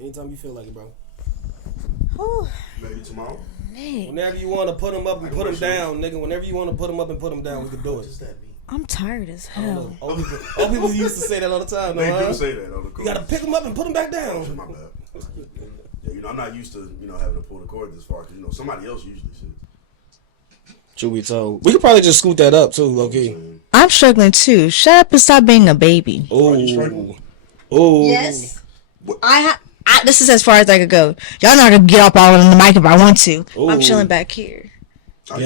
Anytime you feel like it, bro. Maybe tomorrow. Whenever you want to put them up and put them down, nigga. Whenever you want to put them up and put them down, we can do it. What does that mean? I'm tired as hell. Old people used to say that all the time. They do say that on the court. You gotta pick them up and put them back down. My bad. Yeah, I'm not used to having to pull the cord this far because somebody else usually says. Truth be told, we could probably just scoot that up too, low-key. I'm struggling too. Shut up and stop being a baby. Oh, yes. This is as far as I could go. Y'all not gonna get up all on the mic if I want to. Ooh. I'm chilling back here. I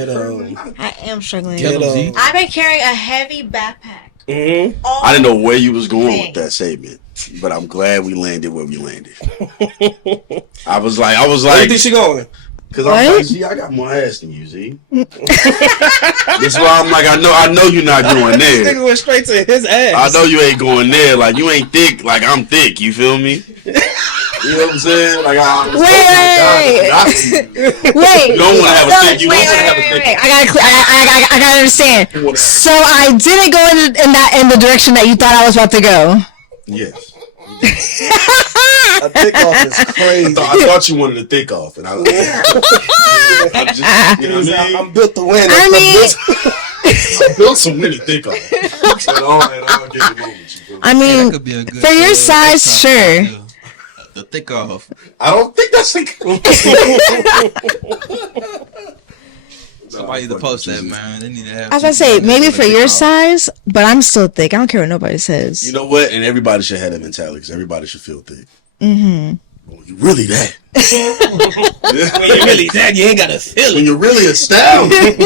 am struggling. I've been carrying a heavy backpack. Mm-hmm. I didn't know where you was going with that statement, but I'm glad we landed where we landed. I was like, where do you think she going? Because I'm like, see, I got more ass than you, see. That's why I'm like, I know you're not going there. This nigga went straight to his ass. I know you ain't going there. Like, you ain't thick like I'm thick. You feel me? You know what I'm saying? Like, wait. You don't want to have a thick. You want to have a thick. I gotta understand. So I didn't go in the direction that you thought I was about to go. Yes. A thick off is crazy. I thought you wanted a thick off, and I'm built to win. I built some really thick off. I mean, for your size, sure. The thick off. I don't think that's a Somebody to post that, man. They need to have. I was gonna say maybe for your size, but I'm still thick. I don't care what nobody says. You know what? And everybody should have that mentality because everybody should feel thick. Mm-hmm. When you really that. When you really that, you ain't gotta feel it. When you're really astounded.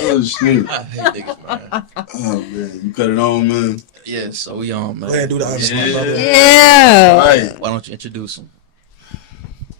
Oh shit! I hate niggas, man. Oh man, you cut it on, man. Yeah, so we on, man. Go ahead, do the honors, my brother. Yeah. All right. Why don't you introduce them?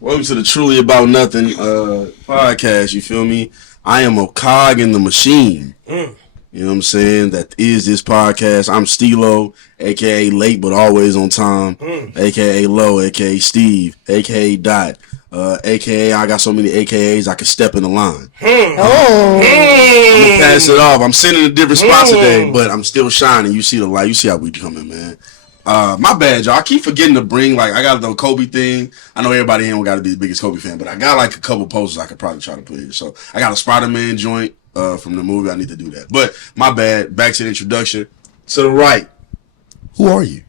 Welcome to the Truly About Nothing podcast. You feel me? I am a cog in the machine. You know what I'm saying? That is this podcast. I'm Steelo, aka late but always on time, aka Low, aka Steve, aka Dot, aka I got so many AKAs I can step in the line. I'm gonna pass it off. I'm sitting in a different spot today, but I'm still shining. You see the light. You see how we coming, man. My bad, y'all. I keep forgetting to bring, like, I got the Kobe thing. I know everybody here don't got to be the biggest Kobe fan, but I got like a couple posters I could probably try to put here. So I got a Spider-Man joint from the movie. I need to do that. But my bad. Back to the introduction. To the right. Who are you?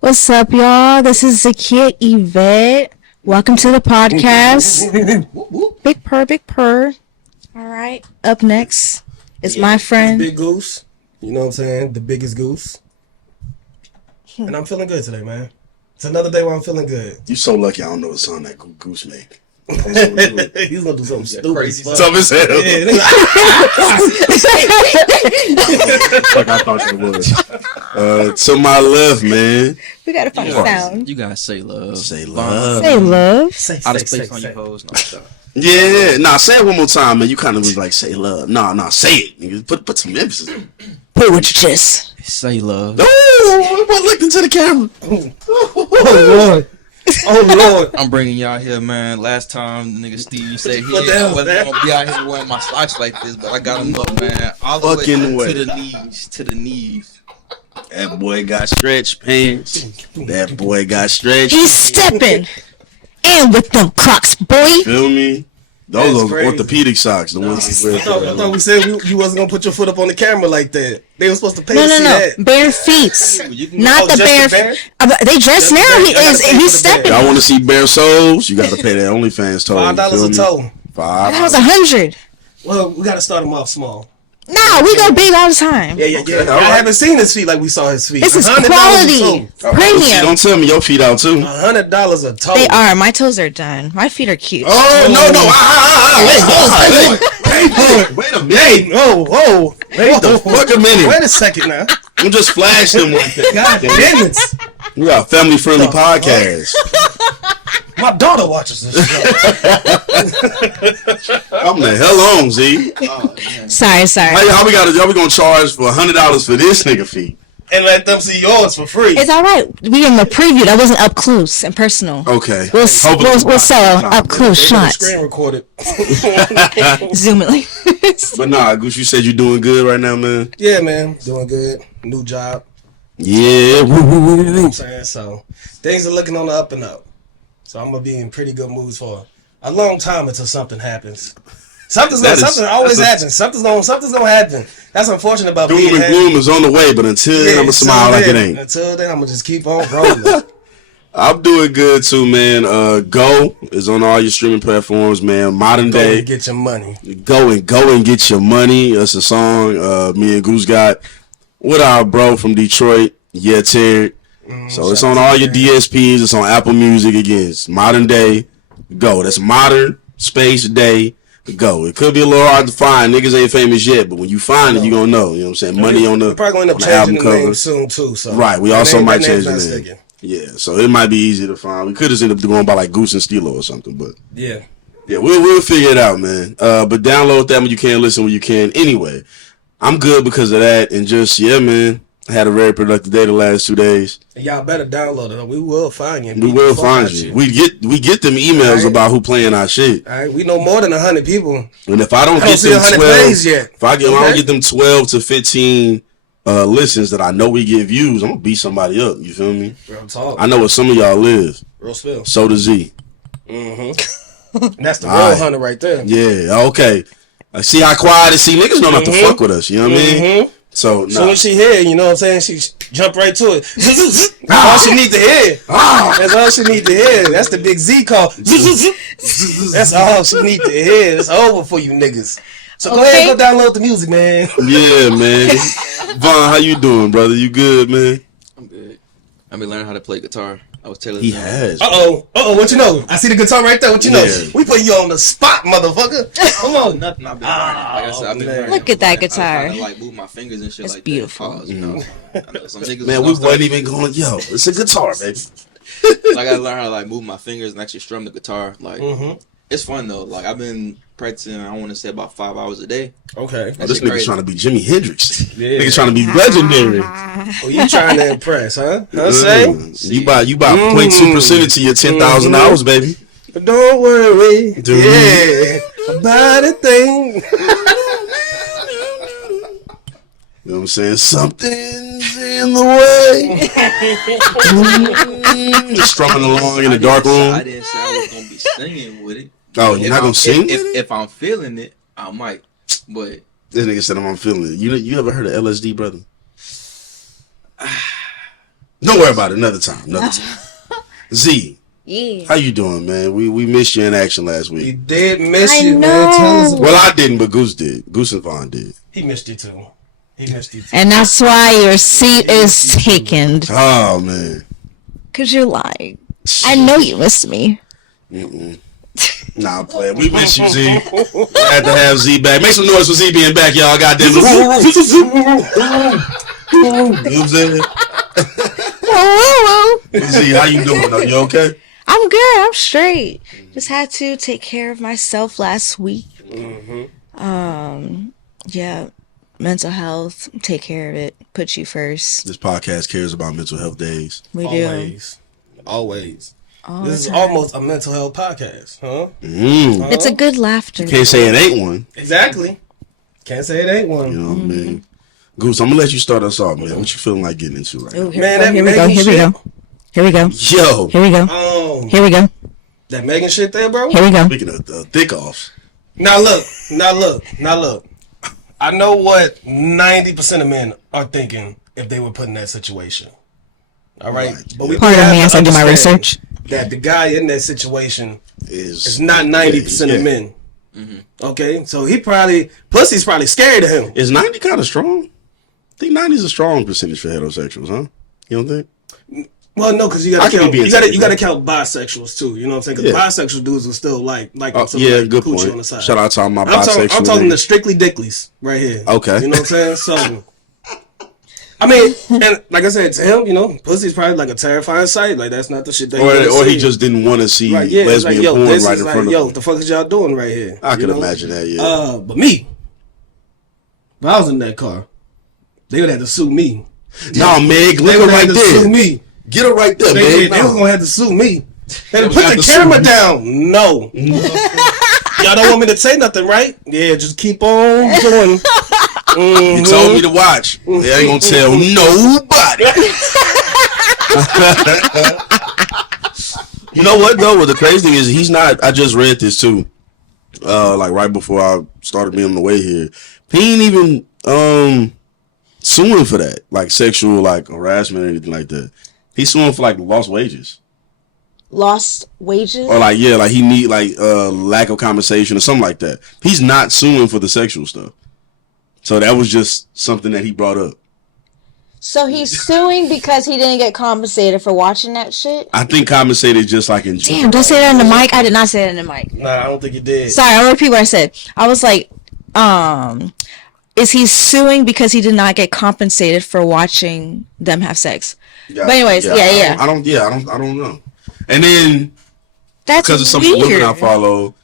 What's up, y'all? This is Zakia Yvette. Welcome to the podcast. Big purr, big purr. All right. Up next is my friend. Big Goose. You know what I'm saying? The biggest goose. And I'm feeling good today, man. It's another day where I'm feeling good. You so lucky I don't know the song that Goose make. He's gonna do something stupid. Crazy Fuck. Tough as hell. Yeah, Like I thought you would. To my left, man. We gotta find a sound. You gotta say love. Say love. Say love. I just play on your hoes. No, stop. Yeah, nah, say it one more time, man. You kind of was like, say love. Nah, say it. Nigga. Put some emphasis on it. Put it with your chest. Say love. Oh, I looked into the camera. Oh, Lord. Oh, Lord. I'm bringing y'all here, man. Last time, nigga Steve said he What the hell, wasn't man? gonna be out here wearing my socks like this, but I got him up, man. All the Fucking way. to the knees, to the knees. That boy got stretch pants. That boy got stretch. He's stepping. And with them Crocs, boy. Feel me? Those That's are crazy. orthopedic socks. The ones we wear. I thought we said you wasn't gonna put your foot up on the camera like that. They were supposed to pay No, to see that. bare feet. Not the just bare. the bare? They dress Just the now. bare. He I gotta is. pay He's for the stepping. bare. Y'all want to see bare soles? You got to pay that OnlyFans toll. $5 a toe. That was 100. Well, we gotta start him off small. Nah, we go big all the time. Yeah. Okay, all I right. haven't seen his feet like we saw his feet. This is $100 quality, a toe. premium. Don't tell me your feet out too. $100 a toe. They are. My toes are done. My feet are cute. Oh no! Wait a minute! Whoa. Wait the fuck a minute! Wait a second now. I'm just flashing one thing. God goodness. We got a family-friendly podcast. My daughter watches this show. I'm the hell on, Z. Sorry. How we gonna charge for $100 for this nigga feet? and let them see yours for free. It's all right. We in the preview. That wasn't up close and personal. Okay. We'll sell up close shots. Screen recorded. Zoom it like this. But nah, Goose, you said you're doing good right now, man. Yeah, man, doing good. New job. Yeah. You know what I'm saying? So things are looking on the up and up. So I'm gonna be in pretty good moods for a long time until something happens. Something always happens. Something's gonna happen. That's unfortunate about Doom being and gloom is on the way, but until then, I'm gonna smile like it ain't. Until then, I'm gonna just keep on rolling. I'm doing good too, man. Go is on all your streaming platforms, man. Modern Go day. and get your money. Go and get your money. That's a song me and Goose got with our bro from Detroit, Yeah Terry. So it's on all your DSPs. It's on Apple Music again. It's Modern Day. Go. That's Modern Space Day. Go. It could be a little hard to find. Niggas ain't famous yet, but when you find it, you gonna know. You know what I'm saying? Money on the We're probably gonna end up changing the name soon too. So right. We also might change the name. Sticking. Yeah. So it might be easy to find. We could just end up going by like Goose and Steelo or something, but yeah, we'll figure it out, man. But download that when you can, listen when you can. Anyway, I'm good because of that, and just man. I had a very productive day the last 2 days. Y'all better download it. We will find you. We will find you. We get them emails about who playing our shit. All right, we know more than 100 people. And if I don't get them 12, plays yet. If I don't get them 12 to 15 listens that I know we get views, I'm gonna beat somebody up. You feel me? Real talk. I know where some of y'all live. Real spill. So does Z. And that's the real hunter right there. Yeah. Okay. See how quiet it. See, niggas know not to fuck with us. You know what I mean? So soon as she hear, you know what I'm saying, she jump right to it. That's all she need to hear. That's all she need to hear. That's the big Z call. That's all she need to hear. It's over for you niggas. So go ahead and go download the music, man. Yeah, man. Vaughn, how you doing, brother? You good, man? I'm good. I've been learning how to play guitar. I was telling He you. has. What you know? I see the guitar right there. What you know? Yeah. We put you on the spot, motherfucker. Come on. Nothing. I've been learning. Like I said, I've been learning. Look at that guitar. I like move my fingers and shit. It's like beautiful. That. Pause, you know. I know some niggas Man, we wasn't even going, yo, it's a guitar, baby. Like I gotta learn how to like move my fingers and actually strum the guitar. Like it's fun though. Like I've been practicing. I want to say about 5 hours a day. Okay. Oh, this nigga's trying to be Jimi Hendrix. Yeah. Nigga's trying to be legendary. Well, you trying to impress, huh? Say? You buy 0.2% into your 10,000 hours, baby. But don't worry. Yeah. About a thing. You know what I'm saying? Something's in the way. Just strumming along in the dark room. I didn't say I was gonna be singing with it. Oh, you're not gonna sing? If I'm feeling it, I might. But this nigga said I'm feeling it. You ever heard of LSD, brother? Don't worry about it. Another time. Z. Yeah. How you doing, man? We missed you in action last We week. did miss I you, know. man. Tell us about Well, I didn't, but Goose did. Goose and Vaughn did. He missed you too. And that's why your seat is taken. Oh man. Cause you're lying. I know you missed me. Nah, I'm playing. We miss you, Z. Had to have Z back. Make some noise for Z being back, y'all. Goddamn it. You know what I'm saying? Whoa. Z, how you doing? Are you okay? I'm good. I'm straight. Just had to take care of myself last week. Yeah. Mental health. Take care of it. Put you first. This podcast cares about mental health days. We do. Always. All This is the time. almost a mental health podcast, huh? It's a good laughter. Can't say it ain't one. Exactly. Can't say it ain't one. You know what I mean? Goose, I'm gonna let you start us off, man. What you feeling like getting into right Ooh, now? here Man, we that go. Here we Megan go. Here we go. Yo, Here we go. Here we go. That Megan shit there, bro. Here we go. speaking of thick offs, Now look. I know what 90% of men are thinking if they were put in that situation. All right, but we Pardon have me to as I do my understand research. that the guy in that situation is is not 90% of men. Okay, so pussy's probably scared of him. Is 90 kind of strong? I think 90 is a strong percentage for heterosexuals, huh? You don't think? Well, no, because you I gotta could be count. being You gotta count bisexuals too. You know what I'm saying? Because bisexual dudes will still like Oh, some yeah, like good coochie point. on the side. Shout out to all my I'm bisexual talking niggas. the strictly dicklies right here. Okay. You know what I'm saying? So, I mean, and like I said, to him, you know, pussy's probably like a terrifying sight. Like that's not the shit that Or he just didn't want to see right, yeah, it's lesbian like, yo, porn this right is in like, front yo, of what him. the fuck is y'all doing right here? I can You know? imagine that, yeah. But me, if I was in that car, they would have to sue me. No, Meg, look They her would right have to sue there. me. Get her right there, They Meg. was gonna have to sue me. They was put gonna the have to camera sue me. down. No. Y'all don't want me to say nothing, right? Yeah, just keep on doing. You told me to watch. They ain't gonna tell nobody. You know what though? What the crazy thing is, he's not. I just read this too. Like right before I started being on the way here, he ain't even suing for that, like sexual like harassment or anything like that. He's suing for like lost wages. Lost wages? Or like like he need like lack of compensation or something like that. He's not suing for the sexual stuff. So that was just something that he brought up. So he's suing because he didn't get compensated for watching that shit? I think compensated just like in Damn, don't say that in the mic. I did not say that in the mic. Nah, I don't think you did. Sorry, I'll repeat what I said. I was like, is he suing because he did not get compensated for watching them have sex? Yeah, But anyways, yeah. I don't know. And then That's because of some weird. women I follow,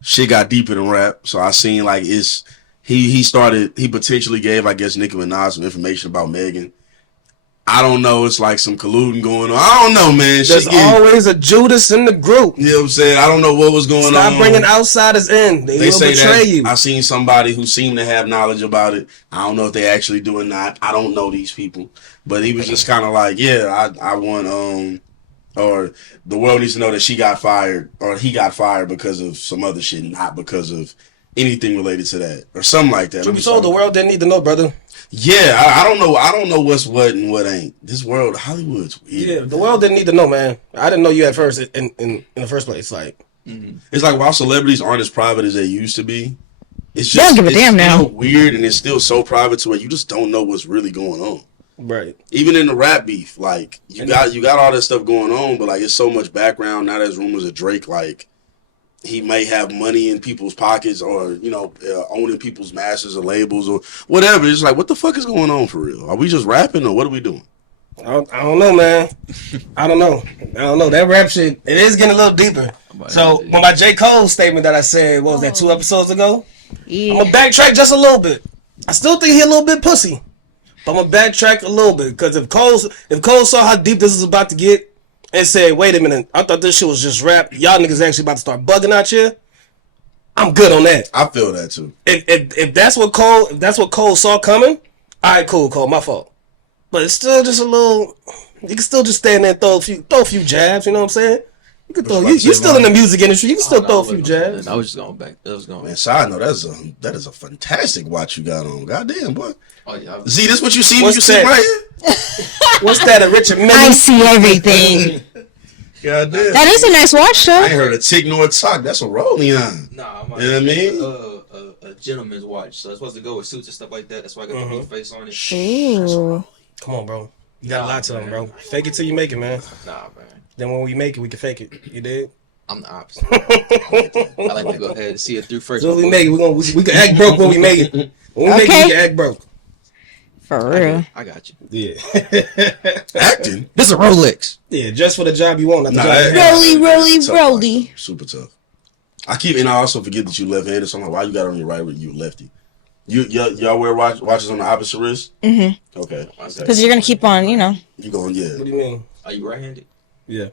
shit got deeper than rap. So I seen like he potentially gave, I guess, Nicki Minaj some information about Megan. I don't know. It's like some colluding going on. I don't know, man. There's always a Judas in the group. You know what I'm saying? I don't know what was going on. Stop bringing outsiders in. They will say betray that. you. I seen somebody who seemed to have knowledge about it. I don't know if they actually do or not. I don't know these people. But he was just kind of like, yeah, I want, or the world needs to know that she got fired, or he got fired because of some other shit, not because of anything related to that, or something like that. Truth be told, the world didn't need to know, brother. Yeah, I don't know. I don't know what's what and what ain't. This world, Hollywood's weird. Yeah, the world didn't need to know, man. I didn't know you at first in the first place. Like, It's like while celebrities aren't as private as they used to be, it's They don't just give a damn now. still weird, and it's still so private to where you just don't know what's really going on. right. Even in the rap beef, like you got all that stuff going on, but like it's so much background. Now there's rumors of Drake, like he may have money in people's pockets, or owning people's masters or labels or whatever. It's like, what the fuck is going on for real? Are we just rapping, or what are we doing? I don't know, man. I don't know. That rap shit, it is getting a little deeper. So, when my J. Cole statement that I said, what was that, 2 episodes ago? Yeah. I'm going to backtrack just a little bit. I still think he a little bit pussy. But I'm going to backtrack a little bit. Because if Cole saw how deep this is about to get and said, wait a minute, I thought this shit was just rap. Y'all niggas actually about to start bugging out here. I'm good on that. I feel that too. If that's what Cole saw coming, all right, cool, Cole, my fault. But it's still just a little. You can still just stand there and throw a few jabs. You know what I'm saying? You can throw. You still in the music industry. You can still throw a few jabs. I was just going back. That was going. Man, side note, that is a fantastic watch you got on. Goddamn, boy. Oh yeah. Z, this what you see when What's you sit that? right here? What's that? A Richard Mille? I see everything. Goddamn. That is a nice watch, I ain't though. heard a tick nor a talk. That's a rolling on. Nah, You know what I mean? A gentleman's watch, so it's supposed to go with suits and stuff like that. That's why I got the blue face on it. Ooh. Come on, bro. You got a lot to them, bro. Fake it till you make it, man. Nah, man. Then when we make it, we can fake it. You did? I'm the opposite. I like to go ahead and see it through first. So we make it. We can act broke when we make it. When we make it, Okay. we can act broke. For real. I got you. Yeah. Acting? This is a Rolex. Yeah, just for the job you want, not the Nah, job you that- have. Tough Rolly. watch, super tough. And I also forget that you left-handed. So I'm like, why you got on your right when you lefty? Y'all wear watches on the opposite wrist? Mm-hmm. Okay. Because you're going to keep on, You going, yeah. What do you mean? Are you right-handed? Yeah.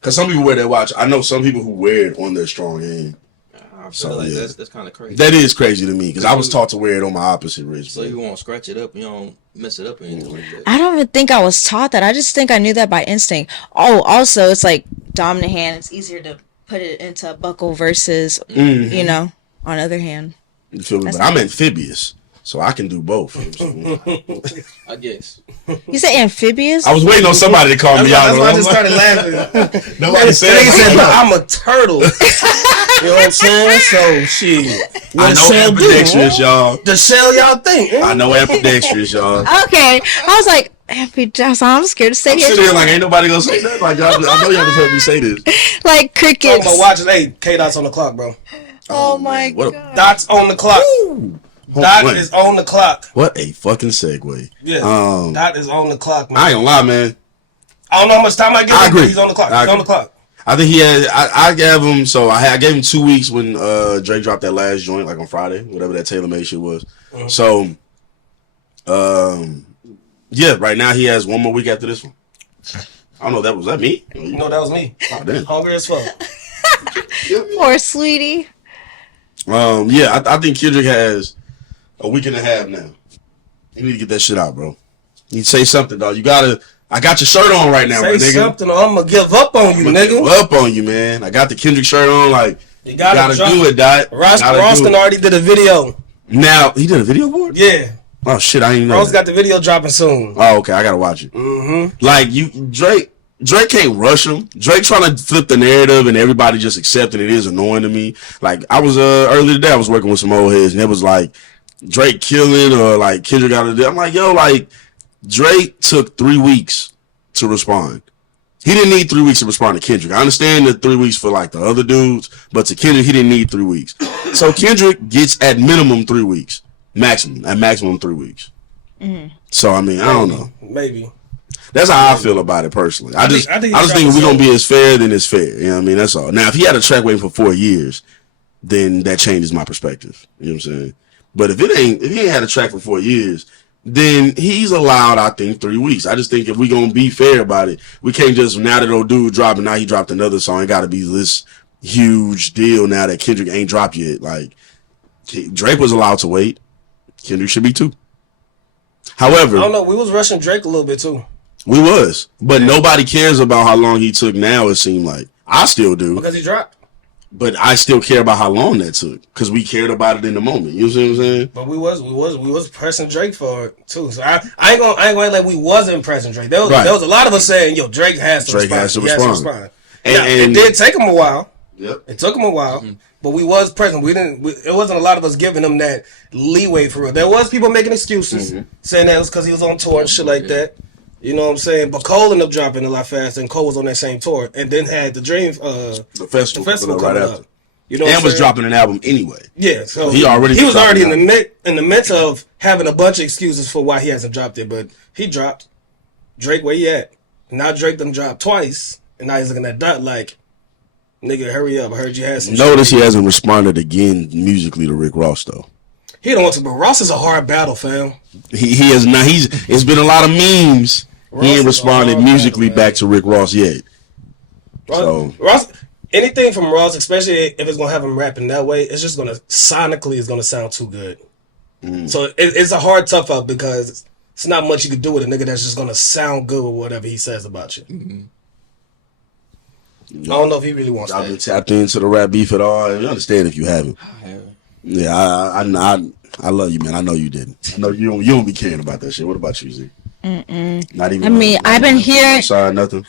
Because some people wear that watch. I know some people who wear it on their strong hand. I feel So, like yeah. that's kind of crazy. That is crazy to me because I was taught to wear it on my opposite wrist. So you won't scratch it up. You don't mess it up or anything like that. I don't even think I was taught that. I just think I knew that by instinct. Oh, also, it's like dominant hand. It's easier to put it into a buckle versus, on other hand. You feel me? But I'm amphibious, so I can do both. I guess. You say amphibious? I was waiting on somebody to call me out. That's why I just started laughing. Nobody Nigga said said, "Look, I'm a turtle." You know what I'm saying? So, shit. I What know shell do? ambidextrous, y'all. The shell y'all think. I know ambidextrous, y'all. Okay. I was like, amphibious. I'm scared to say I'm sitting it. here like ain't nobody gonna say that. Like y'all, I know y'all just heard me say this. Like Talking crickets. about watches. Hey, K-Dot's on the clock, bro. Oh my What god. Dot's on the clock. Dot man. is on the clock. What a fucking segue. Yeah. Um, Dot is on the clock, man. I ain't gonna lie, man. I don't know how much time I give I him, but agree. he's on the clock. I He's on agree. the clock. I think he had. I gave him. So I gave him 2 weeks when Drake dropped that last joint, like on Friday, whatever that TaylorMade shit was. So, Yeah, right now he has one more week after this one. I don't know. Was that me? No, that was me. Oh, damn. Hungry as fuck. Poor sweetie. Yeah, I think Kendrick has a week and a half now. You need to get that shit out, bro. You say something, dog. I got your shirt on right now, Say my nigga. something, or I'm gonna give up on you, nigga. Give up on you, man. I got the Kendrick shirt on. Like, you gotta do it, dog. Roskin already did a video. Now he did a video for it? Yeah. Oh shit, I ain't know. Rose got the video dropping soon. Oh, okay, I gotta watch it. Mm-hmm. Like Drake can't rush him. Drake trying to flip the narrative and everybody just accepting it is annoying to me. Like I was earlier today, I was working with some old heads and it was like Drake killing or like Kendrick got to do. I'm like, yo, like Drake took 3 weeks to respond. He didn't need 3 weeks to respond to Kendrick. I understand the 3 weeks for like the other dudes, but to Kendrick, he didn't need 3 weeks. So Kendrick gets at minimum 3 weeks. At maximum 3 weeks. Mm-hmm. So I mean, I don't know. Maybe. That's how I feel about it personally. I just think if we're gonna be as fair, then it's fair. You know what I mean? That's all. Now, if he had a track waiting for 4 years, then that changes my perspective. You know what I'm saying? But if he ain't had a track for 4 years, then he's allowed, I think, 3 weeks. I just think if we gonna be fair about it, we can't just now that old dude dropping, now he dropped another song. It got to be this huge deal now that Kendrick ain't dropped yet. Like Drake was allowed to wait. Kendrick should be too. However, I don't know. We was rushing Drake a little bit too. We was, but nobody cares about how long he took now, it seemed like. I still do. Because he dropped. But I still care about how long that took. Because we cared about it in the moment. You know what I'm saying? But we was pressing Drake for it too. So I ain't gonna act like we wasn't pressing Drake. There was a lot of us saying, yo, Drake has to respond. And it did take him a while. Yep. It took him a while. Mm-hmm. But we was present. It wasn't a lot of us giving him that leeway for real. There was people making excuses, saying that it was because he was on tour and shit like that. You know what I'm saying? But Cole ended up dropping a lot faster, and Cole was on that same tour, and then had the the festival coming right up. after. You know, and was dropping an album anyway. Yeah, so he was already in the midst of having a bunch of excuses for why he hasn't dropped it, but he dropped. Drake, where he at? Now Drake done dropped twice, and now he's looking at that like, nigga, hurry up! I heard you had some. Notice he hasn't responded again musically to Rick Ross though. He don't want to, but Ross is a hard battle, fam. He has not. It's been a lot of memes. He ain't responded musically back to Rick Ross yet. Ross, anything from Ross, especially if it's gonna have him rapping that way, it's just gonna sonically it's gonna sound too good. So it's a hard tough out because it's not much you can do with a nigga that's just gonna sound good with whatever he says about you. Mm-hmm. I don't know if he really wants that. Y'all been tapped into the rap beef at all? I understand if you haven't. I haven't. Yeah, I love you, man. I know you didn't. I know you don't be caring about that shit. What about you, Z? Not even. I mean, I've been hearing. Sorry, nothing.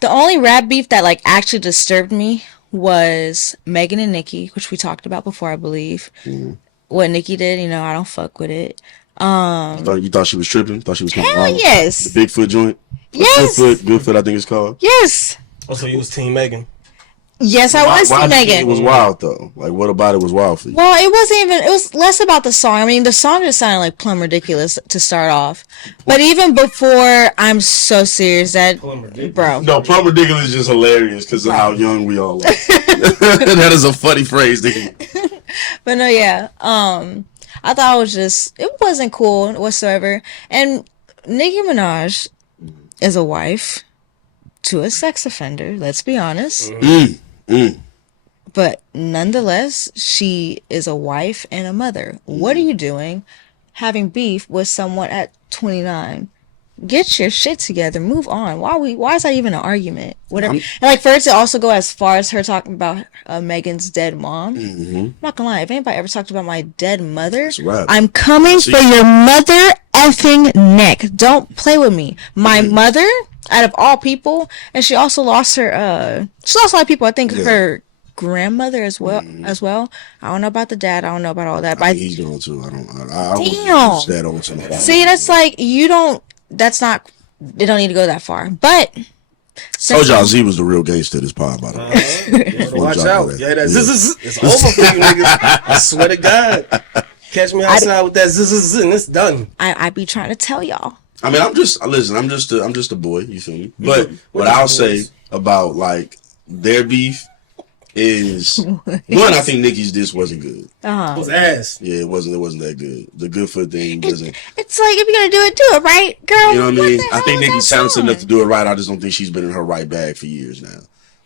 The only rap beef that like actually disturbed me was Megan and Nicki, which we talked about before, I believe. Mm-hmm. What Nicki did, I don't fuck with it. You thought she was tripping? Thought she was hell yes. The Bigfoot joint. Yes. Goodfoot, I think it's called. Yes. Oh, so you was Team Megan? Yes, I was Team Megan. It was wild though. Like, what about it was wild for you? Well, it wasn't even. It was less about the song. I mean, the song just sounded like plumb ridiculous to start off. But even before, I'm so serious that, bro. No, plumb ridiculous is just hilarious because of how young we all are. That is a funny phrase, nigga. But no, yeah. I thought it wasn't cool whatsoever. And Nicki Minaj is a wife to a sex offender. Let's be honest. But nonetheless, she is a wife and a mother. What are you doing having beef with someone at 29? Get your shit together. Move on. Why is that even an argument? Whatever. And like for it to also go as far as her talking about Megan's dead mom. Mm-hmm. I'm not gonna lie. If anybody ever talked about my dead mother, I'm coming for your mother effing neck. Don't play with me. My mother, out of all people, and she also lost her. She lost a lot of people. I think her grandmother as well. I don't know about the dad. I don't know about all that. But he's going to. I don't. Damn. See, that's like you don't. That's not. They don't need to go that far. But told y'all Z was the real gangster of this pod, by the way. Watch out. Yeah, it's over for you niggas. I swear to God. Catch me outside with that and it's done. I be trying to tell y'all. I mean, I'm just a boy. You feel me? But what I'll say about like their beef, is one. I think Nicki's diss wasn't good. It was ass. Yeah, it wasn't that good. The Good Foot thing wasn't. It's like, if you're gonna do it right, girl. You know what I mean? the I hell think is Nicki's that talented song? enough to do it right. I just don't think she's been in her right bag for years now.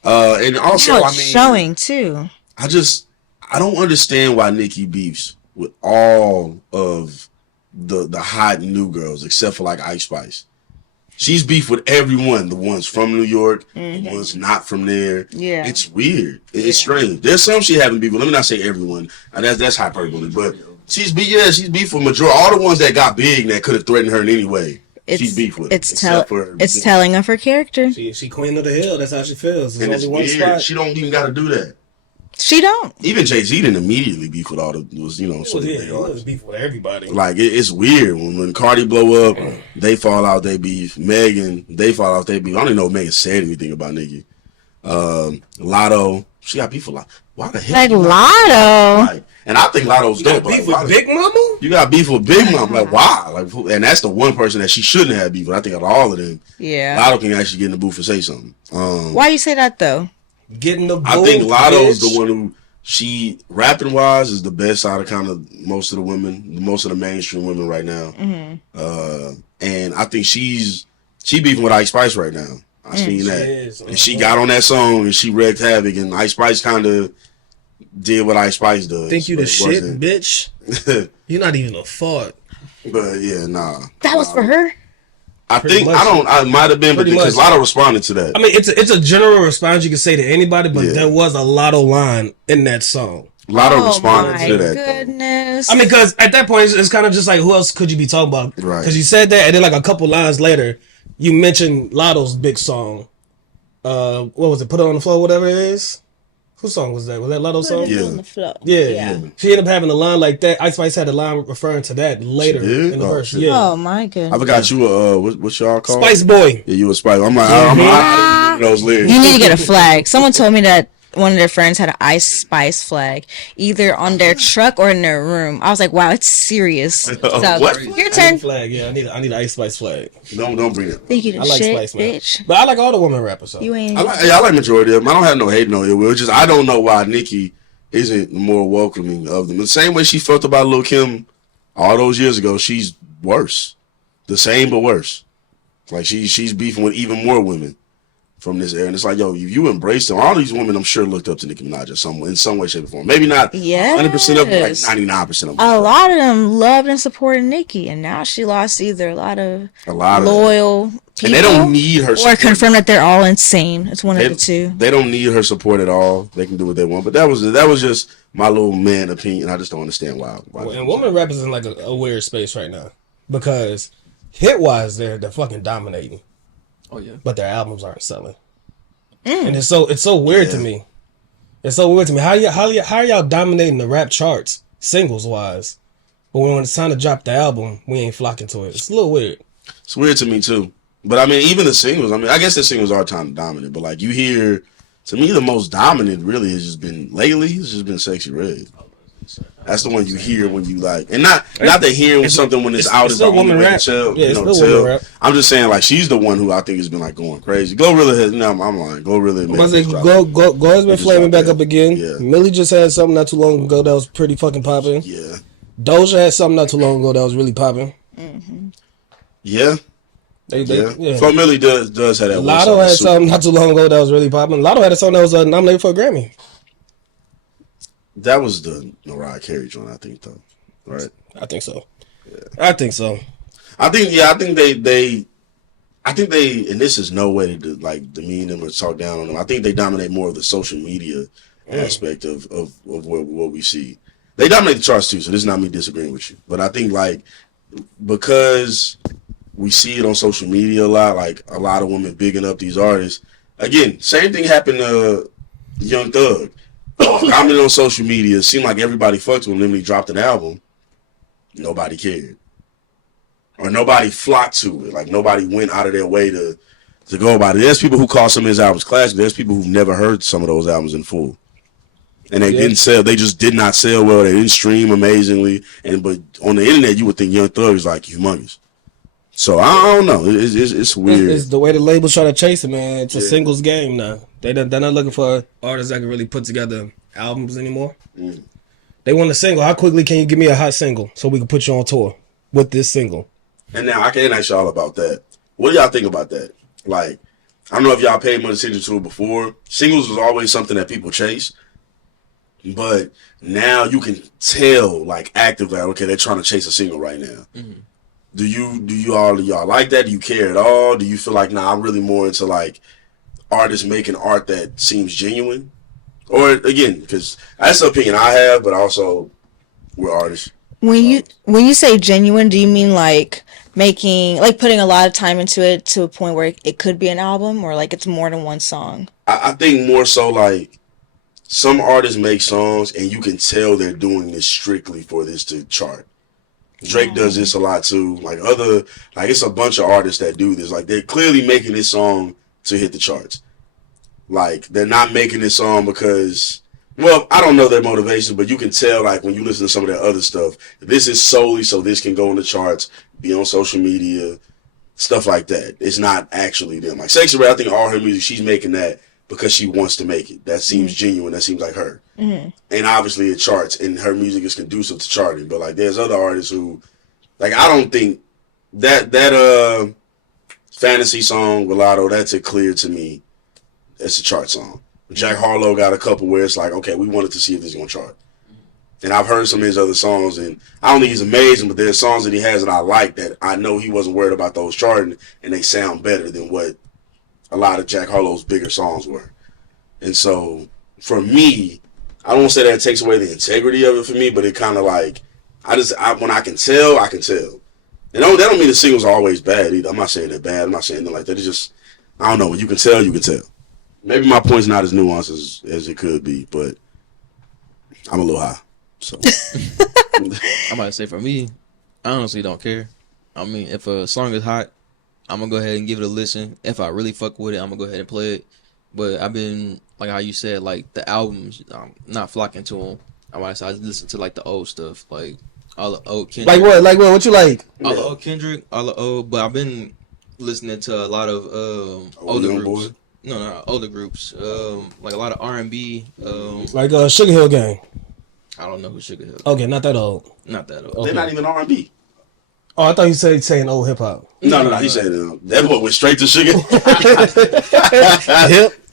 And also, Now I it's mean, showing too. I don't understand why Nicki beefs with all of the hot new girls except for like Ice Spice. She's beef with everyone, the ones from New York, the ones not from there. Yeah. It's weird. It's strange. There's some she having beef with. Let me not say everyone. That's hyperbole, but she's beef with majority. All the ones that got big that could have threatened her in any way. She's beef with. It's telling of her character. She queen of the hill. That's how she feels. And There's it's only one weird. spot. She don't even got to do that. She don't. Even Jay-Z didn't immediately beef with all the some of the big He artists. was beef with everybody. Like it's weird when Cardi blow up, they fall out, they beef. Megan, they fall out, they beef. I don't even know if Megan said anything about Nicki. Lotto, she got beef with Lotto. Why the hell? Like Lotto. Like, and I think Lotto's You got dope. beef Like, with Big Mama? you got beef with Big Mom. Like why? Like, and that's the one person that she shouldn't have beef with. I think out of all of them, Yeah. Lotto can actually get in the booth and say something. Why you say that though? Getting the I think Lotto's bitch. the one who she rapping wise is the best out of kind of most of the women, most of the mainstream women right now. And I think she beefing with Ice Spice right now. I seen that, is. and she got on that song and she wreaked havoc. And Ice Spice kind of did what Ice Spice does. Think you the but it shit, wasn't. bitch? You're not even a thought. But yeah, nah. That was for her. I Pretty think much. I might have been, but Pretty because much. Lotto responded to that. I mean, it's a general response you can say to anybody, but Yeah. there was a Lotto line in that song. Lotto responded my to that. though. goodness. I mean, because at that point, it's kind of just like, who else could you be talking about? Right. Because you said that, and then like a couple lines later, you mentioned Lotto's big song. What was it? Put It on the Floor, whatever it is. Whose song was that? Was that Lotto's song? Yeah. On the floor. Yeah. She ended up having a line like that. Ice Spice had a line referring to that later She did? in the Oh, verse. shit. Yeah. Oh my I goodness. forgot you were what's y'all called? Spice Boy. Yeah, you a Spice. I'm like, I don't know those lyrics. You need to get a flag. Someone told me that one of their friends had an Ice Spice flag, either on their truck or in their room. I was like, wow, it's serious. So, What? your turn. Flag, yeah. I need an Ice Spice flag. Don't bring it. Think you the I like shit, Spice, man. bitch. But I like all the women rappers. So. You ain't. I like majority of them. I don't have no hate, no ill will. It's just I don't know why Nicki isn't more welcoming of them. The same way she felt about Lil' Kim all those years ago, she's worse. The same but worse. Like she's beefing with even more women from this era. And it's like, yo, you embrace them. All these women, I'm sure, looked up to Nicki Minaj in some way, shape, or form. Maybe not 100% of them, like 99% of them. A lot of them loved and supported Nicki, and now she lost either a lot of loyal people, and they don't need her or support. confirm that they're all insane. It's one of the two. They don't need her support at all. They can do what they want. But that was just my little man opinion. I just don't understand why. And women rappers in like a weird space right now because hit wise they're fucking dominating. Oh yeah. But their albums aren't selling. And it's so weird to me. It's so weird to me. How are y'all dominating the rap charts singles wise, but when it's time to drop the album, we ain't flocking to it. It's a little weird. It's weird to me too. But I mean, even the singles. I mean, I guess the singles are time to dominate. But like you hear, to me, the most dominant really has just been lately. It's just been Sexy Red. That's the one you hear when you like, and not that hearing something when it's out is the still only woman way to rap. tell. Yeah, you it's know, still woman tell. rap. I'm just saying, like she's the one who I think has been like going crazy. Glorilla has. No, I'm lying. Glorilla. I was like, Go has been flaming back up again. Yeah. Millie just had something not too long ago that was pretty fucking popping. Yeah. Doja had something not too long ago that was really popping. Yeah. Yeah. Flo Milli does have that. Lotto had something not too long ago that was really popping. Lotto had a song that was nominated for a Grammy. That was the Mariah Carey joint, I think, though. Right? I think so. Yeah. I think so. I think they, and this is no way to like demean them or talk down on them. I think they dominate more of the social media aspect of what we see. They dominate the charts too, so this is not me disagreeing with you. But I think like because we see it on social media a lot, like a lot of women bigging up these artists. Again, same thing happened to Young Thug. Commenting on social media, it seemed like everybody fucked with him. Then when he dropped an album, nobody cared. Or nobody flocked to it. Like nobody went out of their way to go about it. There's people who call some of his albums classic. There's people who've never heard some of those albums in full. And they didn't sell. They just did not sell well. They didn't stream amazingly. But on the internet, you would think Young Thug is like humongous. So I don't know. It's weird. It's the way the labels try to chase it, man. It's a singles game now. They're not looking for artists that can really put together albums anymore. They want a single. How quickly can you give me a hot single so we can put you on tour with this single? And now I can ask y'all about that. What do y'all think about that? Like, I don't know if y'all paid much attention to it before. Singles was always something that people chase. But now you can tell, like, actively, okay, they're trying to chase a single right now. Do y'all like that? Do you care at all? Do you feel like, nah, I'm really more into, like, artists making art that seems genuine? Or, again, because that's the opinion I have, but also we're artists. When you say genuine, do you mean like putting a lot of time into it to a point where it could be an album, or like it's more than one song? I think more so like some artists make songs and you can tell they're doing this strictly for this to chart. Drake does this a lot too. Like it's a bunch of artists that do this. Like they're clearly making this song to hit the charts. Like they're not making this song because, well, I don't know their motivation, but you can tell, like, when you listen to some of their other stuff, this is solely so this can go on the charts, be on social media, stuff like that. It's not actually them. Like, Sexy Red, I think all her music, she's making that because she wants to make it. That seems genuine. That seems like her. And obviously it charts, and her music is conducive to charting. But, like, there's other artists who, like, I don't think that Fantasy song, Gelato, that's a clear to me. It's a chart song. Jack Harlow got a couple where it's like, okay, we wanted to see if this is going to chart. And I've heard some of his other songs, and I don't think he's amazing, but there's songs that he has that I like that I know he wasn't worried about those charting, and they sound better than what a lot of Jack Harlow's bigger songs were. And so, for me, I don't want to say that it takes away the integrity of it for me, but it kind of like, when I can tell, I can tell. And that don't mean the singles are always bad either. I'm not saying they're bad. I'm not saying anything like that. It's just, I don't know. When you can tell, you can tell. Maybe my point's not as nuanced as it could be, but I'm a little high. So I'm about to say, for me, I honestly don't care. I mean, if a song is hot, I'm going to go ahead and give it a listen. If I really fuck with it, I'm going to go ahead and play it. But I've been, like how you said, like the albums, I'm not flocking to them. I listen to like the old stuff, like all the old Kendrick. Like what? What you like? All the old Kendrick, all the old, but I've been listening to a lot of older groups. Boy. No, older groups. Like a lot of R&B. Like Sugar Hill Gang. I don't know who Sugar Hill. Okay, not that old. Not that old. Okay. They're not even R&B. Oh, I thought you said saying old hip hop. No. He said that boy went straight to Sugar. Hip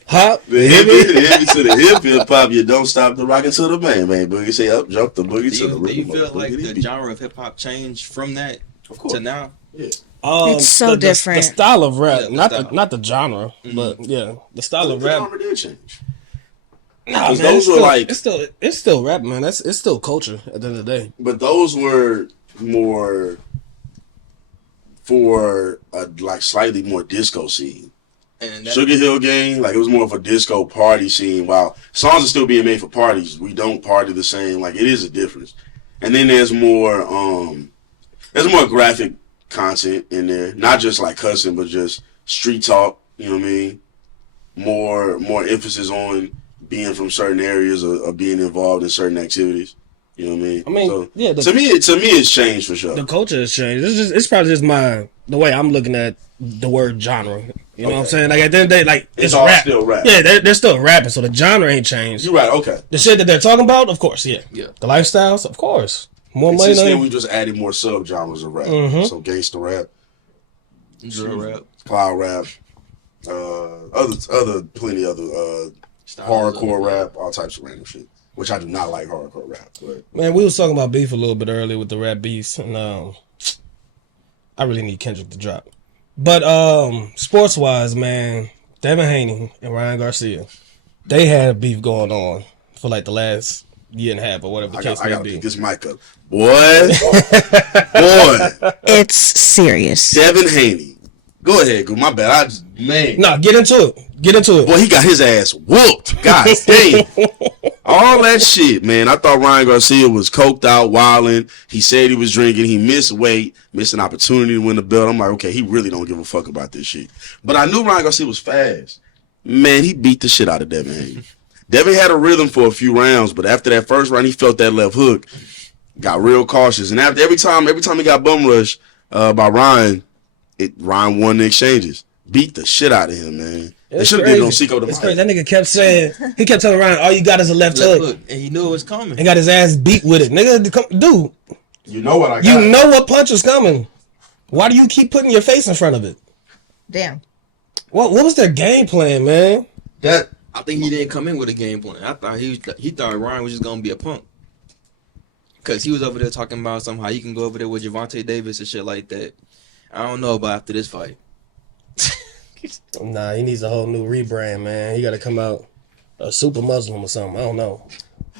hop, the hippie to the hip hop. You don't stop the rockin' to the bang boogie. Say up, jump the boogie to the rhythm. Do you feel like the genre of hip hop changed from that to now? Yeah. It's so different. The style of rap, Yeah, not the genre, but yeah, the style of rap. The genre did change. Nah, man, those were like it's still rap, man. It's still culture at the end of the day. But those were more for a like slightly more disco scene. And Sugar Hill Gang, like it was more of a disco party scene. While songs are still being made for parties, we don't party the same. Like it is a difference. And then there's more graphic content in there, not just like cussing, but just street talk. You know what I mean? More emphasis on being from certain areas or being involved in certain activities. You know what I mean? I mean, so, yeah. To me, it's changed for sure. The culture has changed. It's probably just the way I'm looking at the word genre. You know what I'm saying? Like at the end of the day, like it's all rap. still rap. Yeah, they're still rapping, so the genre ain't changed. You're right. Okay. The shit that they're talking about, of course, yeah. Yeah. The lifestyles, of course. More money. Since then, we just added more subgenres of rap. So gangster rap, drill rap, cloud rap, plenty other hardcore rap, all types of random shit. Which I do not like hardcore rap. But Man, we was talking about beef a little bit earlier with the rap beefs, and I really need Kendrick to drop. But sports wise, man, Devin Haney and Ryan Garcia, they had beef going on for like the last year and a half or whatever the case I may gotta be. pick this mic up. Boy. It's serious. Devin Haney. Go ahead, go. My bad. Nah, get into it. Boy, he got his ass whooped. God damn. All that shit, man. I thought Ryan Garcia was coked out, wilding. He said he was drinking. He missed weight, missed an opportunity to win the belt. I'm like, okay, he really don't give a fuck about this shit. But I knew Ryan Garcia was fast. Man, he beat the shit out of Devin Haney. Devin had a rhythm for a few rounds, but after that first round, he felt that left hook. Got real cautious. And after every time he got bum rushed by Ryan, Ryan won the exchanges. Beat the shit out of him, man. They should have did it on Seco the It's crazy. That nigga kept saying, he kept telling Ryan, all you got is a left hook. And he knew it was coming. And got his ass beat with it. Nigga, dude. You know what I got. You know what punch is coming. Why do you keep putting your face in front of it? Damn. What was their game plan, man? I think he didn't come in with a game plan. I thought he thought Ryan was just gonna be a punk. Cause he was over there talking about somehow he can go over there with Javante Davis and shit like that. I don't know about after this fight. Nah, he needs a whole new rebrand, man. He got to come out a super Muslim or something. I don't know.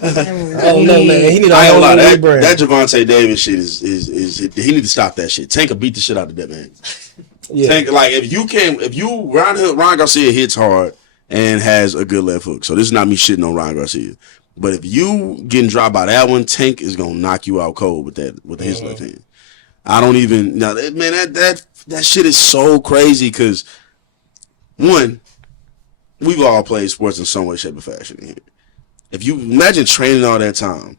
I don't know, man. He need a whole new rebrand. That Javante Davis shit is he need to stop that shit. Tank will beat the shit out of that man. Yeah. Tank, like Ryan Garcia hits hard and has a good left hook. So this is not me shitting on Ryan Garcia. But if you getting dropped by that one, Tank is gonna knock you out cold with his left hand. I don't even that shit is so crazy because one, we've all played sports in some way, shape, or fashion in here. If you imagine training all that time,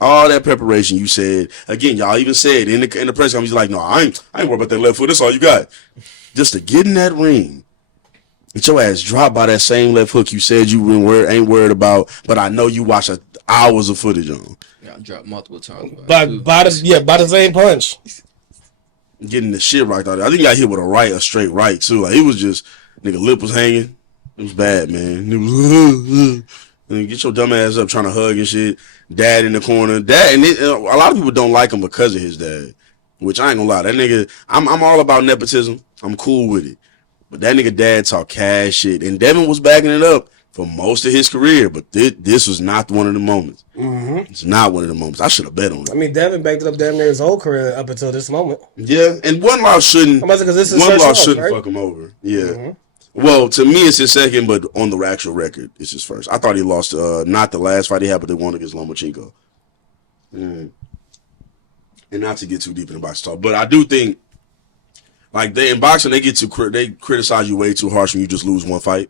all that preparation, you said again, y'all even said in the press conference, you're like, no, I ain't worried about that left foot. That's all you got. Just to get in that ring, get your ass dropped by that same left hook you said you ain't worried about, but I know you watched hours of footage on. Yeah, I dropped multiple times. By the same punch. Getting the shit right out there. I think he got hit with a straight right too. Like he was just nigga lip was hanging. It was bad, man. It was and get your dumb ass up trying to hug and shit. Dad in the corner. A lot of people don't like him because of his dad. Which I ain't gonna lie. That nigga, I'm all about nepotism. I'm cool with it. But that nigga dad talk cash shit. And Devin was backing it up for most of his career. But this was not one of the moments. Mm-hmm. It's not one of the moments. I should have bet on it. I mean, Devin backed it up damn near his whole career up until this moment. Yeah, and one loss shouldn't right? fuck him over. Yeah. Mm-hmm. Well, to me, it's his second, but on the actual record, it's his first. I thought he lost, not the last fight he had, but the one against Lomachenko. And not to get too deep in the boxing talk, but I do think, like, in boxing, they criticize you way too harsh when you just lose one fight.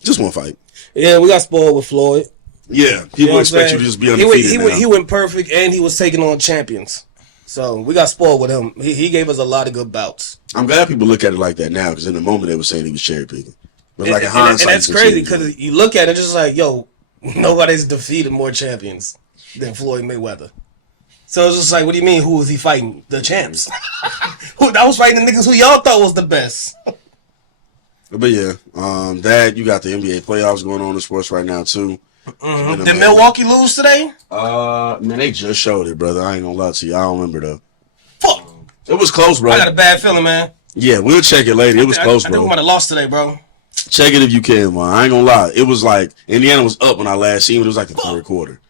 Just one fight. Yeah, we got spoiled with Floyd. Yeah, people expect you to just be undefeated. He went perfect, and he was taking on champions. So we got spoiled with him. He gave us a lot of good bouts. I'm glad people look at it like that now, because in the moment they were saying he was cherry picking. But like in hindsight, and that's crazy because you look at it just like, yo, nobody's defeated more champions than Floyd Mayweather. So it's just like, what do you mean? Who was he fighting? The champs. I was fighting the niggas who y'all thought was the best. But yeah, you got the NBA playoffs going on in sports right now too. Mm-hmm. Did Milwaukee lose today? Man, they just showed it, brother. I ain't gonna lie to you. I don't remember though. Fuck. It was close, bro. I got a bad feeling, man. Yeah, we'll check it later. It was close, bro. I think we might have lost today, bro. Check it if you can, man. I ain't gonna lie. It was like Indiana was up when I last seen it. It was like the third quarter.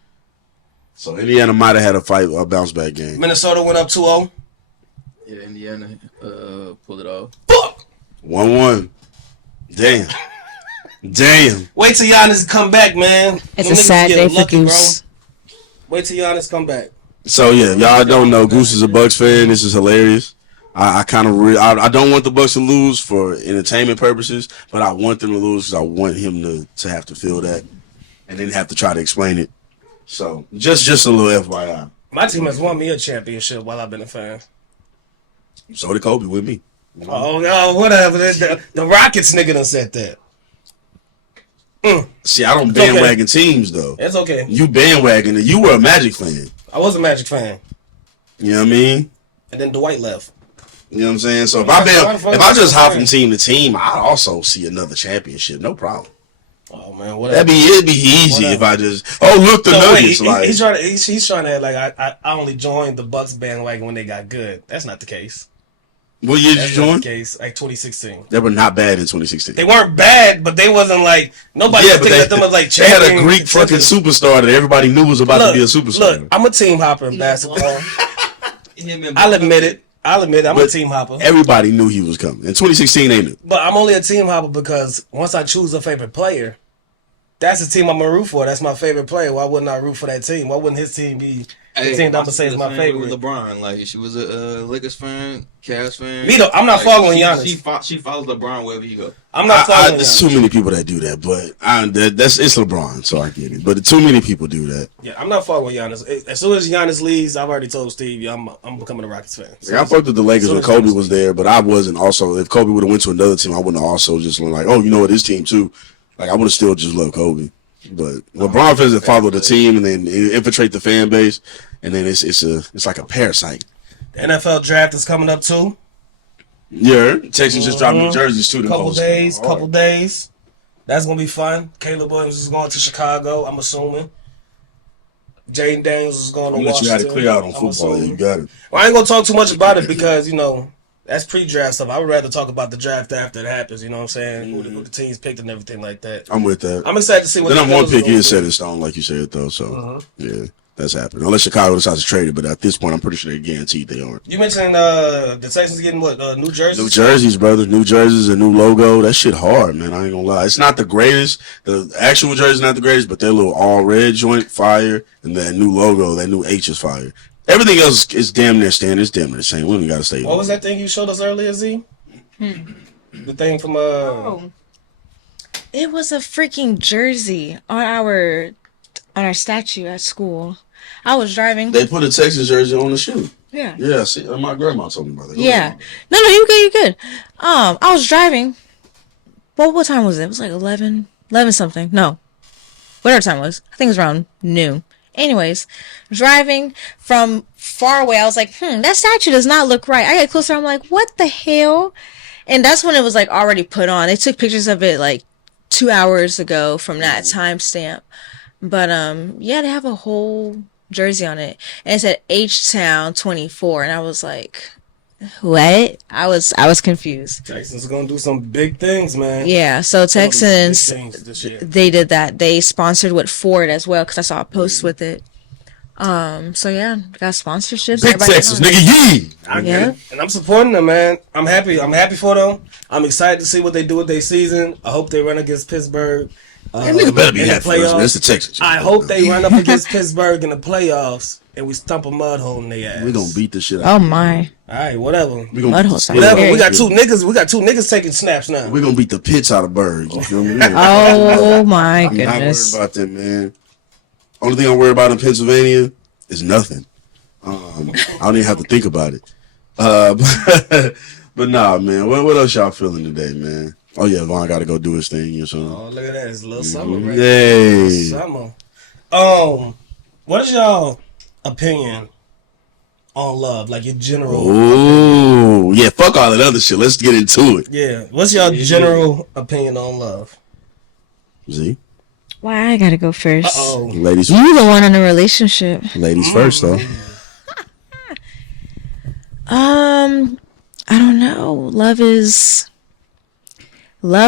So Indiana might have had a bounce back game. Minnesota went up 2-0. Yeah, Indiana pulled it off. Fuck. 1-1. Damn. Wait till Giannis come back, man. It's a sad day for Goose. Wait till Giannis come back. So yeah, y'all don't know, Goose is a Bucks fan. This is hilarious. I don't want the Bucks to lose for entertainment purposes, but I want them to lose because I want him to have to feel that and then have to try to explain it. So just a little FYI. My team has won me a championship while I've been a fan. So did Kobe with me. Oh no, whatever. The Rockets nigga done said that. See, I don't bandwagon teams though. It's okay. You bandwagon. You were a Magic fan. I was a Magic fan. You know what I mean? And then Dwight left. You know what I'm saying? So if I just hop from team to team, I'd also see another championship. No problem. Oh man, whatever. It'd be easy if I just look the Nuggets. He's trying to act like I only joined the Bucks bandwagon when they got good. That's not the case. What year did you join? That's the case, like 2016. They were not bad in 2016. They weren't bad, but they wasn't like nobody was thinking of them as like champions. They had a Greek fucking superstar that everybody knew was about to be a superstar. Look, I'm a team hopper in basketball. I'll admit it. I'm a team hopper. Everybody knew he was coming. In 2016, they knew. But I'm only a team hopper because once I choose a favorite player, that's the team I'm going to root for. That's my favorite player. Why wouldn't I root for that team? Why wouldn't his team be The team that I'm gonna say is my favorite. LeBron, like she was a Lakers fan, Cavs fan. Me though, I'm not following Giannis. She follows LeBron wherever he go. I'm not following. There's too many people that do that, but it's LeBron, so I get it. But too many people do that. Yeah, I'm not following Giannis. As soon as Giannis leaves, I've already told Steve, I'm becoming a Rockets fan. I fucked with the Lakers when Kobe was there, but I wasn't also. If Kobe would have went to another team, I wouldn't have also just been like, oh, you know what, this team too. Like I would have still just loved Kobe. But LeBron fans that follow the team and then infiltrate the fan base, and then it's like a parasite. The NFL draft is coming up too. Yeah, Texans just dropped new jerseys too. Couple days. That's gonna be fun. Caleb Williams is going to Chicago. I'm assuming. Jaden Daniels is going to Washington. You had it clear out on football. You got it. Well, I ain't gonna talk too much about it because that's pre-draft stuff. I would rather talk about the draft after it happens. You know what I'm saying? Who the teams picked and everything like that. I'm with that. I'm excited to see what. Then I'm one pick is set in stone, like you said though. So yeah, that's happening. Unless Chicago decides to trade it, but at this point, I'm pretty sure they're guaranteed they aren't. You mentioned the Texans getting what? New jerseys. New jerseys, brother. New jerseys, a new logo. That shit hard, man. I ain't gonna lie. It's not the greatest. The actual jersey's not the greatest, but their little all red joint fire, and that new logo, that new H is fire. Everything else is damn near standard. It's damn near the same. We don't even gotta say. What was that thing you showed us earlier, Z? The thing from It was a freaking jersey on our statue at school. I was driving. They put a Texas jersey on the shoe. Yeah. Yeah. See, my grandma told me about that. Yeah. No, you good. I was driving. Well, what time was it? It was like 11 something. No. Whatever time it was. I think it was around noon. Anyways, driving from far away, I was like, that statue does not look right. I get closer, I'm like, what the hell? And that's when it was like already put on. They took pictures of it like 2 hours ago from that timestamp. But yeah, they have a whole jersey on it. And it said H-Town 24. And I was like, what? I was confused. Texans are gonna do some big things, man. Yeah, so Texans, this year. they did that. They sponsored with Ford as well because I saw a post with it. So yeah, got sponsorships. Big Texas, nigga, yee. Yeah. And I'm supporting them, man. I'm happy for them. I'm excited to see what they do with their season. I hope they run against Pittsburgh. Nigga better be in the happy for us, man. playoffs. It's the Texans. I hope they run up against Pittsburgh in the playoffs and we stump a mud hole in their ass. We gonna beat the shit out. Oh my. All right, whatever. We gonna Mud beat hole the sounds shit out. very We got two niggas. We got two niggas taking snaps now. We gonna beat the pits out of Berg. You feel me? Oh my I'm not worried goodness. about that, man. Only thing I'm worried about in Pennsylvania is nothing. I don't even have to think about it. But nah, man. What else y'all feeling today, man? Oh yeah, Vaughn got to go do his thing. So. Oh, look at that! It's a little summer, right? Yay! Summer. What is y'all opinion on love? Like your general. Ooh, yeah. Fuck all that other shit. Let's get into it. Yeah. What's your general opinion on love? Z. Why I gotta go first? Uh-oh. Ladies. You the one in a relationship. Ladies first, though. I don't know. Love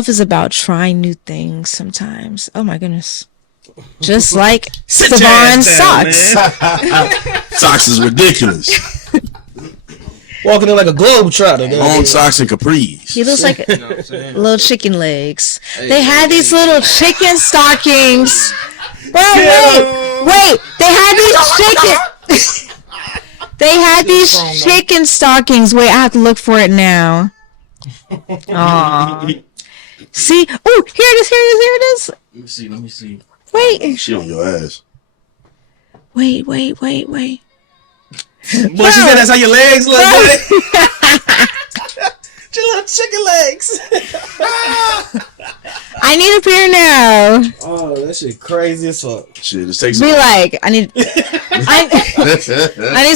is about trying new things sometimes. Oh my goodness. Just like Savon socks. Socks is ridiculous. Walking in like a globetrotter. Long socks and capris. He looks like little chicken legs. They had these little chicken stockings. Bro, wait. They had these chicken stockings. Wait, I have to look for it now. Aww. See? Oh, here it is. Let me see. Wait. She on your ass. Wait. Boy, she said that's how your legs look, buddy. Your little chicken legs. I need a pair now. Oh, that shit crazy as fuck. Shit, this takes. Be like, I need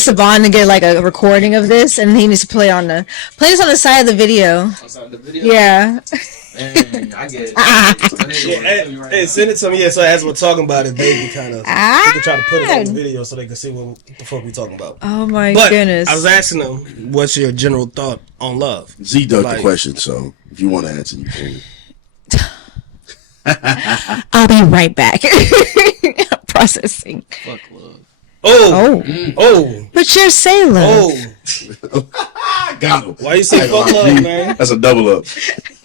Savon to get like a recording of this, and he needs to play this on the side of the video. Outside the video? Yeah. Man, I get it. Hey, send it to me. Yeah, so as we're talking about it, they can kind of they can try to put it on the video so they can see what the fuck we talking about. Oh my But goodness. I was asking them, what's your general thought on love? Z ducked the question, so if you want to answer, you can. I'll be right back. Processing. Fuck love. Oh. But you're Sailor. Oh. Got him. Why you say fuck love, man? That's a double up.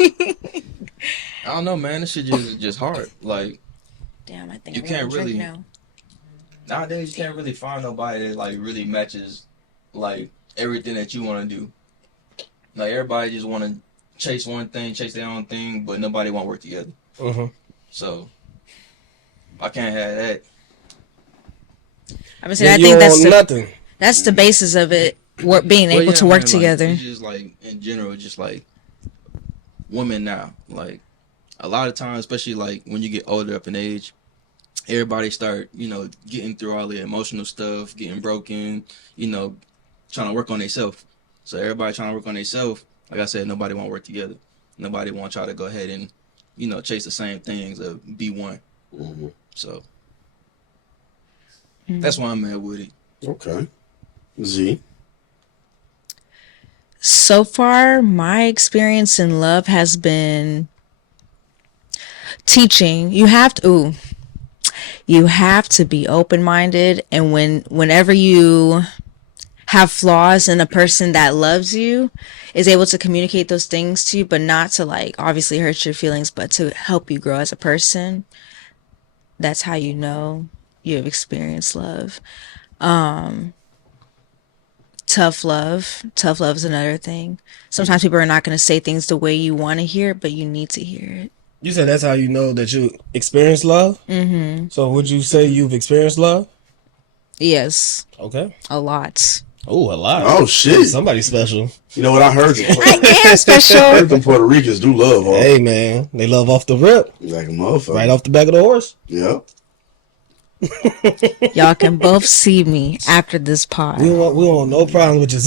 I don't know, man. This shit just hard. Like Damn, I think you I'm can't gonna drink really. now. nowadays you can't really find nobody that like really matches like everything that you want to do. Like everybody just want to chase one thing, chase their own thing, but nobody want to work together. So I can't have that. I think nothing. That's the basis of it. Being able to work together. Like, just like in general, just like women now, like a lot of times, especially like when you get older up in age, everybody start, getting through all the emotional stuff, getting broken, trying to work on themselves. So everybody trying to work on themselves. Like I said, nobody want to work together. Nobody want y'all to go ahead and, chase the same things or be one. So that's why I'm mad with it. Okay. Z. So far, my experience in love has been teaching. You have to be open-minded, and whenever you have flaws in a person that loves you, is able to communicate those things to you, but not to like obviously hurt your feelings, but to help you grow as a person. That's how you know you have experienced love. Tough love is another thing. Sometimes people are not going to say things the way you want to hear, but you need to hear it. You said that's how you know that you experienced love? So would you say you've experienced love? Yes. Okay. A lot. Oh, a lot. Oh, shit. Somebody special. You know what I heard? I am special. I heard them Puerto Ricans do love. Hey, man. They love off the rip. Like a motherfucker. Right off the back of the horse. Yeah. Y'all can both see me after this pod. We want no problem with you.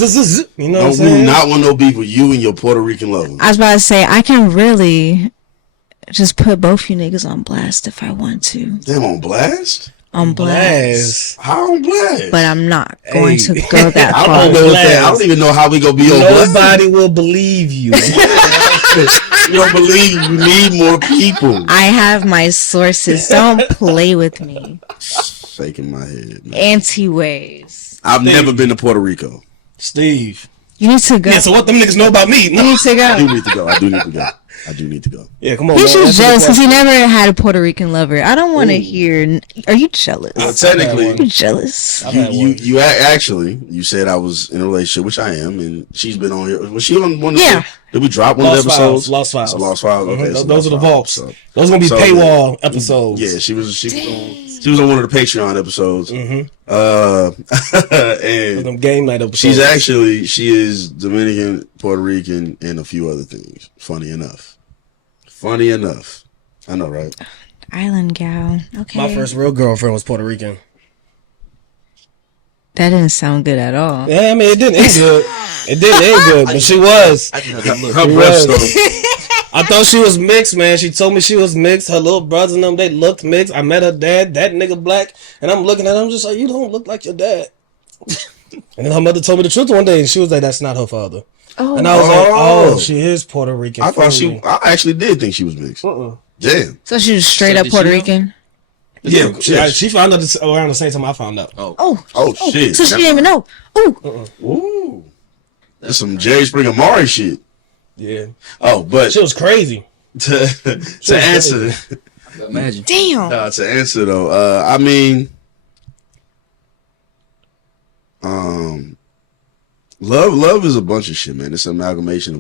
You know what I'm We saying? do not want no beef with you and your Puerto Rican lover. I was about to say, I can really just put both you niggas on blast if I want to. Damn, on blast? On blast. How on blast? But I'm not going to go that I far. don't know that. I don't even know how we gonna be on blast. Nobody will believe you. You don't believe you need more people. I have my sources. Don't play with me. Shaking my head, man. Anti-ways. I've never been to Puerto Rico. Steve. You need to go. Yeah, so what them niggas know about me? You need to I go. do need to go. I do need to go. Yeah, come on. He's man. just jealous because he never had a Puerto Rican lover. I don't want to hear. Are you jealous? Technically, You jealous? you actually, you said I was in a relationship, which I am, and she's been on here. Was she on one of the? Yeah. Did we drop one of the episodes? Lost Files. So Lost Files. Okay, so those are the vaults. So, those are gonna be paywall episodes. Yeah, she was on one of the Patreon episodes. And them game night episodes. She is Dominican, Puerto Rican, and a few other things. Funny enough. I know, right? Island gal. Okay. My first real girlfriend was Puerto Rican. That didn't sound good at all. Yeah, I mean, it didn't end good. It didn't end good, but she was. Her breath stunk. I thought she was mixed, man. She told me she was mixed. Her little brothers and them, they looked mixed. I met her dad, that nigga black, and I'm looking at him just like, you don't look like your dad. And then her mother told me the truth one day, and she was like, that's not her father. Oh. And I was like, oh, she is Puerto Rican. I actually did think she was mixed. Damn. So she was straight up Puerto Rican? Yeah, she found out around the same time I found out. Oh, shit. So she didn't even know. Ooh. Ooh. That's some Jerry Springer Maury shit. Yeah. Oh, but she was crazy. To answer, Imagine. Damn. to answer though, I mean, love is a bunch of shit, man. It's an amalgamation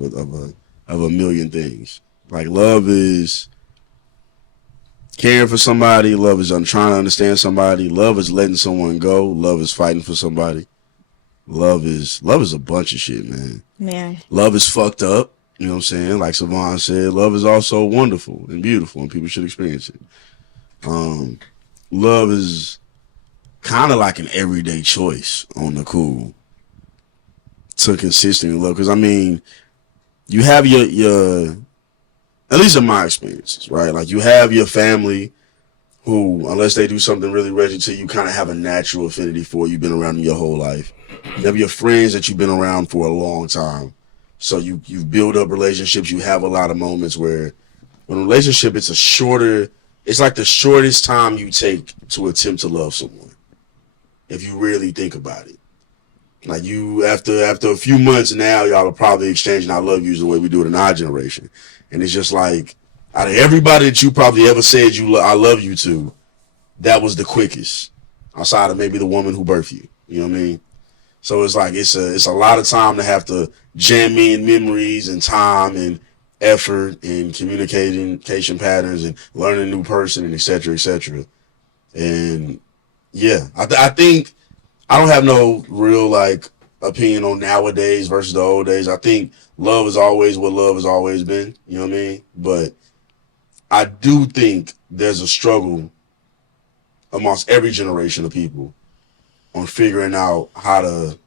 of a million things. Like love is caring for somebody. Love is trying to understand somebody. Love is letting someone go. Love is fighting for somebody. Love is a bunch of shit, man. Man. Love is fucked up. You know what I'm saying? Like Savon said, love is also wonderful and beautiful, and people should experience it. Love is kind of like an everyday choice on the cool to consistently love. Because, I mean, you have your, at least in my experiences, right? Like, you have your family who, unless they do something really wretched to you, kind of have a natural affinity for. You've been around them your whole life. You have your friends that you've been around for a long time. So you build up relationships. You have a lot of moments where when a relationship, it's like the shortest time you take to attempt to love someone. If you really think about it. Like you, after a few months now, y'all are probably exchanging I love yous the way we do it in our generation. And it's just like, out of everybody that you probably ever said I love you to, that was the quickest. outside of maybe the woman who birthed you. You know what I mean? So it's like it's a lot of time to have to jam in memories and time and effort and communication patterns and learning a new person and et cetera, et cetera. And yeah, I think I don't have no real like opinion on nowadays versus the old days. I think love is always what love has always been. You know what I mean? But I do think there's a struggle amongst every generation of people on figuring out how to,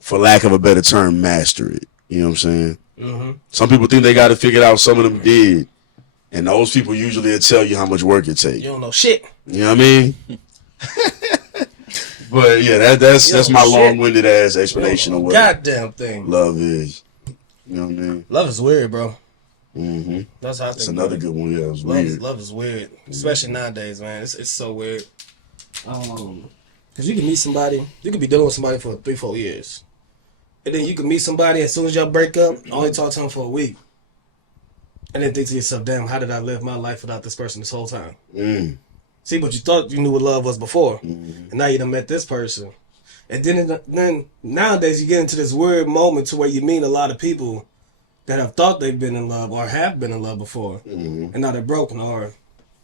for lack of a better term, master it. You know what I'm saying? Mm-hmm. Some people think they got to figure it out. Some of them did. And those people usually will tell you how much work it takes. You don't know shit. You know what I mean? But yeah, that's my long-winded ass explanation of what goddamn thing love is. You know what I mean? Love is weird, bro. Mm-hmm. That's how I think. That's another good one. Yeah, it was Love, weird. is weird, especially nowadays, man. It's so weird. Because you can meet somebody, you could be dealing with somebody for 3-4 years, and then you can meet somebody as soon as y'all break up, only talk to them for a week, and then think to yourself, "Damn, how did I live my life without this person this whole time?" See, but you thought you knew what love was before, and now you done met this person, and then nowadays you get into this weird moment to where you meet a lot of people that have thought they've been in love or have been in love before, and now they're broken, or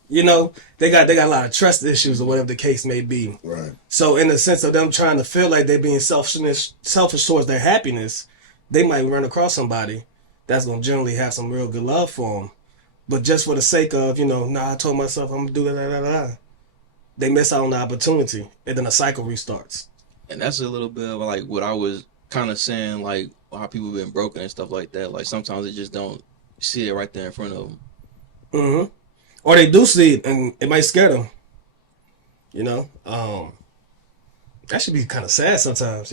you know they got a lot of trust issues or whatever the case may be. Right. So in the sense of them trying to feel like they're being selfish towards their happiness, they might run across somebody that's gonna generally have some real good love for them. But just for the sake of, I told myself I'm gonna do that, they miss out on the opportunity, and then a cycle restarts. And that's a little bit of like what I was kind of saying, like how people been broken and stuff like that. Like sometimes they just don't see it right there in front of them. Mm-hmm. Or they do see it, and it might scare them. That should be kind of sad sometimes.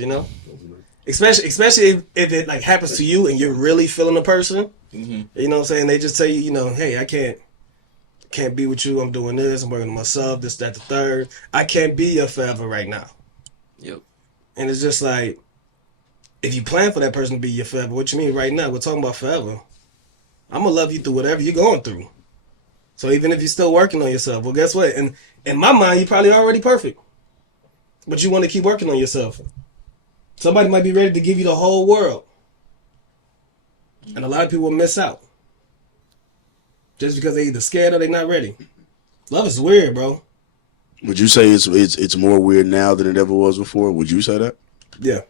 Especially if it like happens to you and you're really feeling the person. Mm-hmm. You know what I'm saying? They just tell you, hey, I can't be with you. I'm doing this. I'm working on myself. This, that, the third. I can't be your forever right now. Yep. And it's just like, if you plan for that person to be your forever, what you mean right now? We're talking about forever. I'm gonna love you through whatever you're going through. So even if you're still working on yourself, well, guess what? And in my mind, you're probably already perfect, but you want to keep working on yourself. Somebody might be ready to give you the whole world, and a lot of people will miss out just because they're either scared or they're not ready. Love is weird, bro. Would you say it's more weird now than it ever was before? Would you say that? Yeah.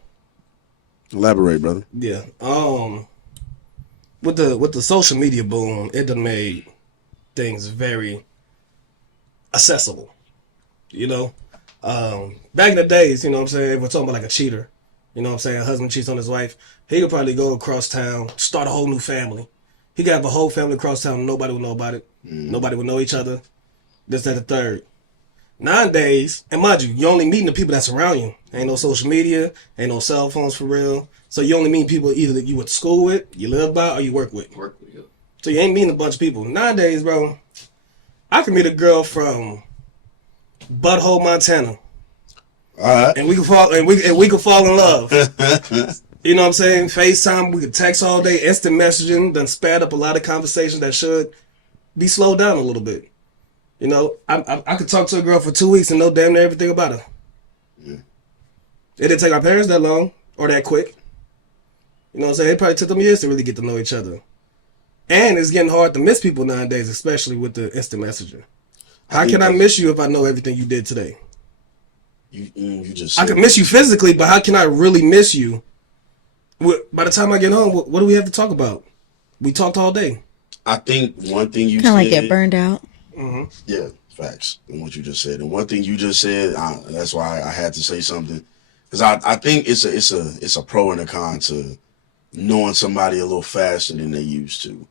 Elaborate, brother. Yeah. With the social media boom, it done made things very accessible. Back in the days, you know what I'm saying, we're talking about like a cheater. You know what I'm saying? A husband cheats on his wife. He could probably go across town, start a whole new family. He could have a whole family across town. Nobody would know about it. Nobody would know each other. This, that, the third. Nowadays, and mind you, you're only meeting the people that's around you. Ain't no social media. Ain't no cell phones for real. So you only meet people either that you went to school with, you live by, or you work with. Yep. So you ain't meeting a bunch of people. Nowadays, bro, I can meet a girl from Butthole, Montana. All right. And we can fall and we can fall in love. You know what I'm saying? FaceTime, we could text all day, instant messaging, done sped up a lot of conversations that should be slowed down a little bit. I could talk to a girl for 2 weeks and know damn near everything about her. Yeah. It didn't take our parents that long or that quick. You know what I'm saying? It probably took them years to really get to know each other. And it's getting hard to miss people nowadays, especially with the instant messaging. How can I miss you if I know everything you did today? You just I can miss you physically, but how can I really miss you? By the time I get home, what do we have to talk about? We talked all day. I think one thing you Kind of said, like get burned out. Mm-hmm. Yeah, facts. And what you just said, and one thing you just said, that's why I had to say something, because I think it's a pro and a con to knowing somebody a little faster than they used to.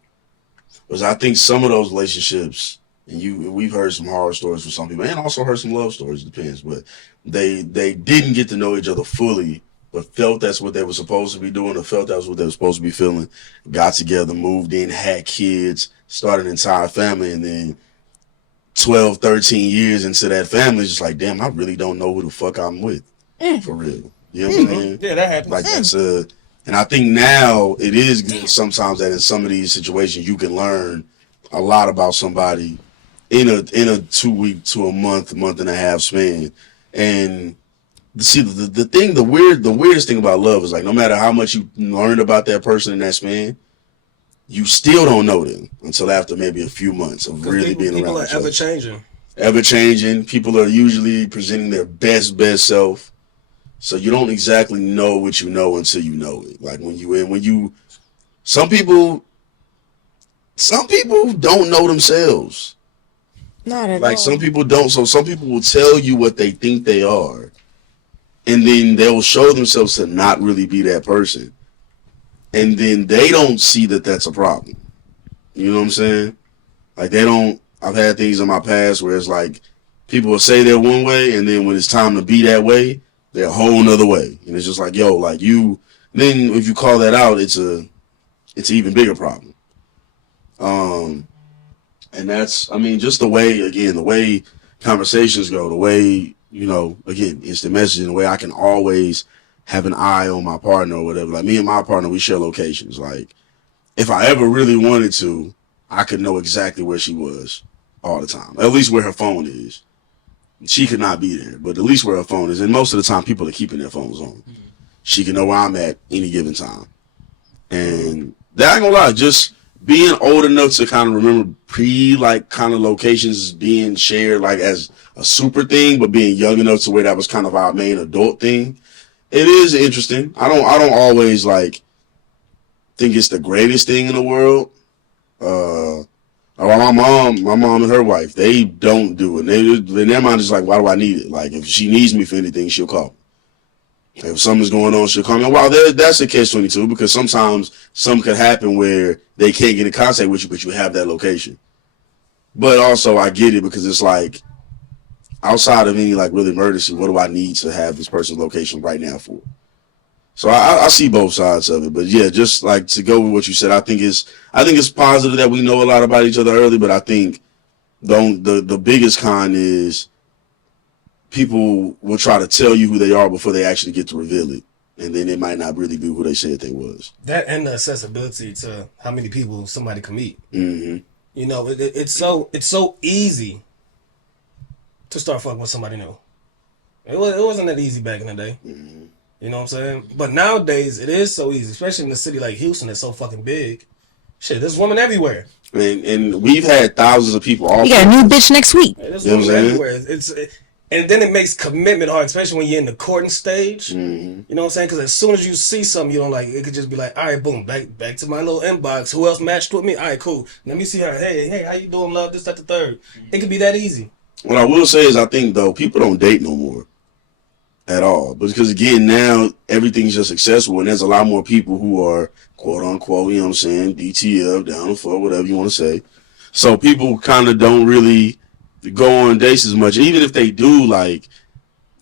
Because I think some of those relationships, and we've heard some horror stories for some people, and also heard some love stories. Depends, but they didn't get to know each other fully, but felt that's what they were supposed to be doing, or felt that was what they were supposed to be feeling. Got together, moved in, had kids, started an entire family, and then 12, 13 years into that family, it's just like, damn, I really don't know who the fuck I'm with, for real. You know what I mean? Yeah, that happens. Like that's and I think now it is good sometimes that in some of these situations you can learn a lot about somebody in a 2 week to a month and a half span. And see, the weirdest thing about love is like, no matter how much you learn about that person and that span, you still don't know them until after maybe a few months of really being around. People are ever changing. Ever changing. People are usually presenting their best self. So you don't exactly know what you know until you know it. Like some people don't know themselves. Not at Like all. some people don't. So some people will tell you what they think they are, and then they'll show themselves to not really be that person. And then they don't see that that's a problem. You know what I'm saying? Like they don't. I've had things in my past where it's like people will say they're one way, and then when it's time to be that way, they're a whole nother way. And it's just like, yo, like you. Then if you call that out, it's an even bigger problem. And that's, I mean, just the way conversations go, the way, again, instant messaging, the way I can always have an eye on my partner or whatever. Like me and my partner, we share locations. Like if I ever really wanted to, I could know exactly where she was all the time. At least where her phone is. She could not be there, but at least where her phone is. And most of the time, people are keeping their phones on. Mm-hmm. She can know where I'm at any given time. And that ain't gonna lie, just being old enough to kind of remember kind of locations being shared like as a super thing, but being young enough to where that was kind of our main adult thing. It is interesting. I don't always like think it's the greatest thing in the world. My mom and her wife, they don't do it. In their mind, it's like, why do I need it? Like, if she needs me for anything, she'll call me. If something's going on, she'll call me. Well, that's a catch-22 because sometimes something could happen where they can't get in contact with you, but you have that location. But also, I get it because it's like, outside of any like real emergency, what do I need to have this person's location right now for? So I see both sides of it, but yeah, just like to go with what you said, I think it's positive that we know a lot about each other early, but I think the biggest con is people will try to tell you who they are before they actually get to reveal it, and then it might not really be who they said they was. That and the accessibility to how many people somebody can meet. Mm-hmm. It's so easy to start fucking with somebody new. It wasn't that easy back in the day. Mm-hmm. You know what I'm saying? But nowadays, it is so easy, especially in a city like Houston that's so fucking big. Shit, there's women everywhere. And we've had thousands of people. You got a new bitch next week. There's women everywhere. And then it makes commitment hard, especially when you're in the courting stage. Mm-hmm. You know what I'm saying? Because as soon as you see something you don't like, it could just be like, all right, boom, back to my little inbox. Who else matched with me? All right, cool. Let me see her. Hey, how you doing, love? This, that, the third. It could be that easy. What I will say is I think, though, people don't date no more. At all. Because again, now everything's just accessible and there's a lot more people who are quote unquote, you know what I'm saying, DTF, down for whatever you want to say. So people kind of don't really go on dates as much. Even if they do, like,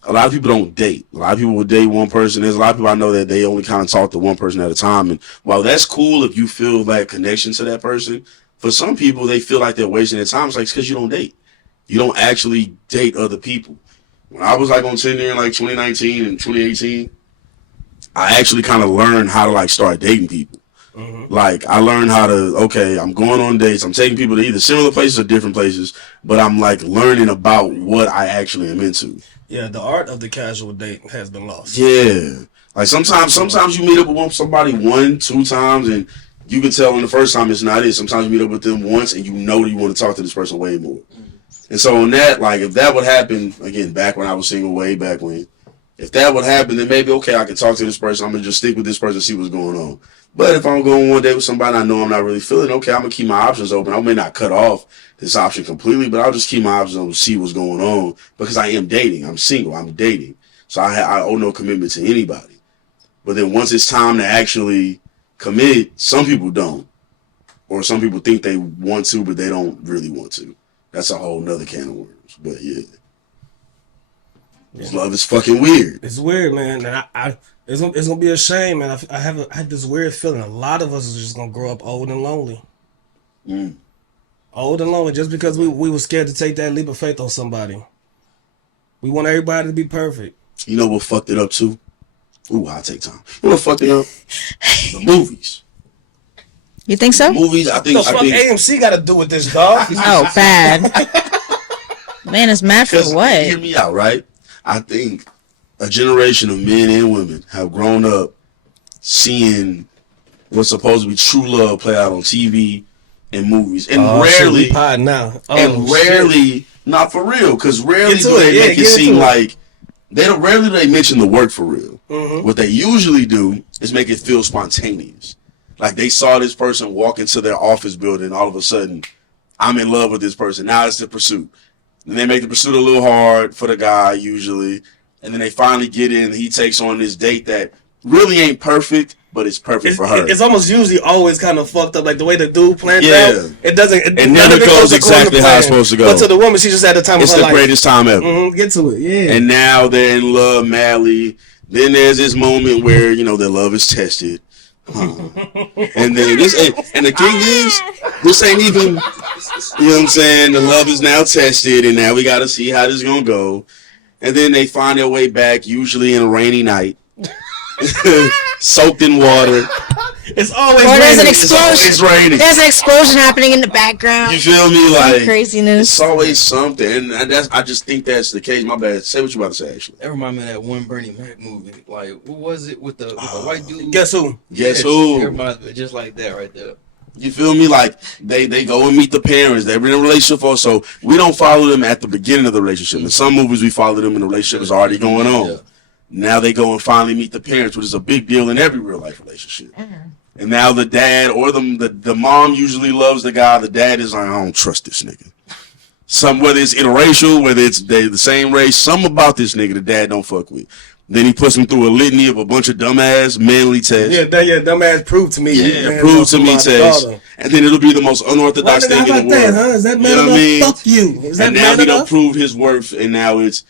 a lot of people don't date. A lot of people will date one person. There's a lot of people I know that they only kind of talk to one person at a time. And while that's cool if you feel that connection to that person, for some people, they feel like they're wasting their time. It's like, it's because you don't date. You don't actually date other people. When I was like on Tinder in like 2019 and 2018, I actually kind of learned how to like start dating people. Mm-hmm. Like I learned how to, I'm going on dates. I'm taking people to either similar places or different places, but I'm like learning about what I actually am into. Yeah, the art of the casual date has been lost. Yeah. Like sometimes you meet up with somebody 1-2 times and you can tell on the first time it's not it. Sometimes you meet up with them once and you know you want to talk to this person way more. Mm-hmm. And so on that, like, if that would happen, again, back when I was single, way back when, if that would happen, then maybe, okay, I can talk to this person. I'm going to just stick with this person and see what's going on. But if I'm going one day with somebody I know I'm not really feeling, okay, I'm going to keep my options open. I may not cut off this option completely, but I'll just keep my options open and see what's going on because I am dating. I'm single. I'm dating. So I owe no commitment to anybody. But then once it's time to actually commit, some people don't. Or some people think they want to, but they don't really want to. That's a whole nother can of worms. But yeah. Love is fucking weird. It's weird, man. And it's gonna be a shame, man. I have this weird feeling. A lot of us are just gonna grow up old and lonely. Old and lonely just because we were scared to take that leap of faith on somebody. We want everybody to be perfect. You know what fucked it up too? Ooh, I'll take time. You know what fucked it up? The movies. You think so? Movies, I think. What the fuck AMC got to do with this, dog? Oh, bad. Man is mad for what? Hear me out, right? I think a generation of men and women have grown up seeing what's supposed to be true love play out on TV and movies, and rarely, not for real, because rarely do they make it seem like rarely do they mention the work for real. Mm-hmm. What they usually do is make it feel spontaneous. Like they saw this person walk into their office building, all of a sudden, I'm in love with this person. Now it's the pursuit. And they make the pursuit a little hard for the guy usually, and then they finally get in. He takes on this date that really ain't perfect, but it's perfect for her. It's almost usually always kind of fucked up, like the way the dude planned it out. It doesn't. It never goes exactly how it's supposed to go. But to the woman, she just had the time of her life. It's the greatest time ever. Mm-hmm, get to it, yeah. And now they're in love madly. Then there's this moment where their love is tested. And then and the thing is, this ain't even, what I'm saying? The love is now tested, and now we got to see how this is gonna go. And then they find their way back, usually in a rainy night, soaked in water. It's always raining. There's an explosion. It's raining. There's an explosion happening in the background. You feel me? Like craziness. It's always something, and I just think that's the case. My bad. Say what you about to say. Actually, that reminds me of that one Bernie Mac movie. Like, what was it with the white dude? Guess who? Guess who? It reminds me just like that right there. You feel me? Like they go and meet the parents. They're in a relationship also. We don't follow them at the beginning of the relationship. In some movies, we follow them and the relationship is already going on. Yeah. Now they go and finally meet the parents, which is a big deal in every real life relationship. Mm-hmm. And now the dad or the mom usually loves the guy. The dad is like, I don't trust this nigga. Whether it's interracial, whether it's the same race, something about this nigga the dad don't fuck with. Then he puts him through a litany of a bunch of dumbass manly tests. Yeah, dumbass prove to me. Yeah, prove to me tests. And then it'll be the most unorthodox thing in the world. Huh? Is that man enough? Fuck you. Is that and now he don't prove his worth, and now it's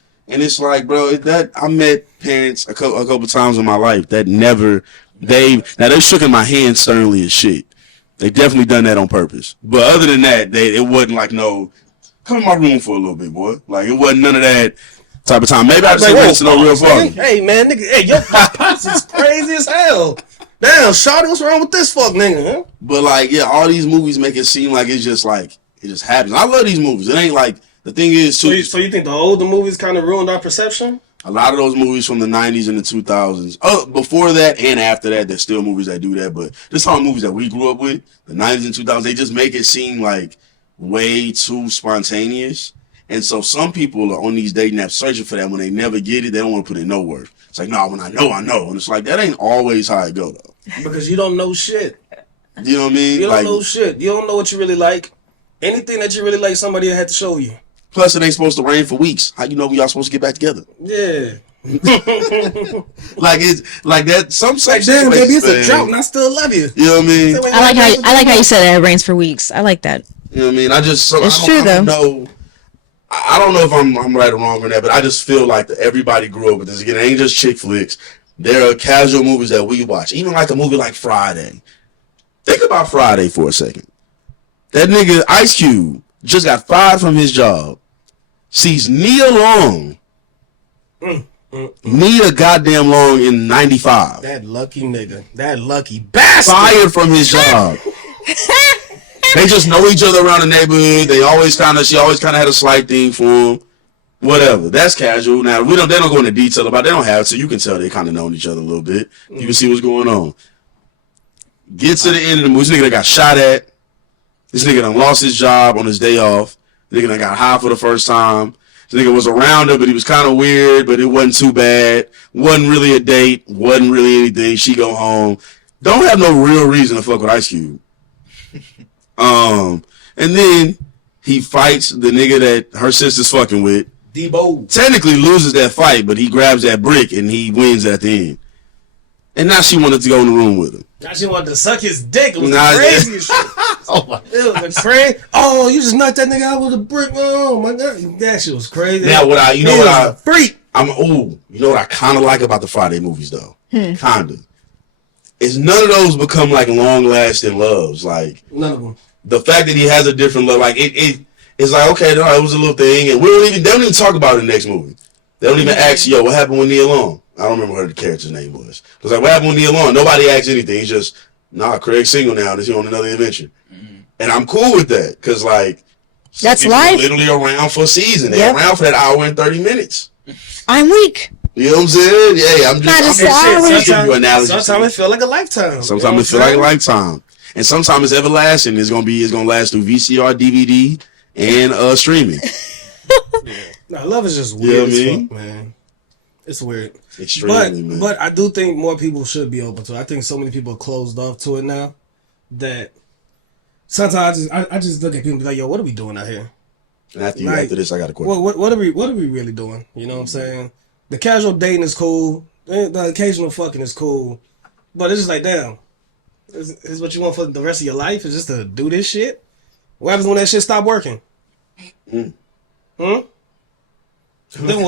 like, bro, I met parents a couple times in my life that never. They shook in my hand sternly as shit. They definitely done that on purpose. But other than that, it wasn't like no, come in my room for a little bit, boy. Like it wasn't none of that type of time. Maybe I just went to no real fun. Hey man, nigga, hey, your pops is crazy as hell. Damn, shawty, what's wrong with this fuck nigga? Huh? But like, yeah, all these movies make it seem like it just happens. I love these movies. It ain't like the thing is too. So you think the older movies kind of ruined our perception? A lot of those movies from the 90s and the 2000s. Before that and after that, there's still movies that do that. But this all movies that we grew up with, the 90s and 2000s, they just make it seem like way too spontaneous. And so some people are on these dating apps searching for that. When they never get it, they don't want to put in no work. It's like, no, when I know. And it's like, that ain't always how it go, though. Because you don't know shit. You know what I mean? You don't know shit. You don't know what you really like. Anything that you really like, somebody had to show you. Plus, it ain't supposed to rain for weeks. How you know when y'all supposed to get back together? Yeah. Like that. Some like, damn, baby, it's a drought, and I still love you. You know what I mean? I like how you said it rains for weeks. I like that. You know what I mean? It's true though. I don't know if I'm right or wrong on that, but I just feel like that everybody grew up with this. Again, it ain't just chick flicks. There are casual movies that we watch. Even like a movie like Friday. Think about Friday for a second. That nigga Ice Cube just got fired from his job. Sees Nia Long. Nia goddamn Long in 95. That lucky nigga. That lucky bastard. Fired from his job. They just know each other around the neighborhood. She always kind of had a slight thing for him. Whatever. That's casual. Now they don't go into detail about it. They don't have to. You can tell they kind of know each other a little bit. You can see what's going on. Get to the end of the movie. This nigga that got shot at. This nigga done lost his job on his day off. This nigga done got high for the first time. This nigga was around her, but he was kind of weird, but it wasn't too bad. Wasn't really a date. Wasn't really anything. She go home. Don't have no real reason to fuck with Ice Cube. And then he fights the nigga that her sister's fucking with. Debo. Technically loses that fight, but he grabs that brick and he wins at the end. And now she wanted to go in the room with him. Now she wanted to suck his dick. It was crazy as shit. Oh my! It was crazy. Oh, you just knocked that nigga out with a brick. Oh my god, that shit was crazy. Now what I freak. You know what I kind of like about the Friday movies though. Kinda. Is none of those become like long lasting loves. Like none of them. The fact that he has a different love, like it's like okay, no, it was a little thing, and they don't even talk about it in the next movie. They don't even ask, yo, what happened with Nia Long? I don't remember what the character's name was. It's like, what happened with Nia Long? Nobody asks anything. It's just, Craig's single now. He's on another adventure. Mm-hmm. And I'm cool with that. Because, like, that's life. Literally around for a season. They're around for that hour and 30 minutes. I'm weak. You know what I'm saying? Yeah, I'm just giving you analogies. Sometimes it feel like a lifetime. Sometimes it feel like a lifetime. And sometimes it's everlasting. It's gonna last through VCR, DVD, and streaming. Nah, love is just weird as fuck, man. It's weird. Extremely, man. But I do think more people should be open to it. I think so many people are closed off to it now that sometimes I just look at people and be like, yo, what are we doing out here? And after this, I got a question. What are we really doing? You know what I'm saying? The casual dating is cool. The occasional fucking is cool. But it's just like, damn. Is what you want for the rest of your life? Is just to do this shit? What happens when that shit stop working? Then what? Then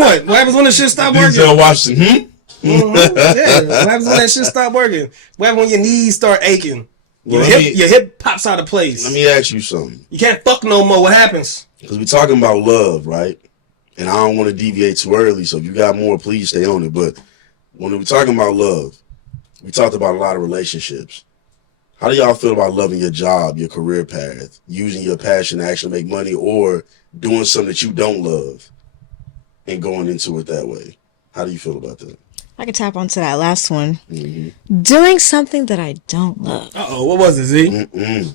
what? What happens when the shit stop working? Denzel Washington. Yeah. What happens when that shit stop working? What happens when your knees start aching? Your hip pops out of place. Let me ask you something. You can't fuck no more. What happens? Because we're talking about love, right? And I don't want to deviate too early, so if you got more, please stay on it. But when we're talking about love, we talked about a lot of relationships. How do y'all feel about loving your job, your career path, using your passion to actually make money, or doing something that you don't love and going into it that way? How do you feel about that? I can tap onto that last one. Mm-hmm. Doing something that I don't love. What was it, Z? Mm-mm.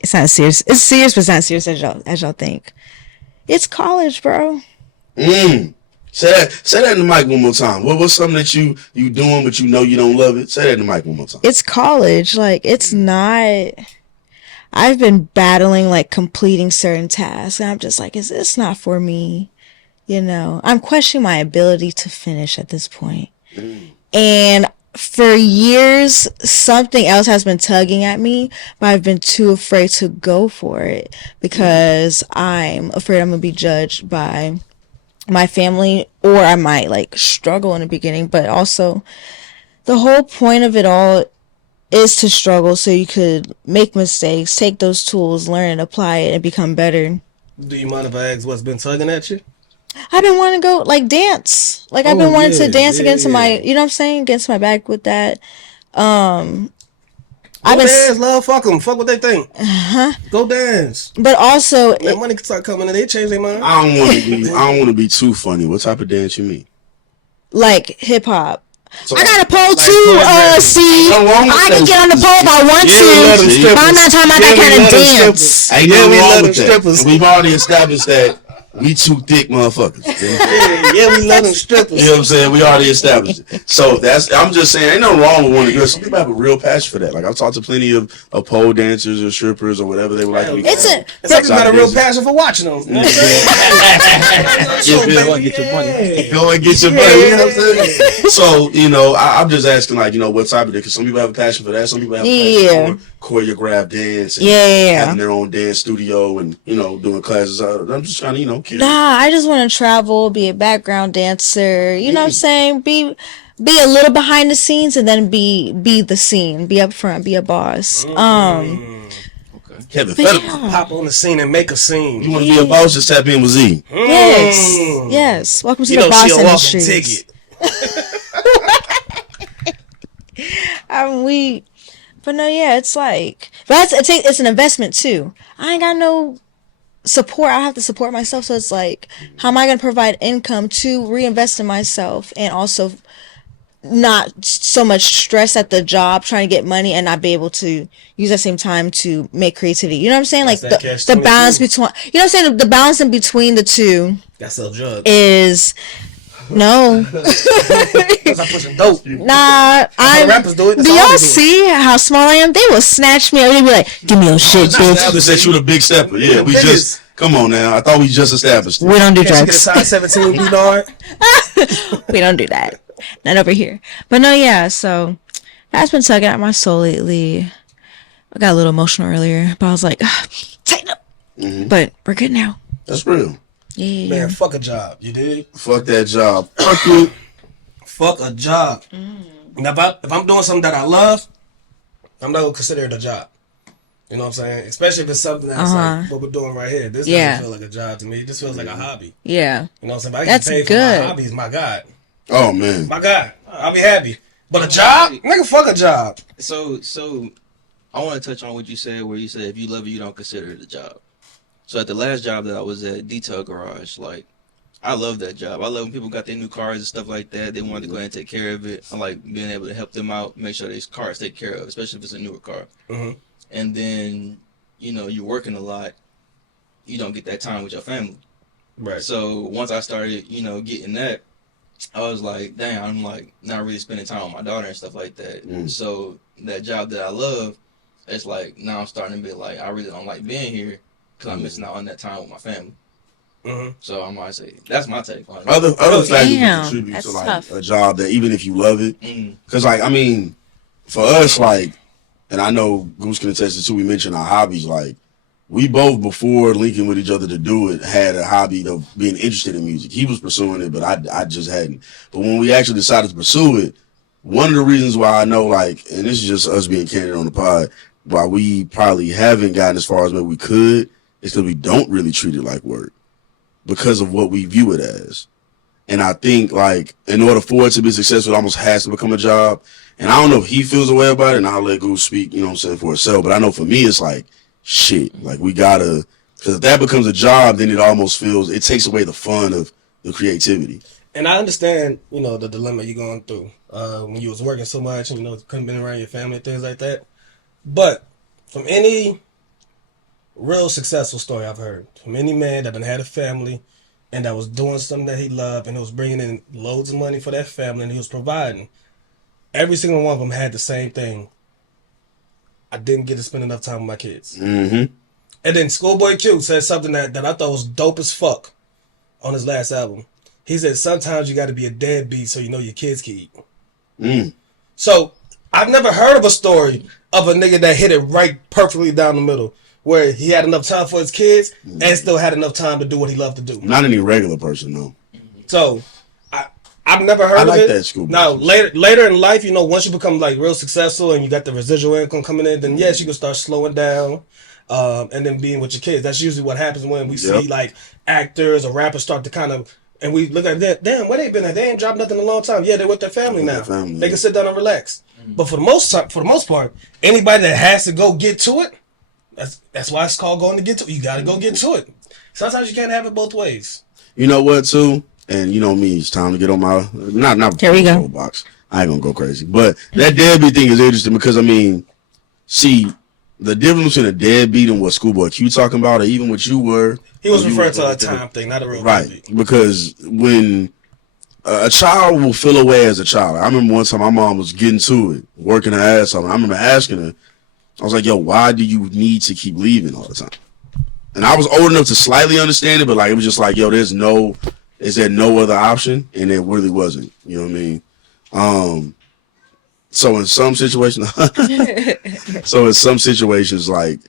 It's not serious. It's serious, but it's not serious as y'all think. It's college, bro. Say that in the mic one more time. What's something that you doing but you know you don't love it? Say that in the mic one more time. It's college. Like, it's not... I've been battling, like, completing certain tasks. And I'm just like, is this not for me? You know? I'm questioning my ability to finish at this point. And for years, something else has been tugging at me, but I've been too afraid to go for it because I'm afraid I'm going to be judged by my family, or I might like struggle in the beginning. But also, the whole point of it all is to struggle so you could make mistakes, take those tools, learn and apply it, and become better. Do you mind if I ask what's been tugging at you? I've been wanting to go like dance. Like I've been wanting to dance against my, you know what I'm saying, against my back with that. Go dance, love, fuck them. Fuck what they think. Go dance. But also, that money can start coming and they change their mind. I don't want to be too funny. What type of dance you mean? Like hip hop. So, I got a pole too. See, I can get on the pole if I want to. But I'm not talking about that kind of dance. Ain't nothing wrong with that. We've already established that. We too thick motherfuckers. We love them strippers. You know what I'm saying? We already established it. So I'm just saying, ain't nothing wrong with wanting to go. Some people have a real passion for that. Like I've talked to plenty of pole dancers or strippers or whatever they would like to be. It's like you got a real passion for watching them. You know what I'm saying? Go and get your money. Go and get your money. You know what I'm saying? So, I'm just asking, like, what type of it? Because some people have a passion for that. Some people have a passion for choreographed dance. And having their own dance studio and, doing classes. I'm just trying to, Nah, I just want to travel, be a background dancer. You know what I'm saying? Be a little behind the scenes and then be the scene. Be up front, be a boss. Kevin Federer. Pop on the scene and make a scene. You want to be a boss? Just tap in with Z. Yes. Welcome to the boss industry. I'm weak. But no, it's like, but it's an investment too. I ain't got no support. I have to support myself. So it's like, how am I going to provide income to reinvest in myself and also not so much stress at the job trying to get money and not be able to use that same time to make creativity. You know what I'm saying? Like the balance between, you know what I'm saying? The balance in between the two. That's a drug. Is no. Because I'm pushing dope. Nah, rappers do it. Do y'all see how small I am? They will snatch me up and be like, "Give me your shit, bitch." Established that you the big stepper. Yeah, we just come on now. I thought we just established. We don't do drugs. Get a size 17 B-Dard. We don't do that. Not over here. But no, so that's been tugging at my soul lately. I got a little emotional earlier, but I was like, tighten up. But we're good now. That's real. Yeah. Man, fuck a job. You dig? Fuck that job. Fuck you. Fuck a job. Now, if I'm doing something that I love, I'm not going to consider it a job. You know what I'm saying? Especially if it's something that's like what we're doing right here. This doesn't feel like a job to me. This feels like a hobby. Yeah. You know what I'm saying? But I That's get paid good. for my hobbies. My God. Oh, man. My God. I'll be happy. But a job? Nigga, fuck a job. So I want to touch on what you said, where you said if you love it, you don't consider it a job. So at the last job that I was at, Detail Garage, like, I love that job. I love when people got their new cars and stuff like that. They wanted to go ahead and take care of it. I like being able to help them out, make sure these cars take care of, especially if it's a newer car. Mm-hmm. And then, you're working a lot. You don't get that time with your family. Right. So once I started, getting that, I was like, damn, I'm like not really spending time with my daughter and stuff like that. So that job that I love, it's like now I'm starting to be like, I really don't like being here because I'm missing out on that time with my family. Mm-hmm. So I'm gonna say that's my take on it. Other factors that contribute to like tough. A job that even if you love it, because like I mean, for us like, and I know Goose can attest to too. We mentioned our hobbies. Like we both before linking with each other to do it had a hobby of being interested in music. He was pursuing it, but I just hadn't. But when we actually decided to pursue it, one of the reasons why I know like, and this is just us being candid on the pod, why we probably haven't gotten as far as maybe we could, is because we don't really treat it like work. Because of what we view it as. And I think, like, in order for it to be successful, it almost has to become a job. And I don't know if he feels a way about it, and I'll let Goose speak, you know what I'm saying, for itself. But I know for me, it's like, shit. Like, we gotta, because if that becomes a job, then it almost feels, it takes away the fun of the creativity. And I understand, the dilemma you're going through when you was working so much and, couldn't be around your family and things like that. But from any real successful story I've heard from any man that done had a family and that was doing something that he loved and he was bringing in loads of money for that family and he was providing. Every single one of them had the same thing. I didn't get to spend enough time with my kids. Mm-hmm. And then Schoolboy Q said something that I thought was dope as fuck on his last album. He said, sometimes you got to be a deadbeat so you know your kids can eat. So I've never heard of a story of a nigga that hit it right perfectly down the middle, where he had enough time for his kids and still had enough time to do what he loved to do. Not any regular person, no. So, I've never heard of it. That school. Now, later in life, once you become like real successful and you got the residual income coming in, then yes, you can start slowing down and then being with your kids. That's usually what happens when we see like actors or rappers start to kind of, and we look at that, damn, where they been at? They ain't dropped nothing in a long time. Yeah, they're with their family now. They can sit down and relax. But for the most part, anybody that has to go get to it, that's why it's called going to get to it. You got to go get to it. Sometimes you can't have it both ways. You know what, too? And you know me, it's time to get on my not here we go box. I ain't gonna go crazy, but that deadbeat thing is interesting because I mean, see the difference between a deadbeat and what Schoolboy Q talking about, or even what you were. He was referring to a time thing, not a real deadbeat. Because when a child will feel away as a child. I remember one time my mom was getting to it, working her ass off. I remember asking her, I was like, "Yo, why do you need to keep leaving all the time?" And I was old enough to slightly understand it, but like it was just like, "Yo, is there no other option?" And it really wasn't. You know what I mean? So in some situations, like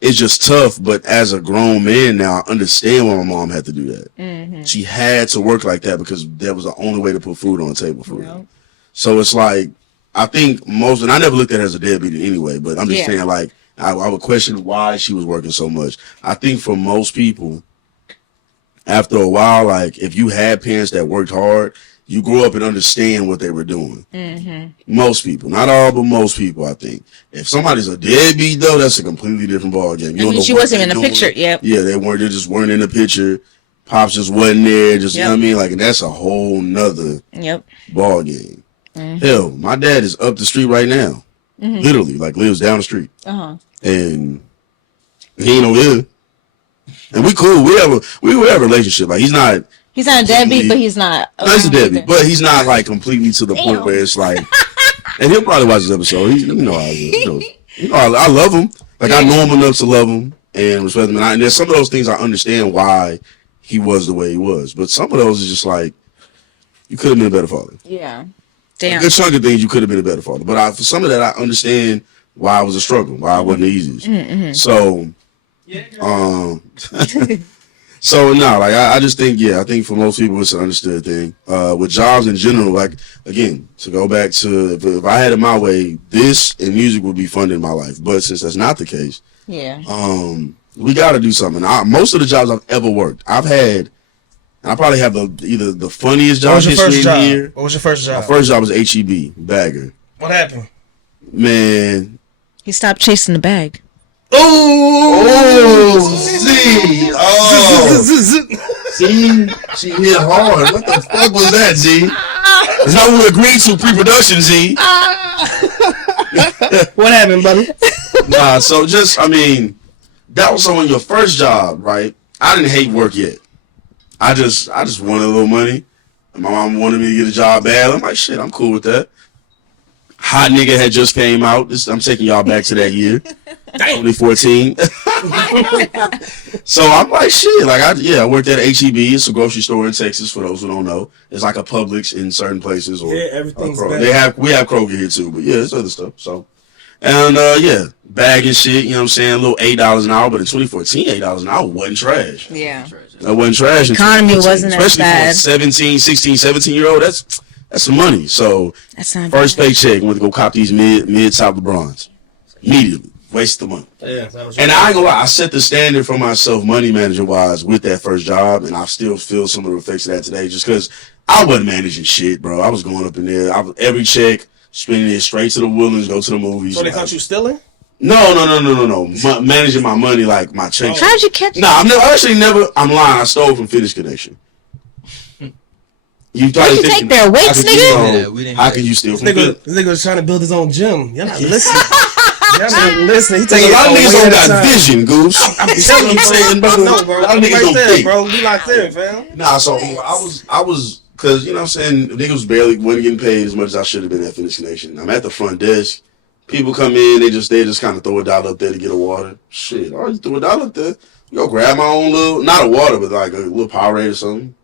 it's just tough. But as a grown man now, I understand why my mom had to do that. Mm-hmm. She had to work like that because that was the only way to put food on the table for her. So it's like I think most, and I never looked at her as a deadbeat anyway. But I'm just saying, like I would question why she was working so much. I think for most people, after a while, like if you had parents that worked hard, you grow up and understand what they were doing. Mm-hmm. Most people, not all, but most people, I think. If somebody's a deadbeat, though, that's a completely different ballgame. You don't know she wasn't in the picture. Yep. Yeah, they just weren't in the picture. Pops just wasn't there. Just you know what I mean, like that's a whole nother ballgame. Mm-hmm. Hell, my dad is up the street right now, literally, like lives down the street, and he ain't over here. And we cool. We have a relationship. Like he's not a deadbeat, but he's not. He's a deadbeat, but he's not like completely to the point where it's like. And he'll probably watch this episode. I love him. Like I know him enough to love him and respect him. And there's some of those things I understand why he was the way he was, but some of those is just like you could have been a better father. Yeah, damn. A good chunk of things you could have been a better father, but for some of that I understand why it was a struggle, why it wasn't the easiest. Mm-hmm. So. So no, like I just think I think for most people it's an understood thing. With jobs in general, like again, to go back to if I had it my way, this and music would be funding my life. But since that's not the case, we got to do something. Most of the jobs I've ever worked, I've had, and I probably have either the funniest job history in here. What was your first job? My first job was HEB bagger. What happened? Man, he stopped chasing the bag. Oh, Z. Oh. See, she hit hard. What the fuck was that, Z? It's not what we agreed to pre-production, Z. What happened, buddy? Nah, so just, I mean, that was on your first job, right? I didn't hate work yet. I just wanted a little money. And my mom wanted me to get a job bad. I'm like, shit, I'm cool with that. Hot Nigga had just came out. I'm taking y'all back to that year. 2014. So I'm like, shit. Like, I worked at HEB. It's a grocery store in Texas, for those who don't know. It's like a Publix in certain places. Or, Yeah, everything's we have Kroger here too, but yeah, there's other stuff. So, and bag and shit, you know what I'm saying? A little $8 an hour, but in 2014, $8 an hour wasn't trash. Yeah. That wasn't trash. Economy wasn't as bad. Especially for a 17-year-old, that's some money. So, That's not first bad. paycheck, went to go cop these mid-top LeBrons. Immediately. Waste the money. Yeah, And I ain't gonna lie, I set the standard for myself money manager-wise with that first job, and I still feel some of the effects of that today just because I wasn't managing shit, bro. I was going up in there. Every check, spending it straight to the Woodlands, go to the movies. So they caught you stealing? No. Managing my money, like my checks. How'd you catch Nah, I'm lying. I stole from Fitness Connection. You What'd you take their weights, nigga? How can you steal from Fitness? This nigga was trying to build his own gym. Y'all not listening. Y'all not listening. He A taking lot of it niggas away don't at a got time. vision, Goose. I'm telling you, bro. No, bro. A lot of niggas Right don't there, think. bro. We locked in, fam. Nah, so I was, cause you know what I'm saying, niggas barely wasn't getting paid as much as I should have been at Fitness Connection. I'm at the front desk. People come in, they just kind of throw a dollar up there to get a water. Shit, I already threw a dollar up there. You go grab my own little, not a water, but like a little Powerade or something.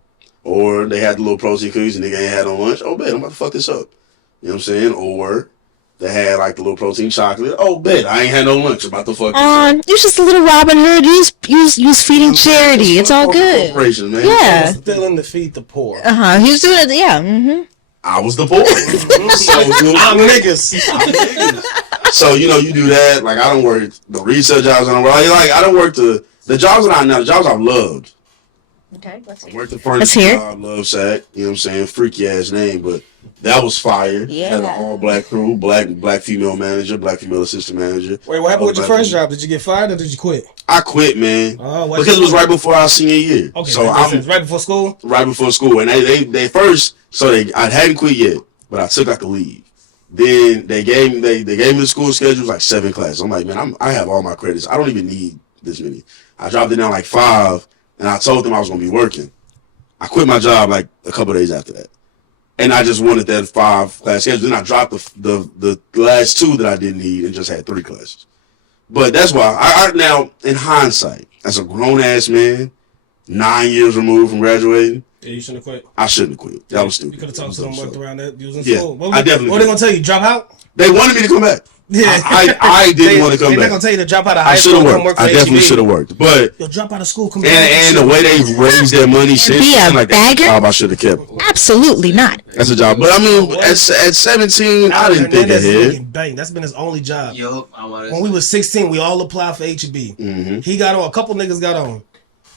Or they had the little protein cookies and nigga ain't had on lunch. Oh, bet, I'm about to fuck this up. You know what I'm saying? Or they had like the little protein chocolate. Oh, bet, I ain't had no lunch. I'm about to fuck this up. You're just a little Robin Hood. You was feeding charity. It's all good. Corporation, man. Yeah. Stealing to feed the poor. He was doing it. Yeah. Mm-hmm. I was the poor. I'm niggas. So, you do that. Like, I don't work the retail jobs. I don't work. Like, I don't work the jobs the jobs I've loved. Okay, let's I see. worked the furniture Let's hear it. job, Love Sack. You know what I'm saying? Freaky ass name, but that was fire. Yeah. Had an all black crew, black female manager, black female assistant manager. Wait, what happened with your All first black job? Did you get fired or did you quit? I quit, man. Oh, what because you it was do? right before our senior year. Okay, so that makes I'm sense. Right before school? right before school. And they first, I hadn't quit yet, but I took like a leave. Then they gave me the school schedule, like 7 classes. I'm like, man, I have all my credits. I don't even need this many. I dropped it down like 5, and I told them I was going to be working. I quit my job like a couple of days after that. And I just wanted that 5 class schedule. Then I dropped the last 2 that I didn't need and just had 3 classes. But that's why I now, in hindsight, as a grown ass man, 9 years removed from graduating, Yeah, you shouldn't have quit. I shouldn't have quit. That was stupid. You could have talked to them, worked around that. You was in Yeah, school. I definitely What they could. gonna tell you? Drop out? They wanted me to come back. Yeah. I didn't want to come They're not back. gonna tell you to drop out of I high should school have and come work worked. for I definitely HEB. should have worked. But Yo, drop out of school, come back. and the way they raised their money since, Be a like that bagger? job I should have kept. Absolutely not. That's a job. But I mean, at 17, I didn't think Hernandez is ahead. making bank. That's been his only job. Yo, I want When we was 16, we all applied for HEB. Mm-hmm. He got on. A couple niggas got on.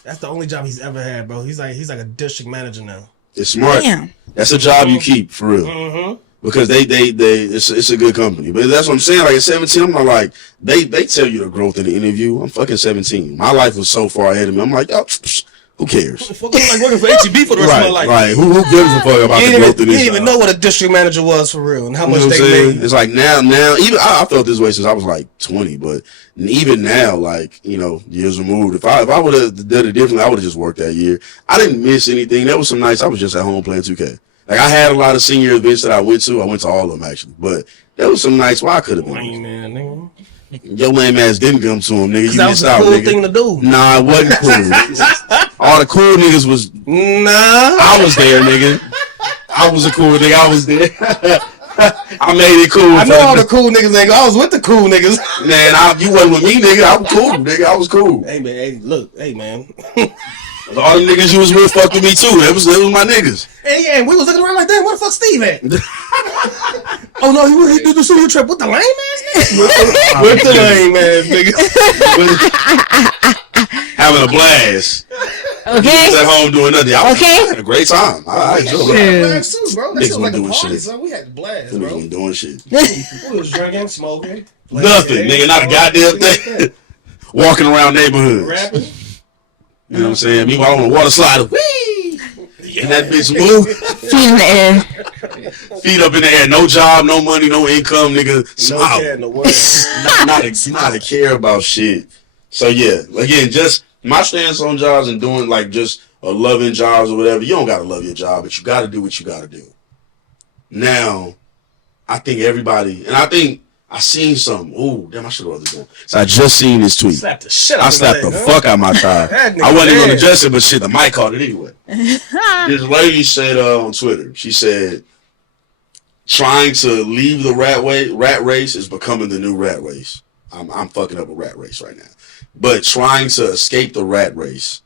That's the only job he's ever had, bro. He's like a district manager now. It's smart. Damn. That's a job you keep for real. Mm-hmm. Because it's a good company. But that's what I'm saying. Like at 17, I'm not like they tell you the growth in the interview. I'm fucking 17. My life was so far ahead of me. I'm like, yo, who cares? Fuck, I'm like working for HEB for the rest of my life. Right. Who gives a fuck about You the didn't growth in even, you this didn't even job? know what a district manager was for real and how You know much what I'm they saying? made. It's like now, even I felt this way since I was like 20, but even now, like, years removed, if I would have done it differently, I would have just worked that year. I didn't miss anything. There was some nights I was just at home playing 2K. Like, I had a lot of senior events that I went to. I went to all of them, actually. But there was some nights where I could have been. Lame, man, nigga. Your lame ass didn't come to him, nigga. You That was missed the out, cool nigga. thing to do. Nah, it wasn't cool. All the cool niggas was... Nah. I was there, nigga. I was a cool nigga. I was there. I made it cool. I know all the cool niggas ain't. I was with the cool niggas. Man, you wasn't with me, nigga. I was cool, nigga. I was cool. Hey man, hey, look, hey man. All the niggas you was with fucked with me too. That was my niggas. Hey, yeah, and we was looking around like that. Where the fuck Steve at? Oh no, he did the studio trip with the lame ass nigga. With the lame ass nigga. Having a blast. Okay. Was at home doing nothing. I Okay. had a great time. I enjoyed We it. had a blast too, bro. That Niggas shit was like a doing party, shit. son. We had a blast, Niggas bro. wasn't doing shit. We was drinking, smoking. Nothing, nigga. Not a goddamn thing. walking around neighborhoods. Rapping. You know what I'm saying? Meanwhile, on a water slide, whee! And that bitch move. Feet in the air. Feet up in the air. No job, no money, no income, nigga. No Smile. care in the world. not to care about shit. So yeah, again, just my stance on jobs and doing like just loving jobs or whatever. You don't gotta love your job, but you gotta do what you gotta do. Now, I think everybody, and I think I seen something. Ooh, damn! I should have wrote this down. So I just seen this tweet. Slapped the shit out I of slapped the fuck out my child. That nigga I wasn't dead. gonna address it, but shit, the mic caught it anyway. This lady said on Twitter, she said, trying to leave the rat race is becoming the new rat race. I'm fucking up a rat race right now. But trying to escape the rat race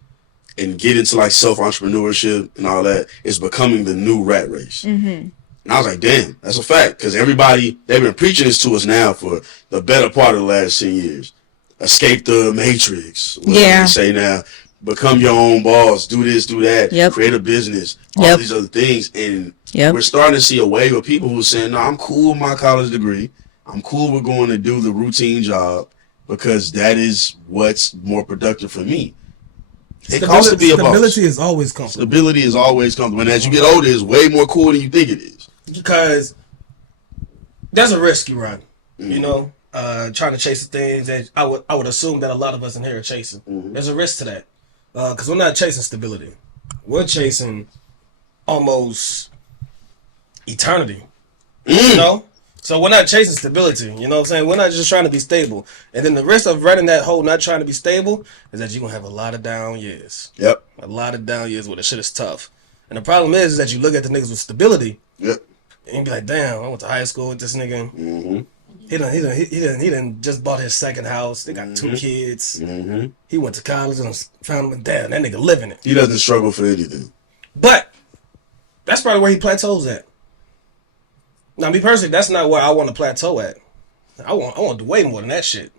and get into like self-entrepreneurship and all that is becoming the new rat race. Mm-hmm. And I was like, damn, that's a fact. Because everybody, they've been preaching this to us now for the better part of the last 10 years. Escape the matrix. Yeah. They say now, become your own boss, do this, do that, create a business, all these other things. And we're starting to see a wave of people who are saying, no, I'm cool with my college degree. I'm cool with going to do the routine job because that is what's more productive for me. It costs to be a boss. Stability is always comfortable. Stability is always comfortable. And as you get older, it's way more cool than you think it is. Because there's a risk you run, you know, trying to chase the things that I would assume that a lot of us in here are chasing. There's a risk to that. Because we're not chasing stability. We're chasing almost eternity, you know? So we're not chasing stability, you know what I'm saying? We're not just trying to be stable. And then the risk of running that whole not trying to be stable is that you're going to have a lot of down years. Yep. A lot of down years where the shit is tough. And the problem is that you look at the niggas with stability. Yep. And you be like, damn, I went to high school with this nigga. Mm-hmm. He done just bought his second house. They got 2 kids. Mm-hmm. He went to college and found him, damn, that nigga living it. He doesn't struggle for anything. But that's probably where he plateaus at. Now, me personally, that's not where I want to plateau at. I want to do way more than that shit.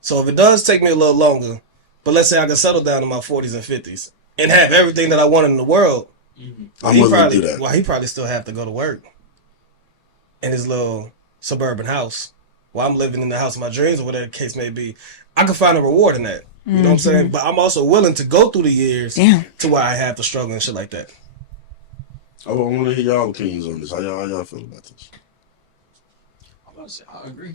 So if it does take me a little longer, but let's say I can settle down in my 40s and 50s and have everything that I wanted in the world, I'm willing to do that. Well, he probably still have to go to work in his little suburban house while I'm living in the house of my dreams or whatever the case may be. I can find a reward in that. You know what I'm saying? But I'm also willing to go through the years to where I have to struggle and shit like that. I want to hear y'all opinions on this. How y'all feel about this? I'm about to say, I agree.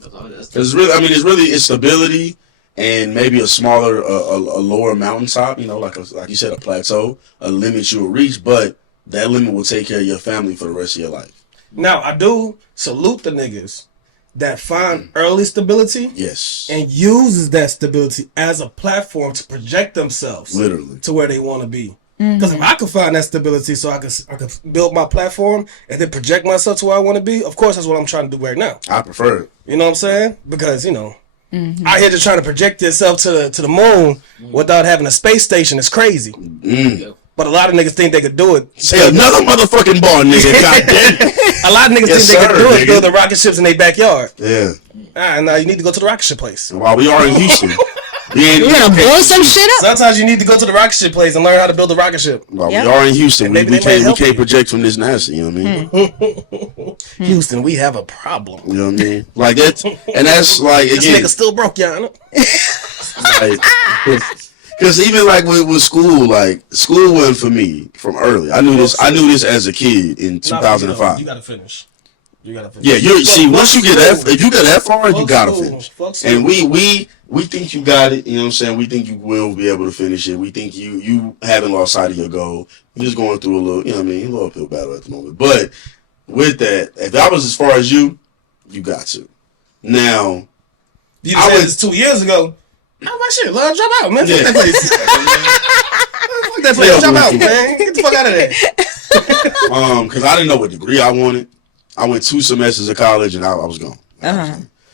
It's really, it's stability and maybe a smaller, a lower mountaintop. You know, like you said, a plateau, a limit you will reach, but that limit will take care of your family for the rest of your life. Now, I do salute the niggas that find early stability, and uses that stability as a platform to project themselves, literally, to where they want to be. Because if I could find that stability, so I could build my platform and then project myself to where I want to be, of course that's what I'm trying to do right now. I prefer it. You know what I'm saying? Because out here just trying to project yourself to the moon without having a space station is crazy. But a lot of niggas think they could do it. Say another motherfucking bar, nigga. Goddamn. A lot of niggas think they could do it, build the rocket ships in their backyard. Yeah. Now you need to go to the rocket ship place. While we are in Houston. You gonna blow some shit up? Sometimes you need to go to the rocket ship place and learn how to build a rocket ship. While we are in Houston, we can't project from this NASA, you know what I mean? Houston, we have a problem. You know what I mean? Like that, and that's like, again, this nigga still broke, y'all. Because even like with school, like school wasn't for me from early. I knew this as a kid in 2005. You gotta finish. Yeah, once you get that, if you get that far, you gotta finish. And we think you got it. You know what I'm saying? We think you will be able to finish it. We think you haven't lost sight of your goal. You're just going through a little, you know what I mean, a little uphill battle at the moment. But with that, if I was as far as you got to. Now, you said this 2 years ago. No, my shit, love, drop out, man. Fuck that place. Fuck that place. Drop out, man. Get the fuck out of there. Because I didn't know what degree I wanted. I went 2 semesters of college and I was gone.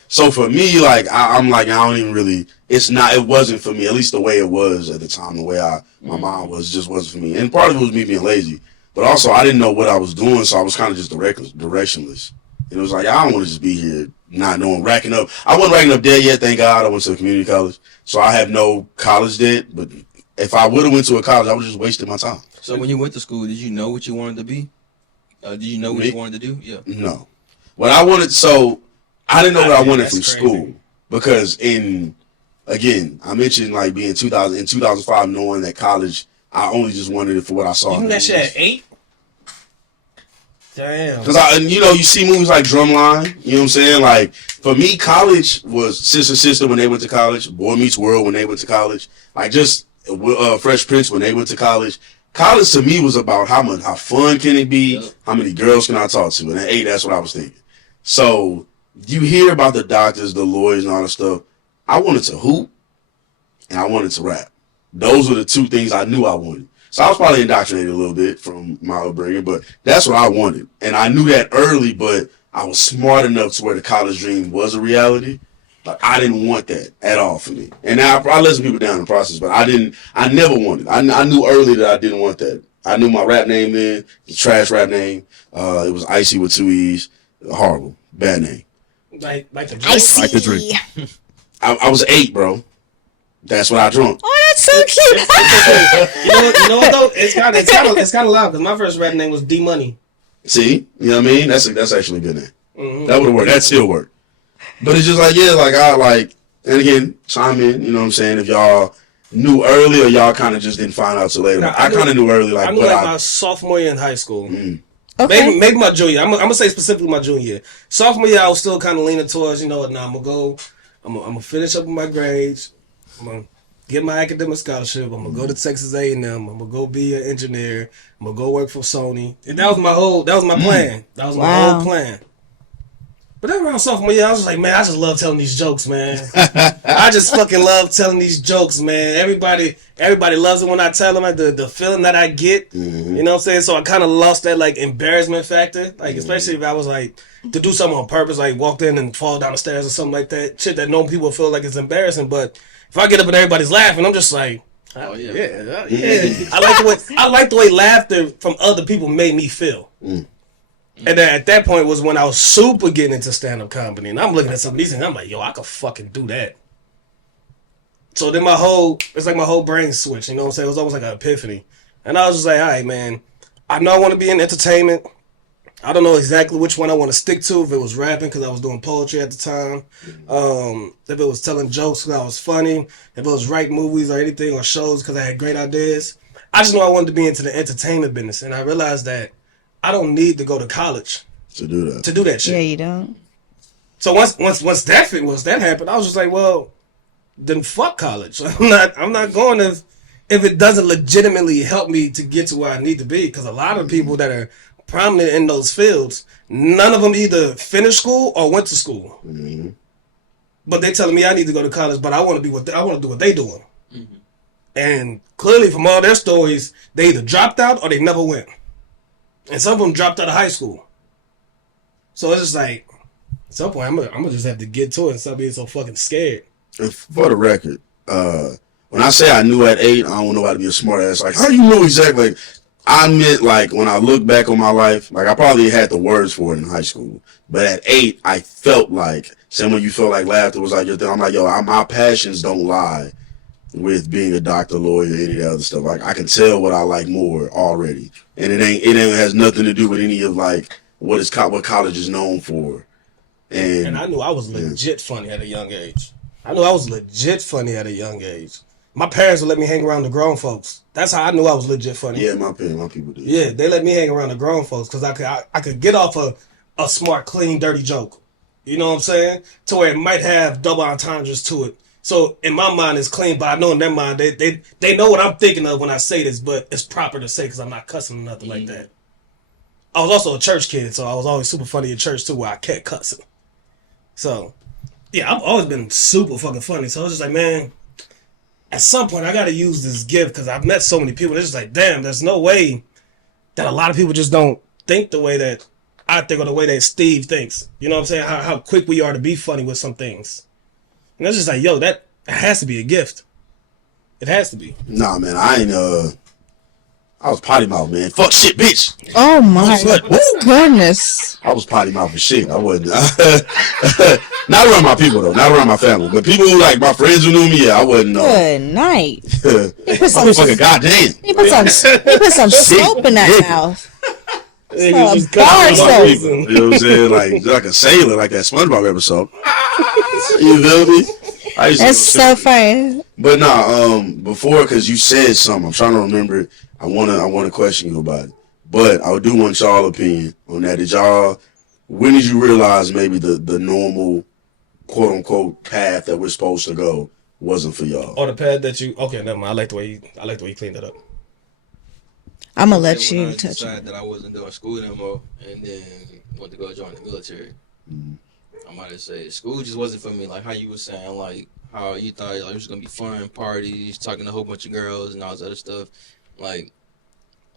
So for me, like I'm like, I don't even really. It wasn't for me. At least the way it was at the time, the way my mind was, just wasn't for me. And part of it was me being lazy, but also I didn't know what I was doing, so I was kind of just directionless. And it was like, I don't want to just be here not knowing, racking up. I wasn't racking up debt yet, thank God. I went to a community college, so I have no college debt. But if I would have went to a college, I would just wasted my time. So when you went to school, did you know what you wanted to be? Did you know what you wanted to do? Yeah. No. What I wanted, so I didn't know what I wanted from school, because in again, I mentioned like being 2005, knowing that college, I only just wanted it for what I saw. You knew that shit at 8? Damn. Because you see movies like Drumline. You know what I'm saying? Like for me, college was Sister when they went to college. Boy Meets World when they went to college. Like just Fresh Prince when they went to college. College to me was about how fun can it be? Yep. How many girls can I talk to? And at 8, that's what I was thinking. So you hear about the doctors, the lawyers, and all that stuff. I wanted to hoop, and I wanted to rap. Those were the two things I knew I wanted. So I was probably indoctrinated a little bit from my upbringing, but that's what I wanted. And I knew that early, but I was smart enough to where the college dream was a reality. Like I didn't want that at all for me. And now I let some people down in the process, but I never wanted it. I knew early that I didn't want that. I knew my rap name then, the trash rap name. It was Icy with 2 E's. Horrible. Bad name. Like the drink. Icy. Like the drink. I was 8, bro. That's what I drunk. Oh, that's so cute. you know what though? It's kind of loud because my first rap name was D Money. See, you know what I mean? That's actually a good name. Mm-hmm. That would have worked. That still worked. But it's just like and again, chime in. You know what I'm saying? If y'all knew early or y'all kind of just didn't find out till later. Nah, I kind of knew early. I knew my sophomore year in high school. Okay. Maybe my junior. I'm gonna say specifically my junior year. Sophomore year, I was still kind of leaning towards, you know what? Now I'm gonna finish up with my grades. I'm gonna get my academic scholarship. I'm gonna go to Texas A&M. I'm gonna go be an engineer. I'm gonna go work for Sony. And that was my plan. That was my whole plan. But then around sophomore year, I was just like, man, I just love telling these jokes, man. I just fucking love telling these jokes, man. Everybody loves it when I tell them, like, the feeling that I get. Mm-hmm. You know what I'm saying? So I kind of lost that, like, embarrassment factor. Like, especially if I was, like, to do something on purpose, like, walked in and fall down the stairs or something like that. Shit that normal people feel like it's embarrassing. But if I get up and everybody's laughing, I'm just like, oh, yeah. I like the way laughter from other people made me feel. And then at that point was when I was super getting into stand-up comedy. And I'm looking at some of these and I'm like, yo, I could fucking do that. So then it's like my whole brain switched, you know what I'm saying? It was almost like an epiphany. And I was just like, all right, man, I know I want to be in entertainment. I don't know exactly which one I want to stick to. If it was rapping because I was doing poetry at the time. If it was telling jokes because I was funny. If it was writing movies or anything or shows because I had great ideas. I just know I wanted to be into the entertainment business. And I realized that I don't need to go to college to do that Yeah, shit. you don't. So once that happened, I was just like, well, then fuck college. I'm not going if it doesn't legitimately help me to get to where I need to be. Because a lot of people that are prominent in those fields, none of them either finished school or went to school. Mm-hmm. But they telling me I need to go to college, but I want to do what they doing. Mm-hmm. And clearly, from all their stories, they either dropped out or they never went. And some of them dropped out of high school. So it's just like, at some point, I'm gonna just have to get to it and stop being so fucking scared. And for the record, when I say I knew at 8, I don't know how to be a smart ass. Like, how you know exactly? Like, I meant, like, when I look back on my life, like, I probably had the words for it in high school. But at 8, I felt like, same when you felt like laughter was like your thing. I'm like, yo, my passions don't lie with being a doctor, lawyer, any of the other stuff. Like, I can tell what I like more already. And it has nothing to do with any of, like, what college is known for. And I knew I was legit funny at a young age. My parents would let me hang around the grown folks. That's how I knew I was legit funny. Yeah, my people did. Yeah, they let me hang around the grown folks because I could get off a smart, clean, dirty joke. You know what I'm saying? To where it might have double entendres to it. So in my mind it's clean, but I know in their mind they know what I'm thinking of when I say this, but it's proper to say because I'm not cussing or nothing like that. I was also a church kid, so I was always super funny in church too, where I kept cussing. So yeah, I've always been super fucking funny. So I was just like, man, at some point I got to use this gift because I've met so many people. It's just like, damn, there's no way that a lot of people just don't think the way that I think or the way that Steve thinks. You know what I'm saying? How quick we are to be funny with some things. And it's just like, yo, that has to be a gift. It has to be. Nah, man, I was potty mouth, man. Fuck shit, bitch. Oh my goodness. I was potty mouth for shit. I wasn't. Not around my people though. Not around my family. But people who like my friends who knew me, yeah, I wasn't. Good night. Fucking goddamn. He put some soap in that mouth. You know what I'm saying? Like a sailor, like that SpongeBob episode. You feel me? I used to That's go so tripping. funny. But nah, before, because you said something, I'm trying to remember. I wanna question you about it. But I do want y'all opinion on that. When did you realize maybe the normal quote unquote path that we're supposed to go wasn't for y'all? Or the pad that you. Okay, never mind. I like the way you cleaned it up. I'm gonna When let you I touch decided it. that I wasn't doing school anymore, and then went to go join the military. I might have said school just wasn't for me. Like how you were saying, like how you thought like, it was gonna be fun, parties, talking to a whole bunch of girls and all this other stuff. Like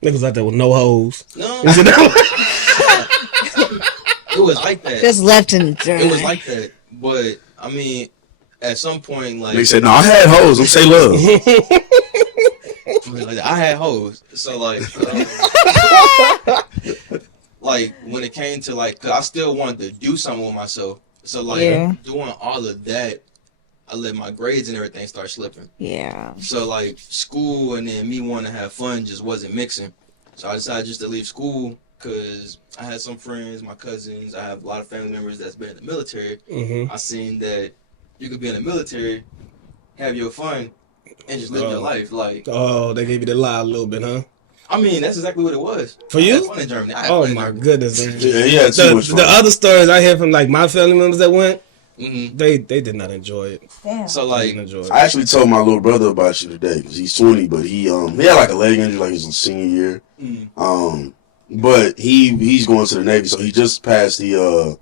Niggas out there with no hoes. no, Is it that? it was like that. Just left in the dirt. It was like that. But I mean, at some point, like They said, "No, I had hoes. I'm say love." I had hoes. So like, like when it came to like, 'cause I still wanted to do something with myself. So like Yeah. doing all of that, I let my grades and everything start slipping. Yeah. So like school and then me wanting to have fun just wasn't mixing. So I decided just to leave school because I had some friends, my cousins, I have a lot of family members that's been in the military. Mm-hmm. I seen that you could be in the military, have your fun, and just live your life. Like, Oh, they gave you the lie a little bit, huh? I mean, that's exactly what it was. For I you? had fun in Germany. I had Oh fun in my Germany. goodness. Yeah, he had too much fun. The other stories I hear from like my family members that went, Mhm. they did not enjoy it. Damn. So They like, didn't enjoy it. I actually told my little brother about you today because he's 20, but he had like a leg injury, like his senior year. mm, But he's going to the Navy, so he just passed the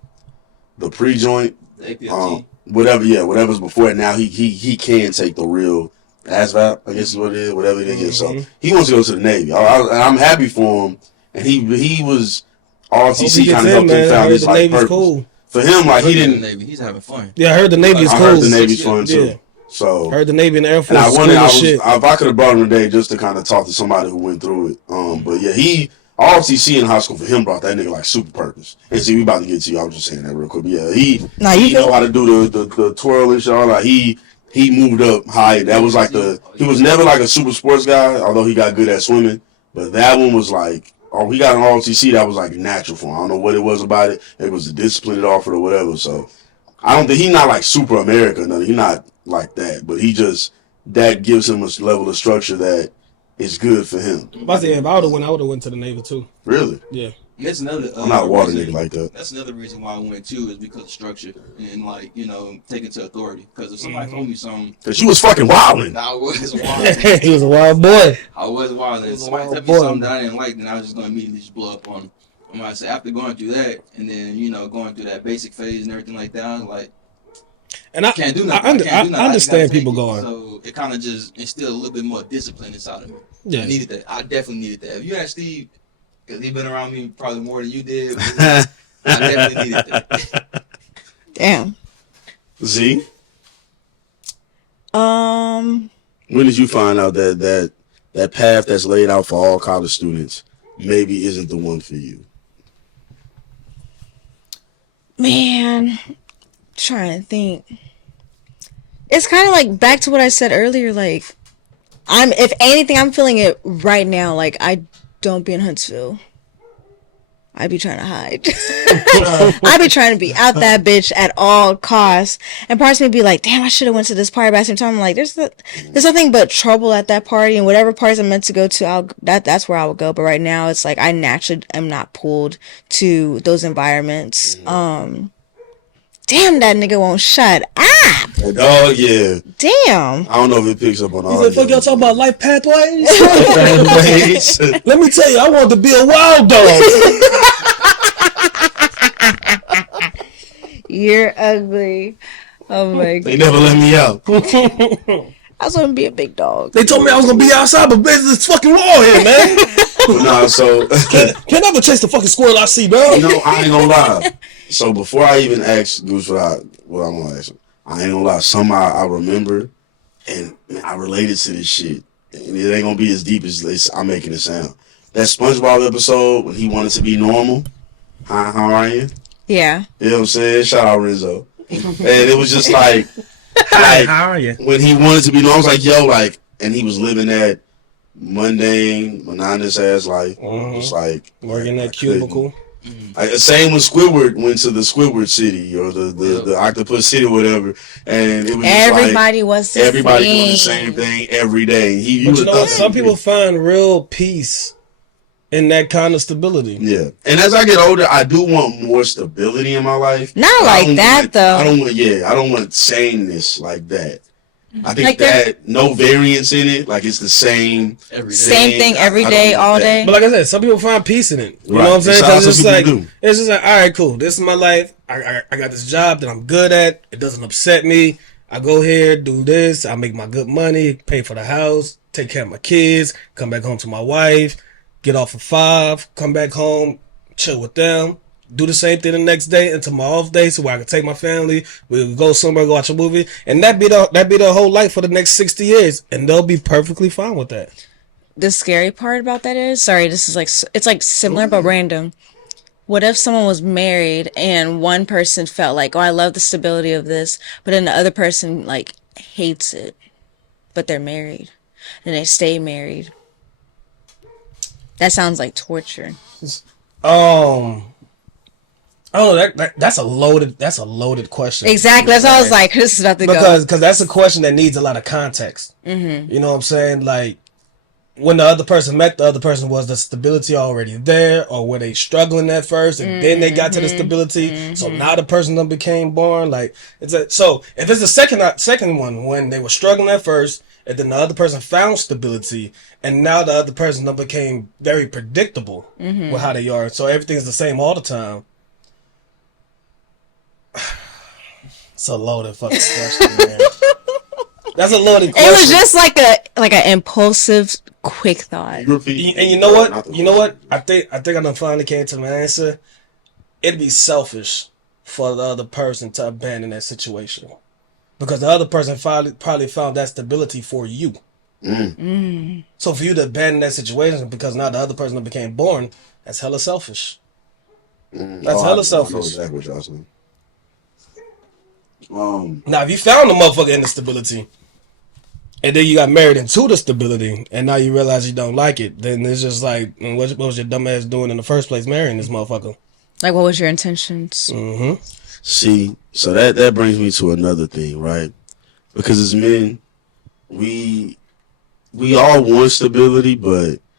pre-joint, the APLT. whatever's before it. Now he can take the real ASVAB, I guess is what it is, whatever it is. So he wants to go to the Navy. I'm happy for him, and he was Hope he ROTC gets kind of in, helped man. him I found heard his the like Navy's purpose. cool. For him, like he He's in didn't. the Navy. He's having fun. Yeah, I heard the Navy is I cool. heard the Navy's fun too. Yeah. So Heard the Navy and the Air Force and I is wanted, cool as shit. if I could have brought him today just to kind of talk to somebody who went through it. But yeah, ROTC in high school for him brought that nigga like super purpose. And see, we about to get to you. I was just saying that real quick. But yeah, he know how to do the twirl and shit. All that. He moved up high. That was like he was never like a super sports guy, although he got good at swimming. But that one was like, he got an ROTC that was like natural for him. I don't know what it was about it. It was the discipline it offered or whatever. So I don't think he's not like super America. No, he's not like that. But that gives him a level of structure that is good for him. If I would have went to the Navy too. Really? Yeah. That's another. I'm not a water reason- nigga like that. That's another reason why I went too, is because of structure and like taking to authority. Because if somebody told me something, Cause you was fucking wilding. I was wild. He was a wild boy. I was wild. And was a somebody wild told me boy. something that I didn't like, then I was just gonna immediately just blow up on them. I'm gonna say after going through that, and then going through that basic phase and everything like that, I was like, And I can't do nothing. I understand people going. So it kind of just instilled a little bit more discipline inside of me. Yeah. I needed that. I definitely needed that. If you ask Steve, because he's been around me probably more than you did, I definitely needed that. Damn. Z, Um. when did you find out that path that's laid out for all college students maybe isn't the one for you? Man, trying to think. It's kind of like back to what I said earlier. Like, if anything, I'm feeling it right now. Like, I don't be in Huntsville. I be trying to hide. I be trying to be out that bitch at all costs. And parts of me be like, damn, I should have went to this party. But at the same time, I'm like, there's nothing but trouble at that party. And whatever parties I'm meant to go to, that's where I would go. But right now, it's like I naturally am not pulled to those environments. Damn, that nigga won't shut up. Oh yeah. Damn. I don't know if it picks up on He all. said, fuck y'all talking about life pathways? Pathways. Let me tell you, I wanted to be a wild dog. You're ugly. Oh my They god. never let me out. I was gonna be a big dog. They told me I was gonna be outside, but bitch, this fucking wall here, man. But nah, so Can't ever chase the fucking squirrel I see, bro. I ain't gonna lie. So before I even ask Goose what I'm gonna ask him, I ain't gonna lie. Somehow I remember, and man, I related to this shit. And it ain't gonna be as deep as I'm making it sound. That SpongeBob episode when he wanted to be normal. Hi, how are you? Yeah. You know what I'm saying? Shout out Renzo. And it was just like How are you? when he wanted to be normal, I was like, yo, like, and he was living that mundane, monotonous ass life. Just like Working that I couldn't. cubicle. Like the same when Squidward went to the Squidward City or the Octopus City or whatever, and it was Everybody was the everybody same. doing the same thing every day. But you know what? Some people find real peace in that kind of stability. Yeah, and as I get older, I do want more stability in my life. Not like that though. I don't want sameness like that. I think like that no variance in it, like it's the same Every day. Same thing every day, all day. But like I said, some people find peace in it. You Right. know what I'm saying? That's Because how some people it's just like, all right, cool. This is my life. I got this job that I'm good at. It doesn't upset me. I go here, do this. I make my good money, pay for the house, take care of my kids, come back home to my wife, get off at 5, come back home, chill with them. Do the same thing the next day until my off day, so where I can take my family. We'll go somewhere, go watch a movie, and that be the whole life for the next 60 years, and they'll be perfectly fine with that. The scary part about that is, sorry, this is like, it's like similar but random. What if someone was married and one person felt like, oh, I love the stability of this, but then the other person like hates it, but they're married and they stay married? That sounds like torture. I don't know. That's a loaded question. Exactly. That's why I was like, this is about to go. Because that's a question that needs a lot of context. Mm-hmm. You know what I'm saying? Like, when the other person met the other person, was the stability already there, or were they struggling at first and then they got to the stability? So now the person done became born. Like, so if it's the second one, when they were struggling at first and then the other person found stability, and now the other person done became very predictable with how they are. So everything's the same all the time. It's a loaded fucking question, man. That's a loaded question. It was just like an impulsive, quick thought. And you know what? I think I done finally came to my answer. It'd be selfish for the other person to abandon that situation, because the other person probably found that stability for you. So for you to abandon that situation because now the other person became born, that's hella selfish. That's hella selfish. I know exactly what y'all saying. Now, if you found the motherfucker in the stability, and then you got married into the stability, and now you realize you don't like it, then it's just like, what was your dumb ass doing in the first place marrying this motherfucker? Like, what was your intentions? Mm-hmm. See, so that brings me to another thing, right? Because as men, we all want stability,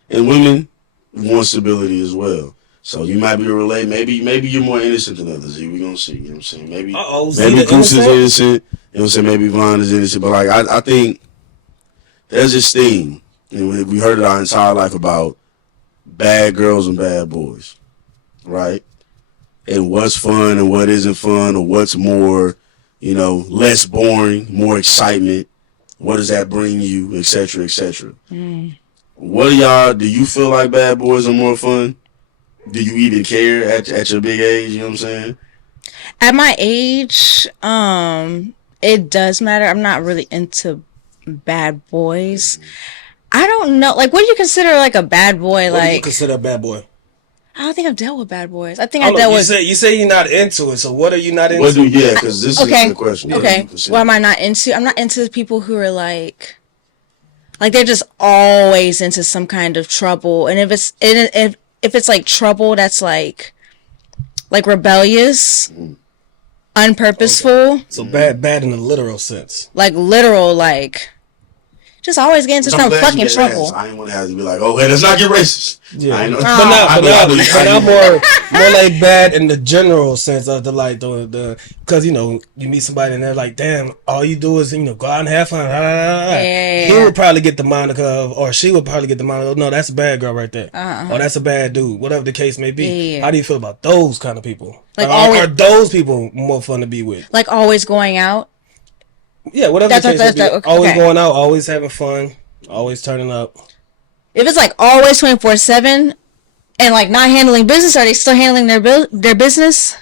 and women want stability as well. So you might be maybe you're more innocent than others. We're gonna see. You know what I'm saying? Maybe Goose is innocent. You know what I'm saying? Maybe Vaughn is innocent. But like I think there's this thing, and we heard it our entire life about bad girls and bad boys, right? And what's fun and what isn't fun, or what's more, less boring, more excitement. What does that bring you, et cetera, et cetera. What do you feel like bad boys are more fun? Do you even care at your big age? You know what I'm saying? At my age, it does matter. I'm not really into bad boys. I don't know. Like, what do you consider like a bad boy? What do you consider a bad boy? I don't think I've dealt with bad boys. I think I dealt with. You say you're not into it. So what are you not into? Because this is the question. Okay. What am I not into? I'm not into people who are like they're just always into some kind of trouble. And if it's like trouble that's like rebellious, unpurposeful. Okay. So bad in the literal sense. Like literal, like just always get into some fucking trouble. I ain't want to have to be like, oh, hey, let's not get racist. Yeah, but not more like bad in the general sense of the because you meet somebody and they're like, damn, all you do is go out and have fun. He would probably get the moniker of, or she would probably get the moniker of, no, that's a bad girl right there, or that's a bad dude, whatever the case may be. How do you feel about those kind of people? Like, are those people more fun to be with? Like always going out. Yeah, whatever the case may be. Always going out, always having fun, always turning up. If it's like always 24/7 and like not handling business, are they still handling their business?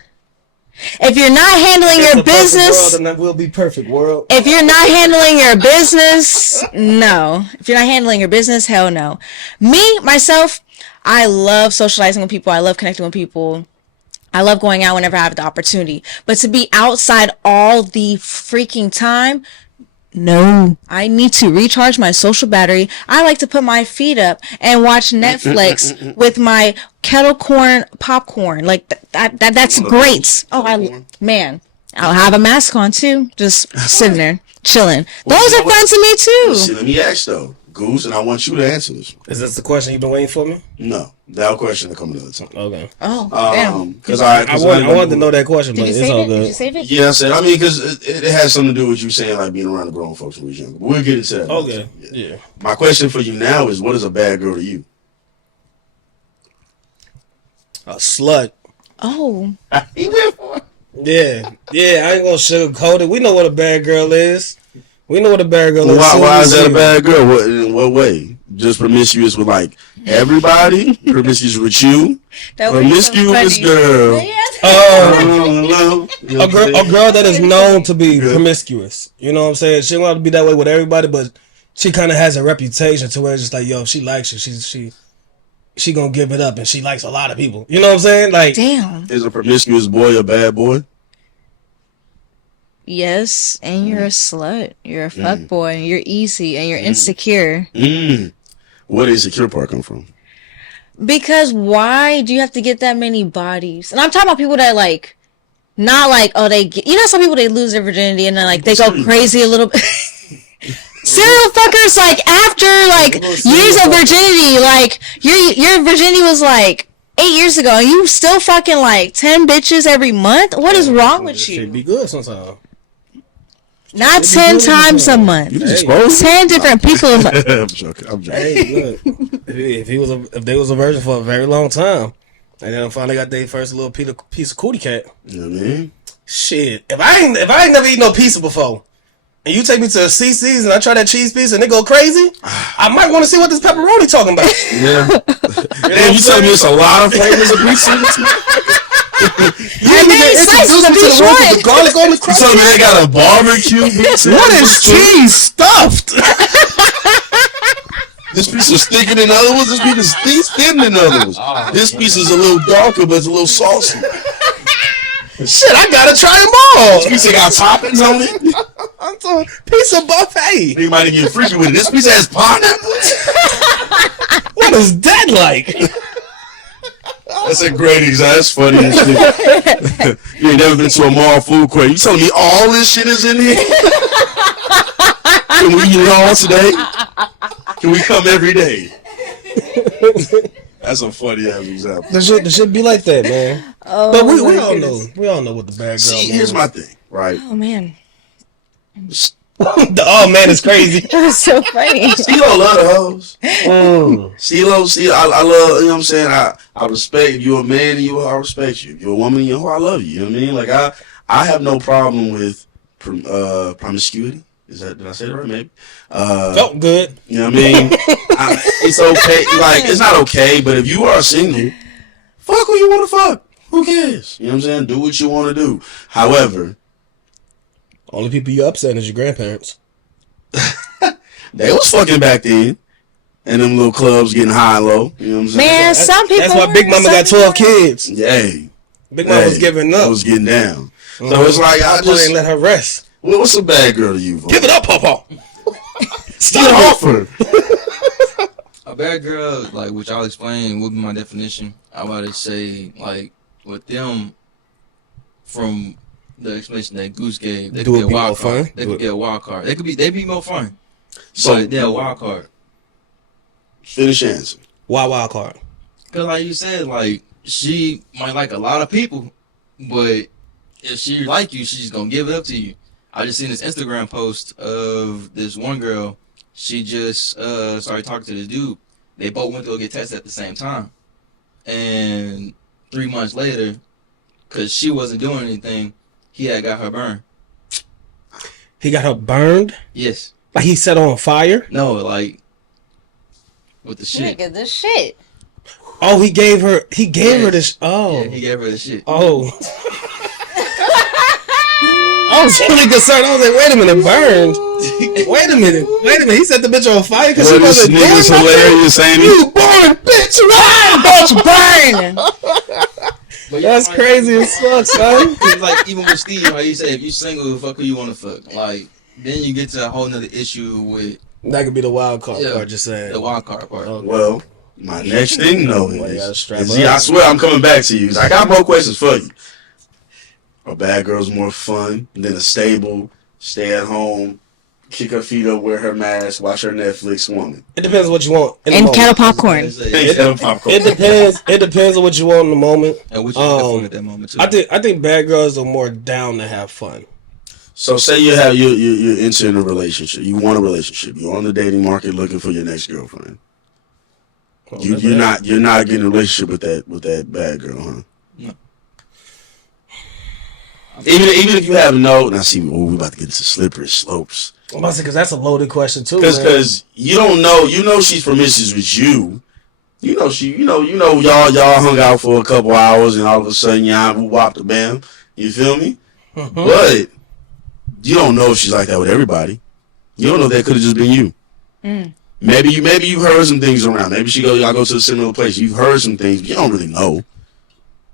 If you're not handling your business, then that will be perfect world. If you're not handling your business, no. If you're not handling your business, hell no. Me, myself, I love socializing with people. I love connecting with people. I love going out whenever I have the opportunity. But to be outside all the freaking time, No, I need to recharge my social battery. I like to put my feet up and watch Netflix with my kettle corn popcorn. Like that's great. Oh, I'll have a mask on too, just sitting there chilling. Those are fun to me too. See, let me ask though, Goose, and I want you to answer this. Is this the question you've been waiting for me? No, that question will come another time. Okay. Oh, damn. Because I wanted to know that question, but Did you it's save all it? Did you good. save it? Yeah, I said. I mean, because it has something to do with you saying like being around the grown folks when we was younger. We'll get into that. Okay. Yeah. My question for you now is, what is a bad girl to you? A slut. Oh, He went for it. Yeah. I ain't gonna sugarcoat it. We know what a bad girl is. We know what a bad girl is. Why is that a bad girl? In what way? Just promiscuous with like everybody? Promiscuous with you? that would be so Promiscuous funny. girl. Oh, a girl that is known to be promiscuous. You know what I'm saying? She don't have to be that way with everybody, but she kind of has a reputation to where it's just like, yo, if she likes you, she gonna give it up, and she likes a lot of people. You know what I'm saying? Like, Damn. Is a promiscuous boy a bad boy? Yes, and you're a slut. You're a fuck boy. And you're easy, and you're insecure. Where did the insecure part come from? Because why do you have to get that many bodies? And I'm talking about people that like, not like, oh, they get, some people they lose their virginity and then like they go crazy a little bit. Serial fuckers, like after like years of virginity, like your virginity was like 8 years ago, and you still fucking like 10 bitches every month. What is wrong with Shit you? be good sometimes. Not 10 times a month. You just exposed 10 different people. I'm joking. Hey, look, if they was a virgin for a very long time, and then finally got their first little piece of cootie cat. You know what I mean? Shit, if I ain't never eaten no pizza before, and you take me to a CC's and I try that cheese pizza and they go crazy, I might want to see what this pepperoni talking about. Yeah. Damn, you telling me it's a lot of flavors of pizza? You ain't even introduced me to the one with the garlic on the crust. So they got a barbecue pizza? What is cheese stuffed? This piece is thicker than other ones. This piece is thinner than other ones. This piece is a little darker, but it's a little saucy. Shit, I gotta try them all. This piece got toppings on it. I'm talking pizza buffet. You might get freaky with it. This piece has pineapple. What is that like? That's a great example. That's funny as shit. You ain't never been to a mall food court. You telling me all this shit is in here? Can we eat it all today? Can we come every day? That's a funny ass example. The shit be like that, man. Oh, But we my all goodness. know. We all know what the bad girl See, is. here's my thing, right? Oh, man. The oh man is crazy. That was so funny. Steelo love the hoes. Mm. Steelo, I love, you know what I'm saying? I respect, if you're a man and you, I respect you. If you're a woman and you, I love you. You know what I mean? Like, I have no problem with promiscuity. Did I say that right? Maybe. Felt good. You know what I mean? It's okay. Like, it's not okay, but if you are single, fuck who you want to fuck. Who cares? You know what I'm saying? Do what you want to do. However, Only people you upsetting is your grandparents. they was fucking back then. And them little clubs getting high and low. You know what I'm saying? Man, some people. That's why Big Mama got 12 kids. Hey. Big Mama was giving up. I was getting down. So it's like, I Papa just. ain't let her rest. What's a bad girl to you, Vaughn? Give it up, Papa. Stop offer. A bad girl, like, which I'll explain, would be my definition. I about to say, like, with them, from the explanation that Goose gave, they Do could it be a be more wild card. fun? They could get a wild card. They be more fun. So But they're a wild card. finish your answer. Why wild card? Cause like you said, like, she might like a lot of people, but if she like you, she's gonna give it up to you. I just seen this Instagram post of this one girl. She just started talking to this dude. They both went to go get tested at the same time. And 3 months later, cause she wasn't doing anything, he had got her burned. He got her burned? Yes. Like he set on fire? No, like with the shit. Nigga, this shit. Oh, he gave her this. Oh. Yeah, he gave her the shit. Oh. I was really concerned. I was like, wait a minute, burned. Wait a minute. He set the bitch on fire because she This wasn't doing nigga's nothing. hilarious, ain't he? You born, bitch. Right? Burn. But That's like, crazy as fuck, son. Cause like even with Steve, how you say if you single, fuck who you want to fuck. Like then you get to a whole nother issue with That could be the wild card part, just saying. the wild card part. Okay. Well, my next thing though is, strap and see, I up. swear I'm coming back to you. I got more questions for you. Are bad girls more fun than a stable, stay at home, kick her feet up, wear her mask, watch her Netflix woman? It depends on what you want. In the And moment. kettle popcorn. It depends. It depends on what you want in the moment. And what you feel at that moment too. I think bad girls are more down to have fun. So say you're entering a relationship. You want a relationship. You're on the dating market looking for your next girlfriend. You're not getting a relationship with that bad girl, huh? No. Even if you have no, now see, we about to get into slippery slopes. I'm about to say, because that's a loaded question too. Because you don't know, she's promiscuous with you. Y'all hung out for a couple hours and all of a sudden y'all whoop the bam. You feel me? Mm-hmm. But you don't know if she's like that with everybody. You don't know if that could have just been you. Mm. Maybe you heard some things around. Maybe y'all go to a similar place. You've heard some things, but you don't really know.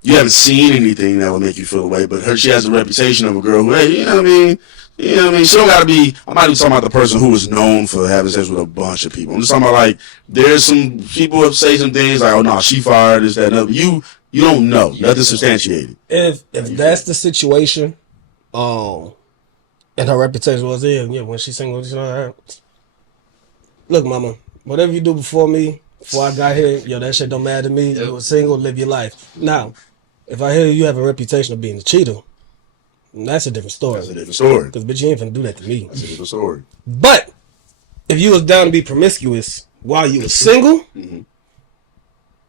You haven't seen anything that would make you feel away, but she has a reputation of a girl who, hey, you know what I mean? You know what I mean? She don't gotta be, I'm not even talking about the person who is known for having sex with a bunch of people. I'm just talking about, like, there's some people who say some things like, oh no, she fired, this, that, and other. You don't know. Nothing substantiated. If that's the situation, and her reputation was when she's single, look, mama, whatever you do before I got here, that shit don't matter to me. You were single, live your life. Now, if I hear you have a reputation of being a cheater, that's a different story. That's a different story. Because bitch, you ain't finna do that to me. That's a different story. But if you was down to be promiscuous while you was single,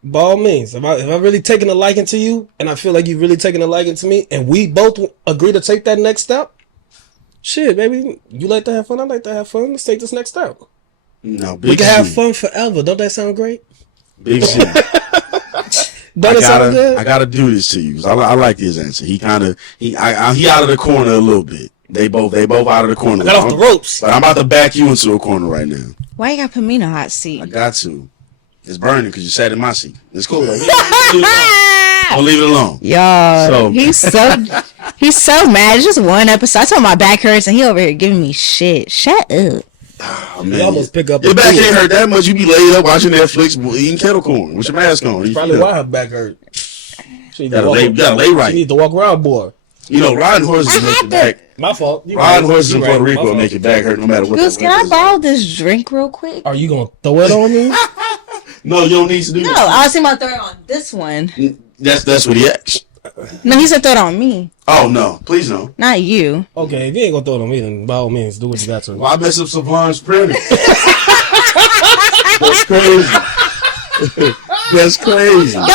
by all means, if I really taking a liking to you, and I feel like you really taking a liking to me, and we both agree to take that next step, shit, baby, you like to have fun, I like to have fun. Let's take this next step. No, Big We can Z. have fun forever. Don't that sound great? Big Z. Don't it sound good? I gotta do this to you. 'Cause I like his answer. He out of the corner a little bit. They both out of the corner. Got off the ropes. But I'm about to back you into a corner right now. Why you gotta put me in a hot seat? I got to. It's burning because you sat in my seat. It's cool. Don't leave it alone. Y'all, So- he's so mad. It's just one episode. I told him my back hurts, and he over here giving me shit. Shut up. Oh, You man. almost pick up. Your a back fool. ain't hurt that much. You be laid up watching Netflix, eating kettle corn with your mask on. Probably why her back hurt. She need to You gotta lay right. She need to walk around, boy. Riding horses make your back. My fault. Riding horses in Puerto Rico will make your back hurt no matter what. Goose, can I borrow this drink real quick? Are you gonna throw it on me? No, you don't need to do No, that. I was thinking about throwing it on this one. That's what he asked. No, he said throw it on me, Oh no, please no. not you. Okay, if you ain't gonna throw it on me, then by all means, do what you got to. Why mess up Savon's premise? That's crazy. That's crazy. Y'all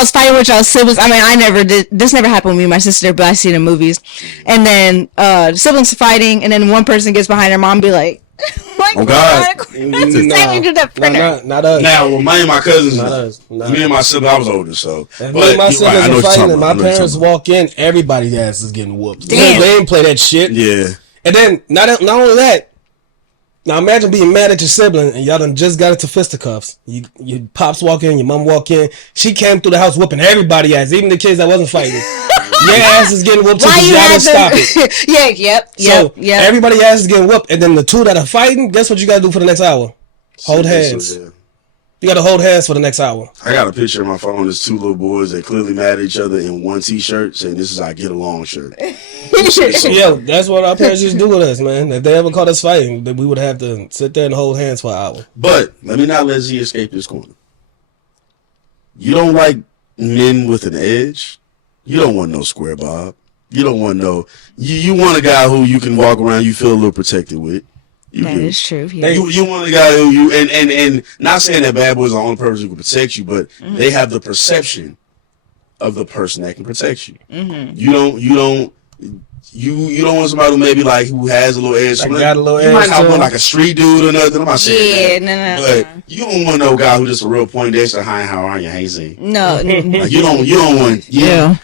was fighting with y'all siblings. I mean, I never did. This never happened with me and my sister, but I see it in movies. And then the siblings fighting, and then one person gets behind their mom and be like, Oh God. That's the same you do that for her. Not us. Now, with me and my cousins, Not us. Nah. me and my sibling, I was older, so. If But me and my you're right, I siblings know are what you're fighting talking and my about. I know what you're parents talking walk in, everybody's ass is getting whooped. Damn. They ain't play that shit. about. Yeah. And then, not only that, now imagine being mad at your sibling and y'all done just got into fisticuffs. Your pops walk in, your mom walk in. She came through the house whooping everybody ass, even the kids that wasn't fighting. Your ass is getting whooped too Why because you y'all had didn't stop it. Yeah, So yep. everybody ass is getting whooped, and then the two that are fighting, guess what you gotta do for the next hour? Hold hands. So, yeah. You gotta hold hands for the next hour. I got a picture on my phone. There's two little boys that clearly mad at each other in one T-shirt, saying this is our get along shirt. Yeah, that's what our parents used to do with us, man. If they ever caught us fighting, then we would have to sit there and hold hands for an hour. But let me not let Z escape this corner. You don't like men with an edge. You don't want no square bob. You don't want no. You want a guy who you can walk around, you feel a little protected with. You That do. is true. Yeah. You want a guy who you and not saying that bad boys are the only person who can protect you, but they have the perception of the person that can protect you. You don't want somebody who maybe like who has a little edge. Like got a little you edge might not to want him. like a street dude or nothing. I'm not saying that. No. But you don't want no guy who just a real Poindexter. Hi, how are you? Hazy. No. Like you don't want. Yeah.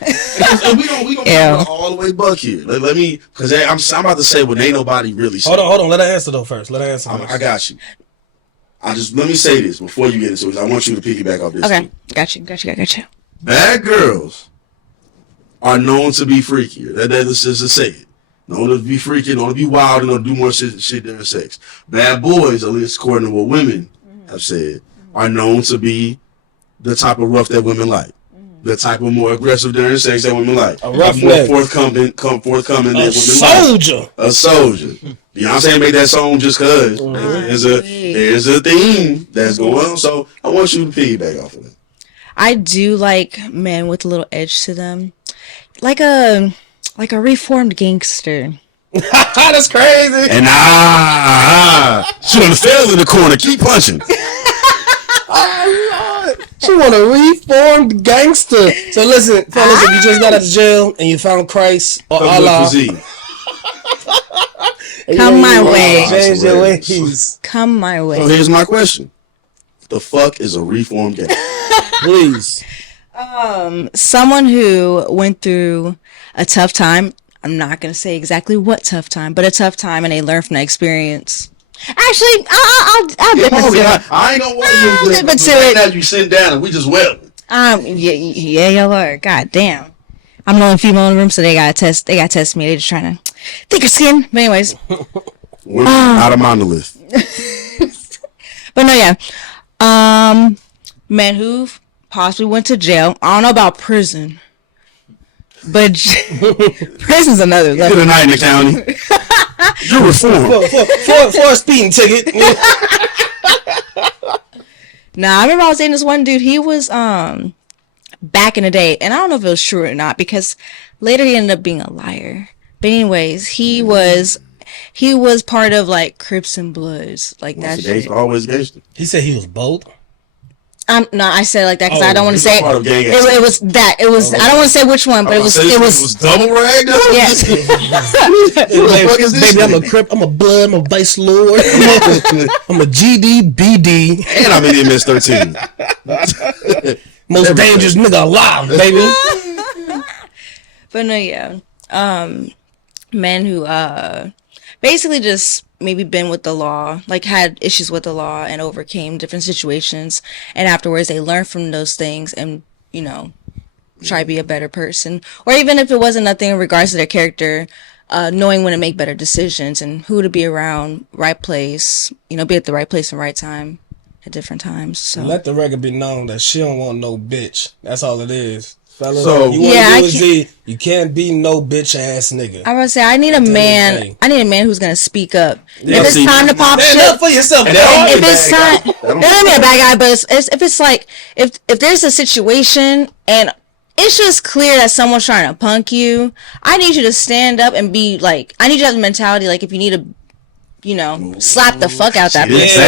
And we don't Yeah. all the way buck here. Let me, because I'm about to say when ain't nobody really. Hold on. Let her answer though first. Let her answer first. I got you. Let me say this before you get into it. I want you to piggyback off this. Okay. Too. Got you. Bad girls are known to be freakier. Let's just say it. known to be freaking, known to be wild, and known to do more shit during sex. Bad boys, at least according to what women have said, are known to be the type of rough that women like. The type of more aggressive during sex that women like. A rough more forthcoming than women like. Soldier. A soldier. Beyonce made that song just cause. There's a theme that's going on. So I want you to piggyback off of that. I do like men with a little edge to them, like a reformed gangster. That's crazy. And she done fell in the corner. Keep punching. She want a reformed gangster. So listen, fellas, if you just got out of jail and you found Christ or Allah, come my way. Change your ways. Come my way. So here's my question: the fuck is a reformed gangster? Please. Someone who went through a tough time. I'm not gonna say exactly what tough time, but a tough time, and they learned from the experience. Actually, I'll dip into it. I ain't gonna want you to dip into it. Now you sit down and we just welding. Yeah, y'all are. God damn. I'm the only female in the room, so they gotta test me. They just trying to thicker skin. But anyways. We're out of monolith. But no, yeah. Men who possibly went to jail. I don't know about prison. But prison's another level. Good night in the county. You're reformed. For a speeding ticket. Nah, I remember I was dating this one dude. He was back in the day, and I don't know if it was true or not because later he ended up being a liar. But anyways, he was part of like Crips and Bloods, like that shit. Always gangster. He said he was both. No, I said it like that because I don't want to say part of gang it was that. It was. I don't want to say which one, but it was double ragged. Yeah. Baby, I'm a Crip. I'm a Blood. I'm a Vice Lord. I'm a GD, And I'm in MS-13. Most dangerous nigga alive, baby. But no, yeah. Men who basically just maybe been with the law, like had issues with the law and overcame different situations, and afterwards they learn from those things and, you know, try to be a better person. Or even if it wasn't nothing in regards to their character, knowing when to make better decisions and who to be around, right place, you know, be at the right place and right time at different times. So Let the record be known that she don't want no bitch. That's all it is. Fellas, So, you want to do Z, you can't be no bitch ass nigga. I was say I need a man. I need a man who's gonna speak up. Yeah, if it's time to pop Stand shit, up for yourself. if it's time, don't be a bad guy. But if it's like if there's a situation and it's just clear that someone's trying to punk you, I need you to stand up and be like. I need you to have the mentality like if you need to, you know, slap the fuck out that person.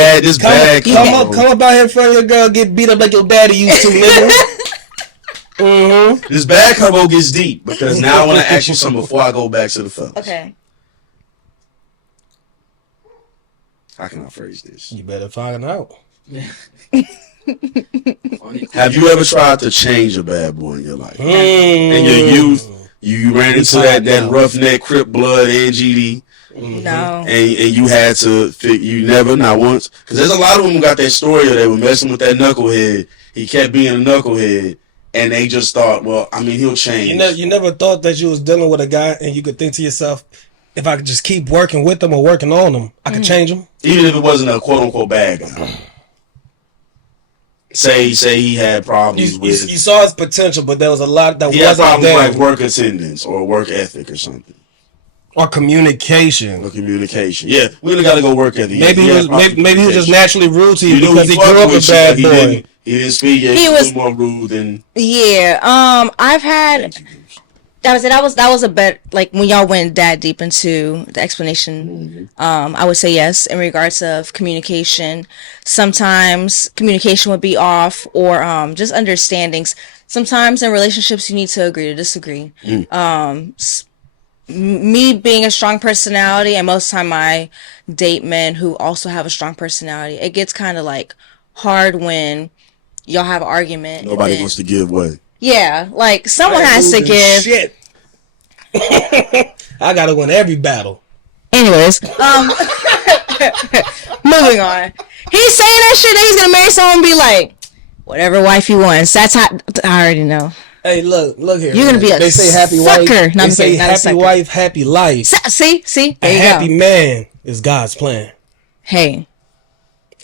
Come up out here in front of your girl, get beat up like your daddy used to, nigga. This bad combo gets deep because now I want to ask you something before I go back to the fellas. Okay. How can I phrase this? You better find out. Have you ever tried to change a bad boy in your life? In your youth, you ran into that roughneck, Crip, Blood, and GD. No. And you had to you never, not once, because there's a lot of them who got that story of they were messing with that knucklehead. He kept being a knucklehead. And they just thought, well, I mean, he'll change. You never thought that you was dealing with a guy and you could think to yourself, if I could just keep working with him or working on him, I could change him? Even if it wasn't a quote-unquote bad guy. Say he had problems with... You saw his potential, but there was a lot that he wasn't had problems there. like work attendance or work ethic or something. Or communication. Yeah, we really got to go work ethic. Maybe he was just naturally rude to you because he grew up a bad boy. He didn't speak. He was more rude than. Yeah. I've had. That was a bet. Like when y'all went that deep into the explanation, I would say yes in regards of communication. Sometimes communication would be off, or just understandings. Sometimes in relationships you need to agree to disagree. Me being a strong personality, and most of the time I date men who also have a strong personality. It gets kind of like hard when y'all have an argument. Nobody wants to give way. Yeah, like someone has to give. Shit. I gotta win every battle. Anyways, moving on. He's saying that shit that he's gonna marry someone and be like, whatever wife he wants. That's how I already know. Hey, look here. You're gonna be a They say happy sucker. wife. No, I'm They say kidding, not a happy sucker. wife, happy life. See, A there you happy go. man is God's plan. Hey,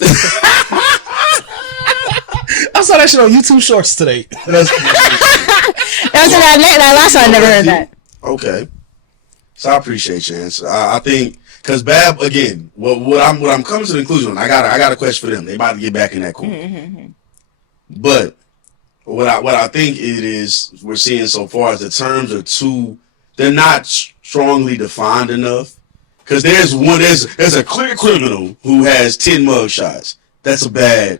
I saw that shit on YouTube Shorts today. that last one I never heard that. Okay. So I appreciate your answer. I think because Bab again, what I'm coming to the conclusion. I got a question for them. They about to get back in that corner. But what I think it is we're seeing so far is the terms are they're not strongly defined enough. Because there's a clear criminal who has 10 mug shots. It's a bad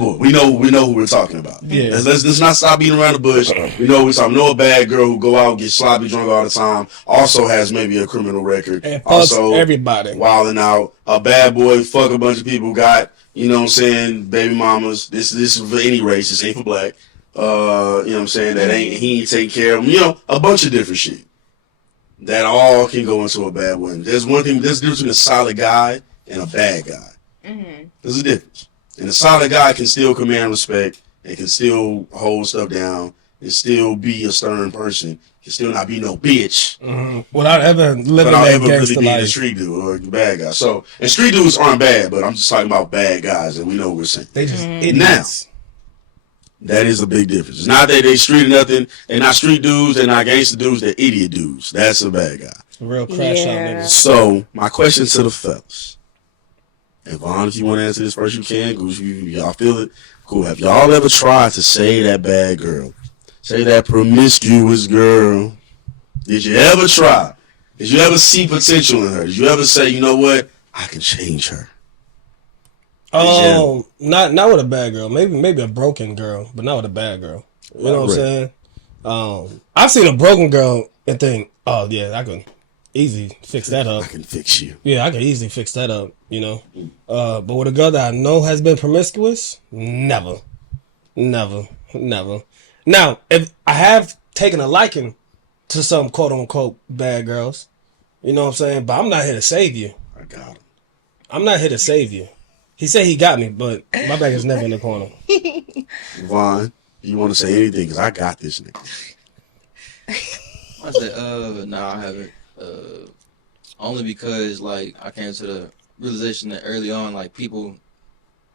boy. We know who we're talking about. Yeah. Let's not stop beating around the bush. We know we're talking. Know a bad girl who go out and get sloppy drunk all the time. Also has maybe a criminal record. And fucks also everybody. wilding out. A bad boy fuck a bunch of people. Got you know what I'm saying, baby mamas. This is for any race. This ain't for black. You know what I'm saying. He ain't taking care of them. You know, a bunch of different shit. That all can go into a bad one. There's a difference between a solid guy and a bad guy. There's a difference. And a solid guy can still command respect and can still hold stuff down and still be a stern person. Can still not be no bitch. Without ever living Without that ever really gangster being a life. street dude or a bad guy. So, and street dudes aren't bad, but I'm just talking about bad guys and we know what we're saying. They just idiots. That is a big difference. It's not that they street or nothing. They're not street dudes. They're not gangster dudes. They're idiot dudes. That's a bad guy. Real crash out Yeah. niggas. So, my question to the fellas. And Vaughn, if you want to answer this first, you can. Goose, y'all feel it? Cool. Have y'all ever tried to say that bad girl? Say that promiscuous girl. Did you ever try? Did you ever see potential in her? Did you ever say, you know what? I can change her. Not with a bad girl. Maybe a broken girl, but not with a bad girl. You know what I'm saying? I've seen a broken girl and think, oh yeah, I can easily fix that up. I can fix you. Yeah, I can easily fix that up. You know, but with a girl that I know has been promiscuous, never. Now, if I have taken a liking to some quote unquote bad girls, you know what I'm saying, but I'm not here to save you. I got him. I'm not here to save you. He said he got me, but my back is never in the corner. Vaughn, you want to say anything? Because I got this nigga. I said, no, I haven't. Only because, like, I came to the realization that early on, like, people,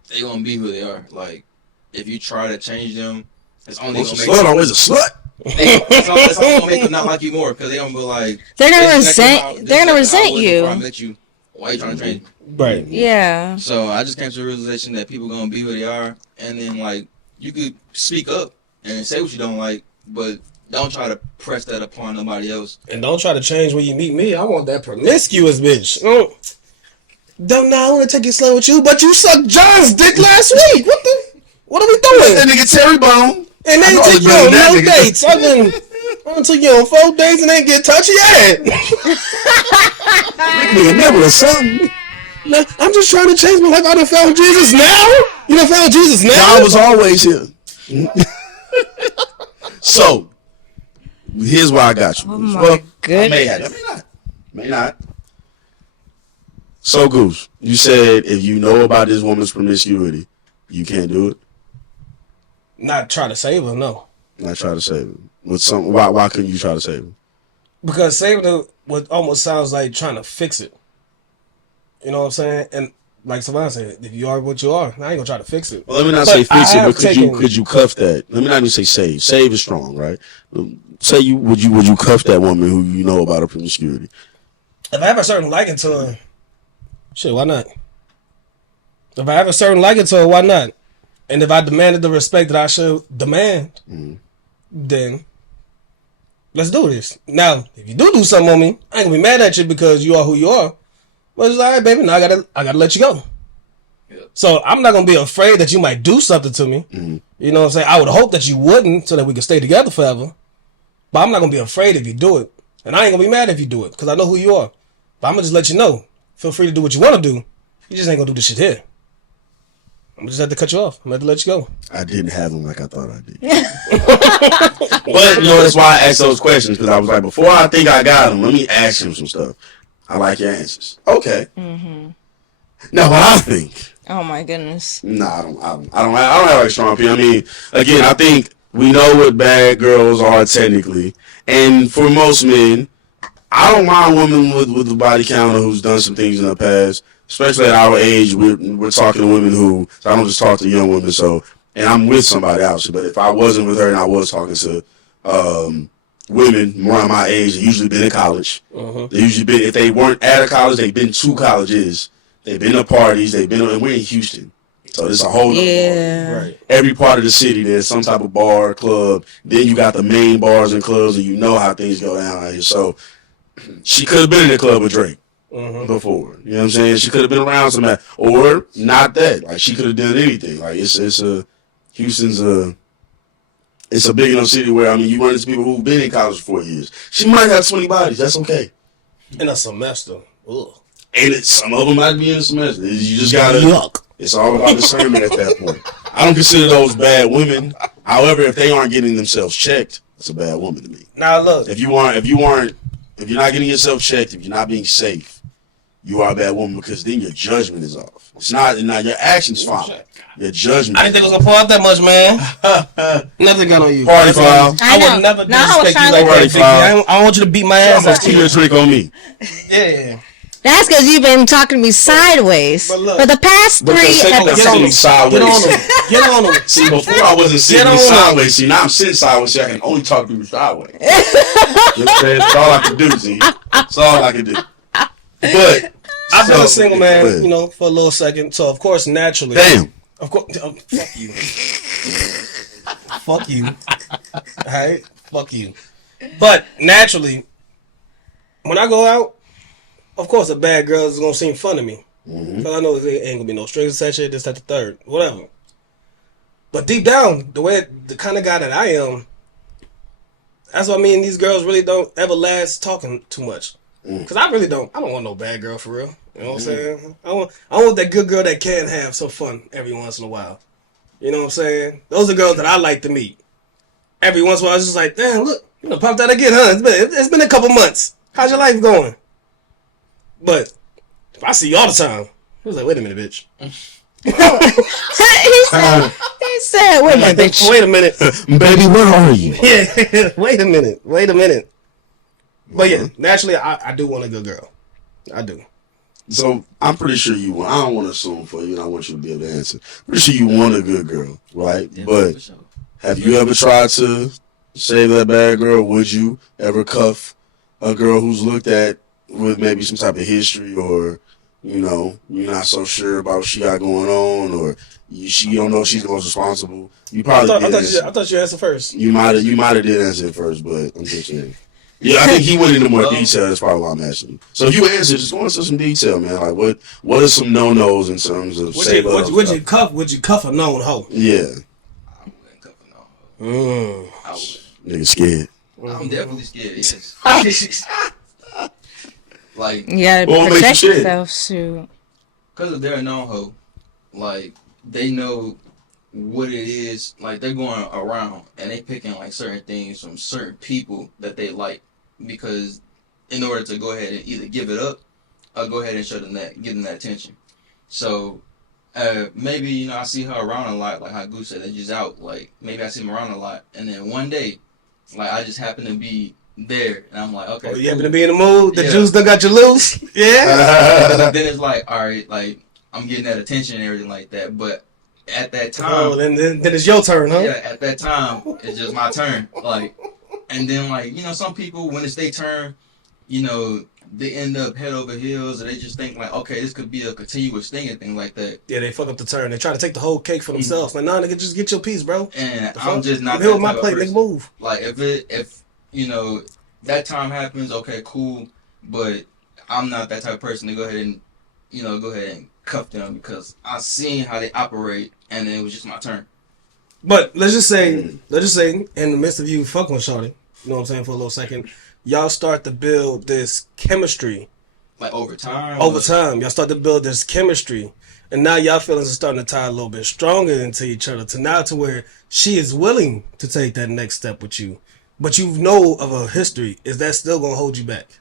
they gonna be who they are. Like, if you try to change them, it's only What's a gonna slut? Always a slut. it's only gonna make them not like you more because they gonna be like, They're gonna this is resent. They're gonna exactly how I resent was you. before I met you. Why are you trying to change me? Right. Yeah. So I just came to the realization that people gonna be who they are, and then like you could speak up and say what you don't like, but don't try to press that upon nobody else. And don't try to change when you meet me. I want that promiscuous bitch. Don't know. I want to take it slow with you, but you sucked John's dick last week. What are we doing? That nigga Terry Bone. And they took you on no dates. I took you on 4 days and they get touchy yet. Nigga never or something. Nah, I'm just trying to change my life. I done found Jesus now. You done found Jesus now. God was always here. So, here's why I got you. Oh Goose. my Well, I goodness. may have. I may not. So, Goose, you said if you know about this woman's promiscuity, you can't do it. Not try to save her, no. I try to save it. Why couldn't you try to save it? Because saving her almost sounds like trying to fix it. You know what I'm saying? And like Savon said, if you are what you are, I ain't gonna try to fix it. Well, let me not But say fix I it, have but taken- could you cuff that? Let me not even say save. Save is strong, right? Say would you cuff that woman who you know about her promiscuity? If I have a certain liking to her, shit, why not? If I have a certain liking to her, why not? And if I demanded the respect that I should demand, then let's do this. Now, if you do something on me, I ain't gonna be mad at you because you are who you are. But it's all right, baby. Now I gotta let you go. Yeah. So I'm not gonna be afraid that you might do something to me. You know what I'm saying? I would hope that you wouldn't, so that we could stay together forever. But I'm not gonna be afraid if you do it, and I ain't gonna be mad if you do it because I know who you are. But I'm gonna just let you know. Feel free to do what you want to do. You just ain't gonna do this shit here. I'm just have to cut you off. I'm gonna have to let you go. I didn't have them like I thought I did. But you know that's why I asked those questions because I was like, before I think I got them, let me ask him some stuff. I like your answers. Okay. Now what I think. Oh my goodness. Nah, I don't have like strong opinion. I mean, again, I think we know what bad girls are technically, and for most men, I don't mind women with a body counter who's done some things in the past. Especially at our age, we're talking to women who. So I don't just talk to young women. So, and I'm with somebody else. But if I wasn't with her and I was talking to women around my age, they usually been in college. They usually been, if they weren't at a college, they've been to colleges. They've been to parties. They've been, and we're in Houston. So it's a whole Yeah. Every part of the city, there's some type of bar, club. Then you got the main bars and clubs, and you know how things go down out here. So she could have been in the club with Drake before. You know what I'm saying? She could have been around somebody, or not that. Like she could have done anything. Like Houston's it's a big enough city where, I mean, you run into people who've been in college for 4 years. She might have 20 bodies. That's okay. In a semester. Ugh. And some of them might be in a semester. You just gotta. Yuck. It's all about discernment at that point. I don't consider those bad women. However, if they aren't getting themselves checked, it's a bad woman to me. Now look, if you're not getting yourself checked, if you're not being safe, you are a bad woman because then your judgment is off. It's not your actions fine. Your judgment. I didn't think it was gonna pull out that much, man. Nothing got on you. Party foul. I would never disrespect you like that, Vicky. I want you to beat my ass. Almost keep your trick on me. Yeah. That's because you've been talking to me sideways. But look, for the past 3 episodes. Sideways. Get on them. Get on them. See, before I wasn't sitting sideways. See, now I'm sitting sideways, so I can only talk to you sideways. That's all I can do, see. That's all I can do. But I've been a single man, for a little second. So, of course, naturally. Damn. Of course. Fuck you. Fuck you. All right? Fuck you. But, naturally, when I go out, of course, a bad girl is going to seem fun to me. Because I know there ain't going to be no strings attached, this, that, the third. Whatever. But deep down, the kind of guy that I am, that's what I mean. These girls really don't ever last talking too much. Because I don't want no bad girl for real. You know what I'm saying? I want that good girl that can have some fun every once in a while. You know what I'm saying? Those are girls that I like to meet. Every once in a while, I was just like, damn, look, popped out again, huh? It's been a couple months. How's your life going? But if I see you all the time, I was like, wait a minute, bitch. he said, wait a minute, bitch. Wait a minute. Baby, where are you? Yeah, wait a minute. But yeah, naturally, I do want a good girl. I do. So I'm pretty sure you want. I don't want to assume for you, and I want you to be able to answer. Pretty sure you want a good girl, right? Yeah, but have you ever tried to save that bad girl? Would you ever cuff a girl who's looked at with maybe some type of history, or you're not so sure about what she got going on, or you don't know if she's the most responsible? You probably I thought you answered first. You might have did answer it first, but I'm just saying. Yeah, I think he went into more detail. That's probably why I'm asking. So if you answer, just go into some detail, man. Like what are some no-nos in terms of would you cuff a known hoe? Yeah. I wouldn't cuff a known hoe. I would. Nigga scared. I'm definitely scared. Yes. Like, yeah, protect yourself, shoot. Because if they're a known hoe, like, they know what it is. Like, they're going around and they picking like certain things from certain people that they like, because in order to go ahead and either give it up or go ahead and show them give them that attention. So maybe I see her around a lot, like how Goose said, they're just out. Like, maybe I see them around a lot, and then one day, like, I just happen to be there, and I'm like, okay, you happen to be in the mood. The juice done got you loose. Yeah. Then it's like, all right, like, I'm getting that attention and everything like that, but at that time, then it's your turn, huh? Yeah, at that time, it's just my turn. Like, and then, like, some people, when it's their turn, they end up head over heels, and they just think like, okay, this could be a continuous thing and things like that. Yeah, they fuck up the turn. They try to take the whole cake for themselves. Like, nah, nigga, just get your piece, bro. And I'm just not. I'm here with my plate. Nigga, move. Like, if that time happens, okay, cool, but I'm not that type of person to go ahead and cuff them, because I've seen how they operate, and it was just my turn. But let's just say, in the midst of you fucking with shawty, you know what I'm saying, for a little second, y'all start to build this chemistry. Like over time? Y'all start to build this chemistry. And now y'all feelings are starting to tie a little bit stronger into each other, to where she is willing to take that next step with you. But you know of a history. Is that still going to hold you back?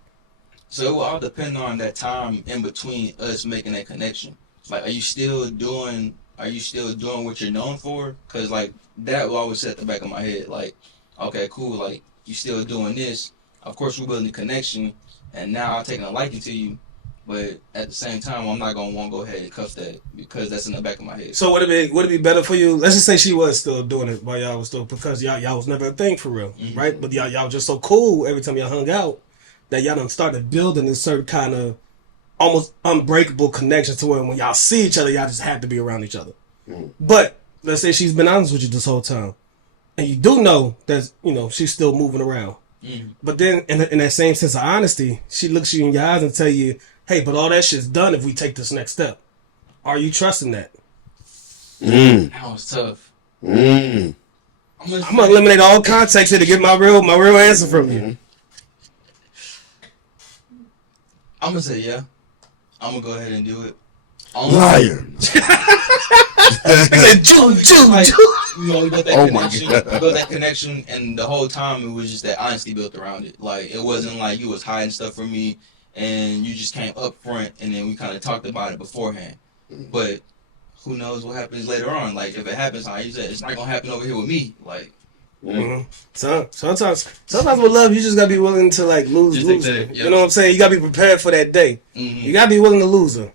So it will all depend on that time in between us making that connection. Like, are you still doing are you still doing what you're known for? Because, like, that will always set the back of my head. Like, okay, cool. Like, you still doing this. Of course, we're building a connection. And now I'm taking a liking to you. But at the same time, I'm not going to want to go ahead and cuff that. Because that's in the back of my head. So would it be better for you? Let's just say she was still doing it while y'all was still, because y'all was never a thing for real, right? But y'all was just so cool every time y'all hung out that y'all done started building this certain kind of almost unbreakable connection to where when y'all see each other, y'all just have to be around each other. But let's say she's been honest with you this whole time, and you do know that she's still moving around. But then in that same sense of honesty, she looks you in your eyes and tell you, "Hey, but all that shit's done if we take this next step." Are you trusting that? That was tough. I'm gonna eliminate all context here to get my real answer from you. I'm gonna say yeah. I'm gonna go ahead and do it. Liar. We built that connection. We built that connection, and the whole time it was just that honesty built around it. Like, it wasn't like you was hiding stuff from me, and you just came up front, and then we kind of talked about it beforehand. But who knows what happens later on? Like, if it happens, like you said, it's not gonna happen over here with me. Like, So sometimes with love, you just gotta be willing to like lose. Yep. You know what I'm saying? You gotta be prepared for that day. You gotta be willing to lose her.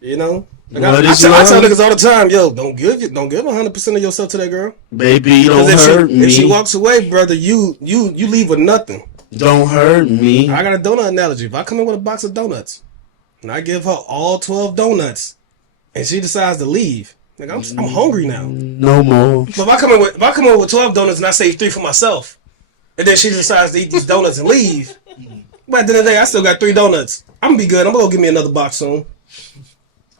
You know. Like I tell niggas all the time, yo, don't give 100% of yourself to that girl. Baby, don't hurt me. If she walks away, brother, you leave with nothing. Don't hurt me. I got a donut analogy. If I come in with a box of donuts and I give her all 12 donuts and she decides to leave, like I'm hungry now. No more. But if I come in with 12 donuts and I save 3 for myself, and then she decides to eat these donuts and leave, but at the end of the day, I still got 3 donuts. I'm gonna be good. I'm gonna go get me another box soon.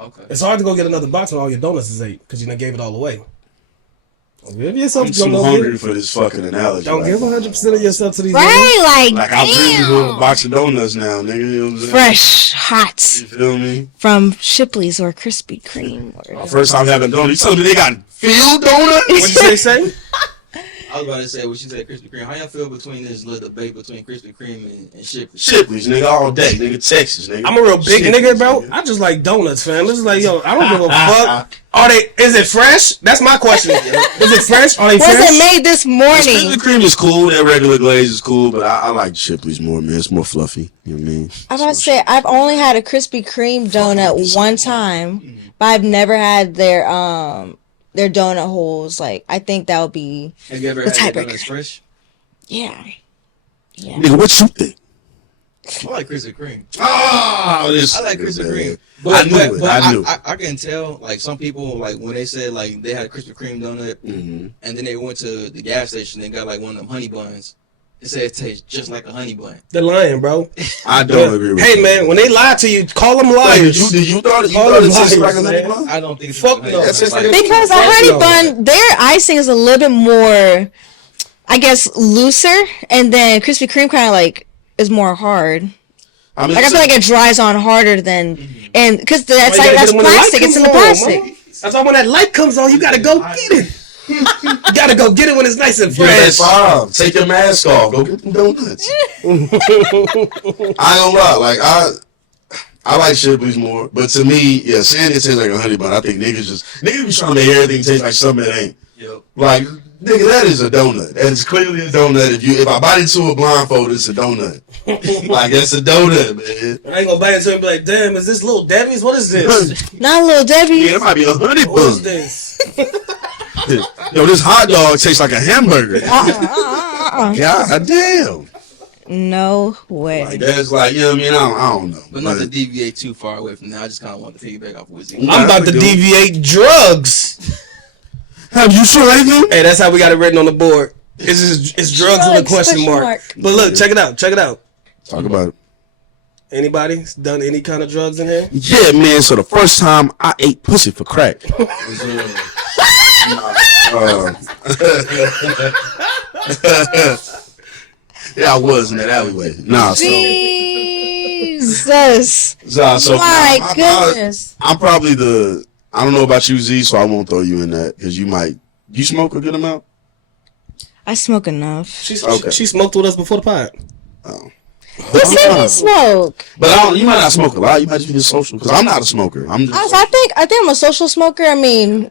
okay. It's hard to go get another box when all your donuts is ate because you done gave it all away. Don't give yourself. I'm too hungry for this fucking analogy. Don't give 100% of yourself to these niggas. Right, Like, I'm really doing a box of donuts now, nigga. You know what I'm saying? fresh, hot You feel me? from Shipley's or Krispy Kreme. My first time having donuts. You told me they got filled donuts? What you say? I was about to say what she said, Krispy Kreme. How y'all feel between this little debate between Krispy Kreme and Shipley? Shipley's, nigga, all day. Nigga, Texas, nigga. I'm a real big Shipley's, nigga, bro. I just like donuts, fam. It's like, yo, I don't give a fuck. Is it fresh? That's my question. Is it fresh? Are they Was fresh? it made this morning? Krispy Kreme is cool. That regular glaze is cool, but I like Shipley's more, man. It's more fluffy. You know what I mean? I was about to say, I've only had a Krispy Kreme donut one time, but I've never had their donut holes. Like, I think that would be Have you ever the had tiebreaker. donuts fresh? Yeah. Nigga, what you think? I like Krispy Kreme. This I like Krispy Kreme. I knew it. I knew. I can tell, like, some people, like, when they said, like, they had a Krispy Kreme donut, and then they went to the gas station and got, like, one of them honey buns. It said it tastes just like a honey bun. They're lying, bro. I don't agree with Hey, you. man, when they lie to you, call them liars. You thought it Call them tasted like a liars, honey man. bun? I don't think it's Fuck like no. honey bun. That's Like, just Because a honey bun, their icing is a little bit more, I guess, looser, and then Krispy Kreme kind of like is more hard. I mean, Like, I feel like it dries on harder than, and because that's Well, you like gotta that's get 'em when the light plastic. It's in comes the on, plastic. mama. That's why when that light comes on, you gotta go get it. You gotta go get it when it's nice and Give that fresh. 5. Take your mask off. Go get them donuts. I ain't gonna lie. Like, I like Shipley's more, but to me, yeah, saying it tastes like a honey bun, I think niggas be trying to make everything taste like something that ain't. Yep. Like, nigga, that is a donut. That is clearly a donut. If I bite into a blindfold, it's a donut. Like, it's a donut, man. I ain't gonna bite into it and be like, damn, is this Little Debbie's? What is this? Not Little Debbie. Yeah, that might be a honey What is bun. this? Yo, this hot dog tastes like a hamburger. God damn. No way. Like, that's like, you know what I mean? I don't know. But not to deviate too far away from that. I just kind of want to piggyback off what I'm about to deviate drugs. Have you tried them? Hey, that's how we got it written on the board. It's drugs with a question mark. But look, check it out. Talk about it. Anybody done any kind of drugs in here? Yeah, man. So the first time I ate pussy for crack. Yeah, I was in that alleyway. Nah, so Jesus. so My goodness. I'm probably I don't know about you, Z, so I won't throw you in that because you smoke a good amount. I smoke enough. She Okay. smoked with us before the pod. Oh. Who said he smoke? But you might not smoke a lot. You might just be social. Because I'm not a smoker. I'm just. I think I'm a social smoker. I mean,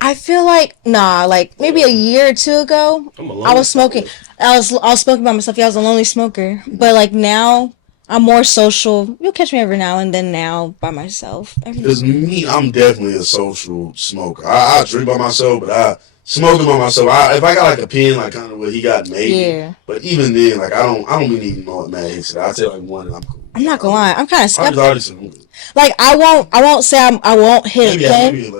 I feel like like maybe a year or two ago, I was smoking. I was smoking by myself. Yeah, I was a lonely smoker. But like now, I'm more social. You'll catch me every now and then now by myself. Because me, I'm definitely a social smoker. I drink by myself, but I smoking by myself. If I got like a pen, like kind of what he got made. Yeah. But even then, like I don't be needing all that mad hits. I take like one and I'm cool. I'm not gonna lie. I'm kind of skeptical. I'm Like I won't say I won't hit a pen.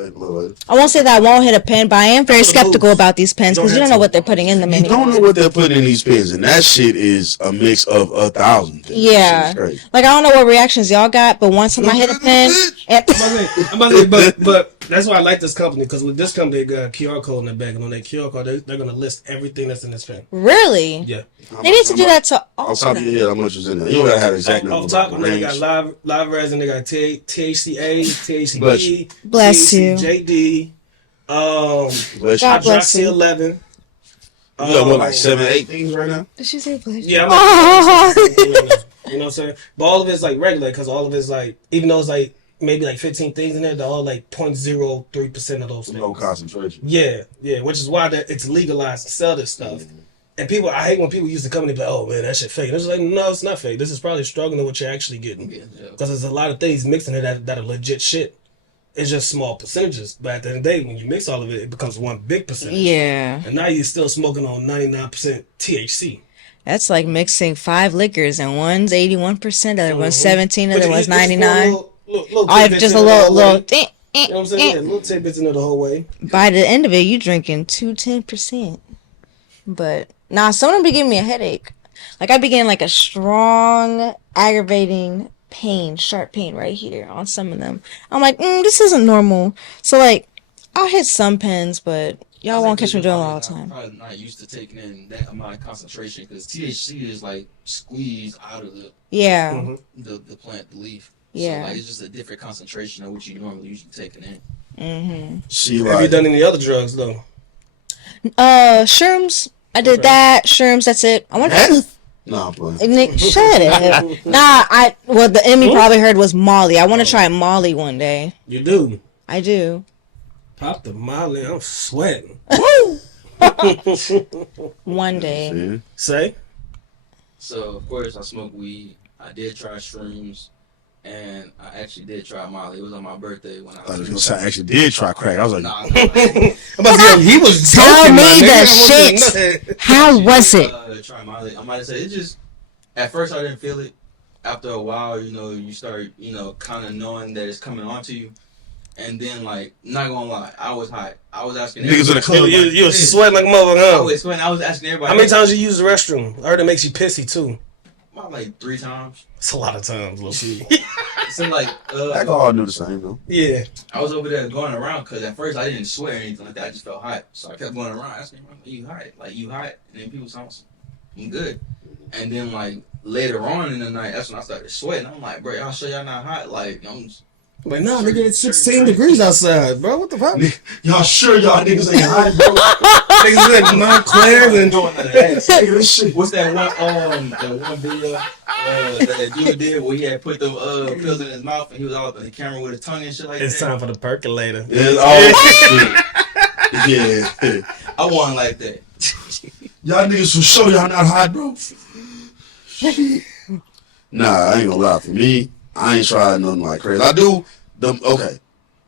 I won't say that I won't hit a pen, but I am very skeptical about these pens because you don't know what they're putting in them You anymore. don't know what they're putting in these pens, and that shit is a mix of 1,000 things. Yeah. Like I don't know what reactions y'all got, but once I hit a pen, I'm about to say, but that's why I like this company, because with this company they got a QR code in the back, and on that QR code they're gonna list everything that's in this pen. Really? Yeah. They need to do that to all Off top of your head, how much is in there? You don't gotta have the exact number. Off top, they got live resin, they got THCA, THCP, Bless you. JD, Bless you. God bless you. Hydroxy 11. You got what, like 7, 8 things right now? Did she say bless? Yeah, I'm like, you know what I'm saying? But all of it's like regular, because all of it's like, even though it's like maybe like 15 things in there, they're all like 0.03% of those things. No concentration. Yeah, which is why it's legalized to sell this stuff. Mm-hmm. And I hate when people use the company, but oh man, that shit fake. It's like, no, it's not fake. This is probably stronger than what you're actually getting. Because there's a lot of things mixed in it that are legit shit. It's just small percentages. But at the end of the day, when you mix all of it, it becomes one big percentage. Yeah. And now you're still smoking on 99% THC. That's like mixing 5 liquors and one's 81%, the other one's 17, the other one's 99. Just a little thing. You know what I'm saying? Yeah, little tidbits in it the whole way. By the end of it, you drinking 10%. But some of them be giving me a headache. Like I be getting like a strong, aggravating pain, sharp pain right here on some of them. I'm like, this isn't normal. So like, I'll hit some pens, but y'all won't catch me doing it all the time. I'm probably not used to taking in that amount of concentration because THC is like squeezed out of the the plant, the leaf. Yeah. So like it's just a different concentration of what you normally usually taking in. Mm-hmm. Have you done any other drugs though? Shrooms. I did that. Shrooms. That's it. I want to. No, I'm playing. Shut up. The Emmy probably heard was Molly. I want to try Molly one day. You do? I do. Pop the Molly. I'm sweating. One day. Say? So, of course, I smoke weed. I did try shrooms. And I actually did try Molly. It was on my birthday when I actually did try crack. I was like, nah, he was tell joking, me the shit. How was it? Try Molly. I might have said it just. At first, I didn't feel it. After a while, you start, kind of knowing that it's coming onto you. And then, like, not gonna lie, I was hot. I was asking niggas in the club. You was sweating like a motherfucker. I was asking everybody. How many times you use the restroom? I heard it makes you pissy too. About like 3 times. It's a lot of times, little shit. So like, alcohol do the same though. Yeah. I was over there going around because at first I didn't sweat or anything like that. I just felt hot, so I kept going around asking, "Are you hot? Like you hot?" And then people sound, "I'm good." And then like later on in the night, that's when I started sweating. I'm like, "Bro, y'all sure y'all not hot?" Like I'm. But no, nigga, it's 16 degrees outside, bro. What the fuck? Y'all sure y'all niggas ain't hot, bro? Niggas like Montclair and doing that. What's that one video that dude did where he had put the pills in his mouth and he was all on the camera with his tongue and shit like that? It's time for the percolator. Yeah. I want like that. Y'all niggas for sure y'all not hot, bro. Nah, I ain't gonna lie. For me, I ain't tried nothing like crazy. I do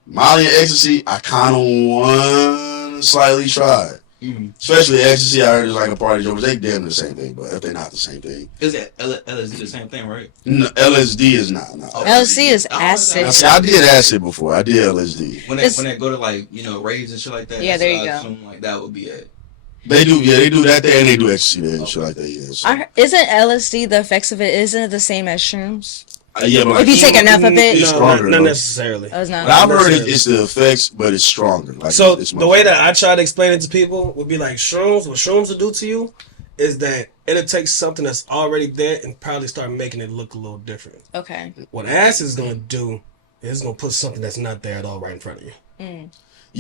Molly and ecstasy. I kind of want to slightly try it. Mm-hmm. Especially ecstasy, I heard is like a party joke. They damn the same thing, but if they're not the same thing, is that LSD the same thing, right? No, LSD is not. No. LSD is acid. I did acid before. I did LSD. When they go to like raves and shit like that. Yeah, there you go. Something like that would be it. They do that there, and they do ecstasy there and shit like that. Yes. Isn't LSD the effects of it? Isn't it the same as shrooms? Yeah, but if you take enough of it, it's stronger. Not necessarily. Oh, it's not. But I've heard it's the effects, but it's stronger. Like so it's the way that I try to explain it to people would be like shrooms. What shrooms will do to you is that it'll take something that's already there and probably start making it look a little different. Okay. What acid is gonna do is gonna put something that's not there at all right in front of you. Mm.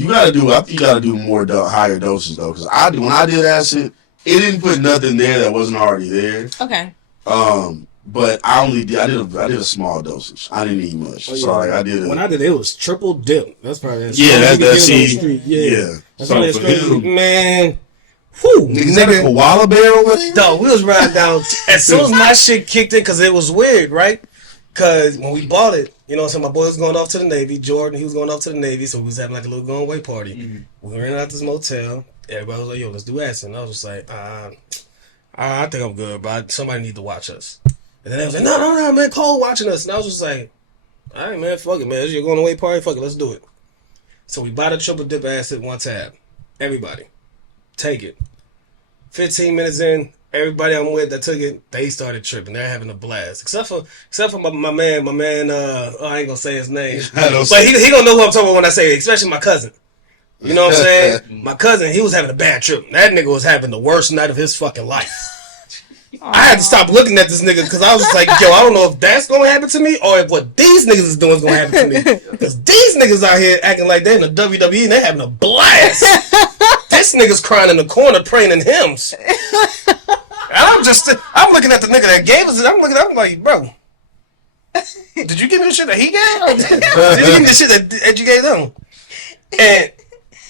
I think you gotta do more higher doses though, because when I did acid, it didn't put nothing there that wasn't already there. Okay. But I did a small dosage. I didn't eat much. So like I did. When I did it was triple dip. That's probably Yeah. That's probably crazy, man. Whew, nigga, koala bear over there? Dog, we was riding down. As soon as my shit kicked in, because it was weird, right? Because when we bought it, you know, so my boy was going off to the Navy. Jordan, he was going off to the Navy, so we was having like a little going away party. Mm-hmm. We ran out this motel. Everybody was like, yo, let's do acid. And I was just like, I think I'm good, but somebody need to watch us. And then they was like, no, man, Cole watching us. And I was just like, all right, man, fuck it, man. It's your going away party, fuck it, let's do it. So we bought a triple dip acid, one tab. Everybody, take it. 15 minutes in, everybody I'm with that took it, they started tripping. They're having a blast. Except for my man, I ain't gonna say his name. But he gonna know who I'm talking about when I say it, especially my cousin. You know what I'm saying? My cousin, he was having a bad trip. That nigga was having the worst night of his fucking life. I had to stop looking at this nigga because I was just like, yo, I don't know if that's gonna happen to me or if what these niggas is doing is gonna happen to me. Because these niggas out here acting like they're in the WWE and they're having a blast. This nigga's crying in the corner praying in hymns. And I'm looking at the nigga that gave us it. I'm like, bro, did you give me the shit that he gave? Did you give me the shit that you gave them? And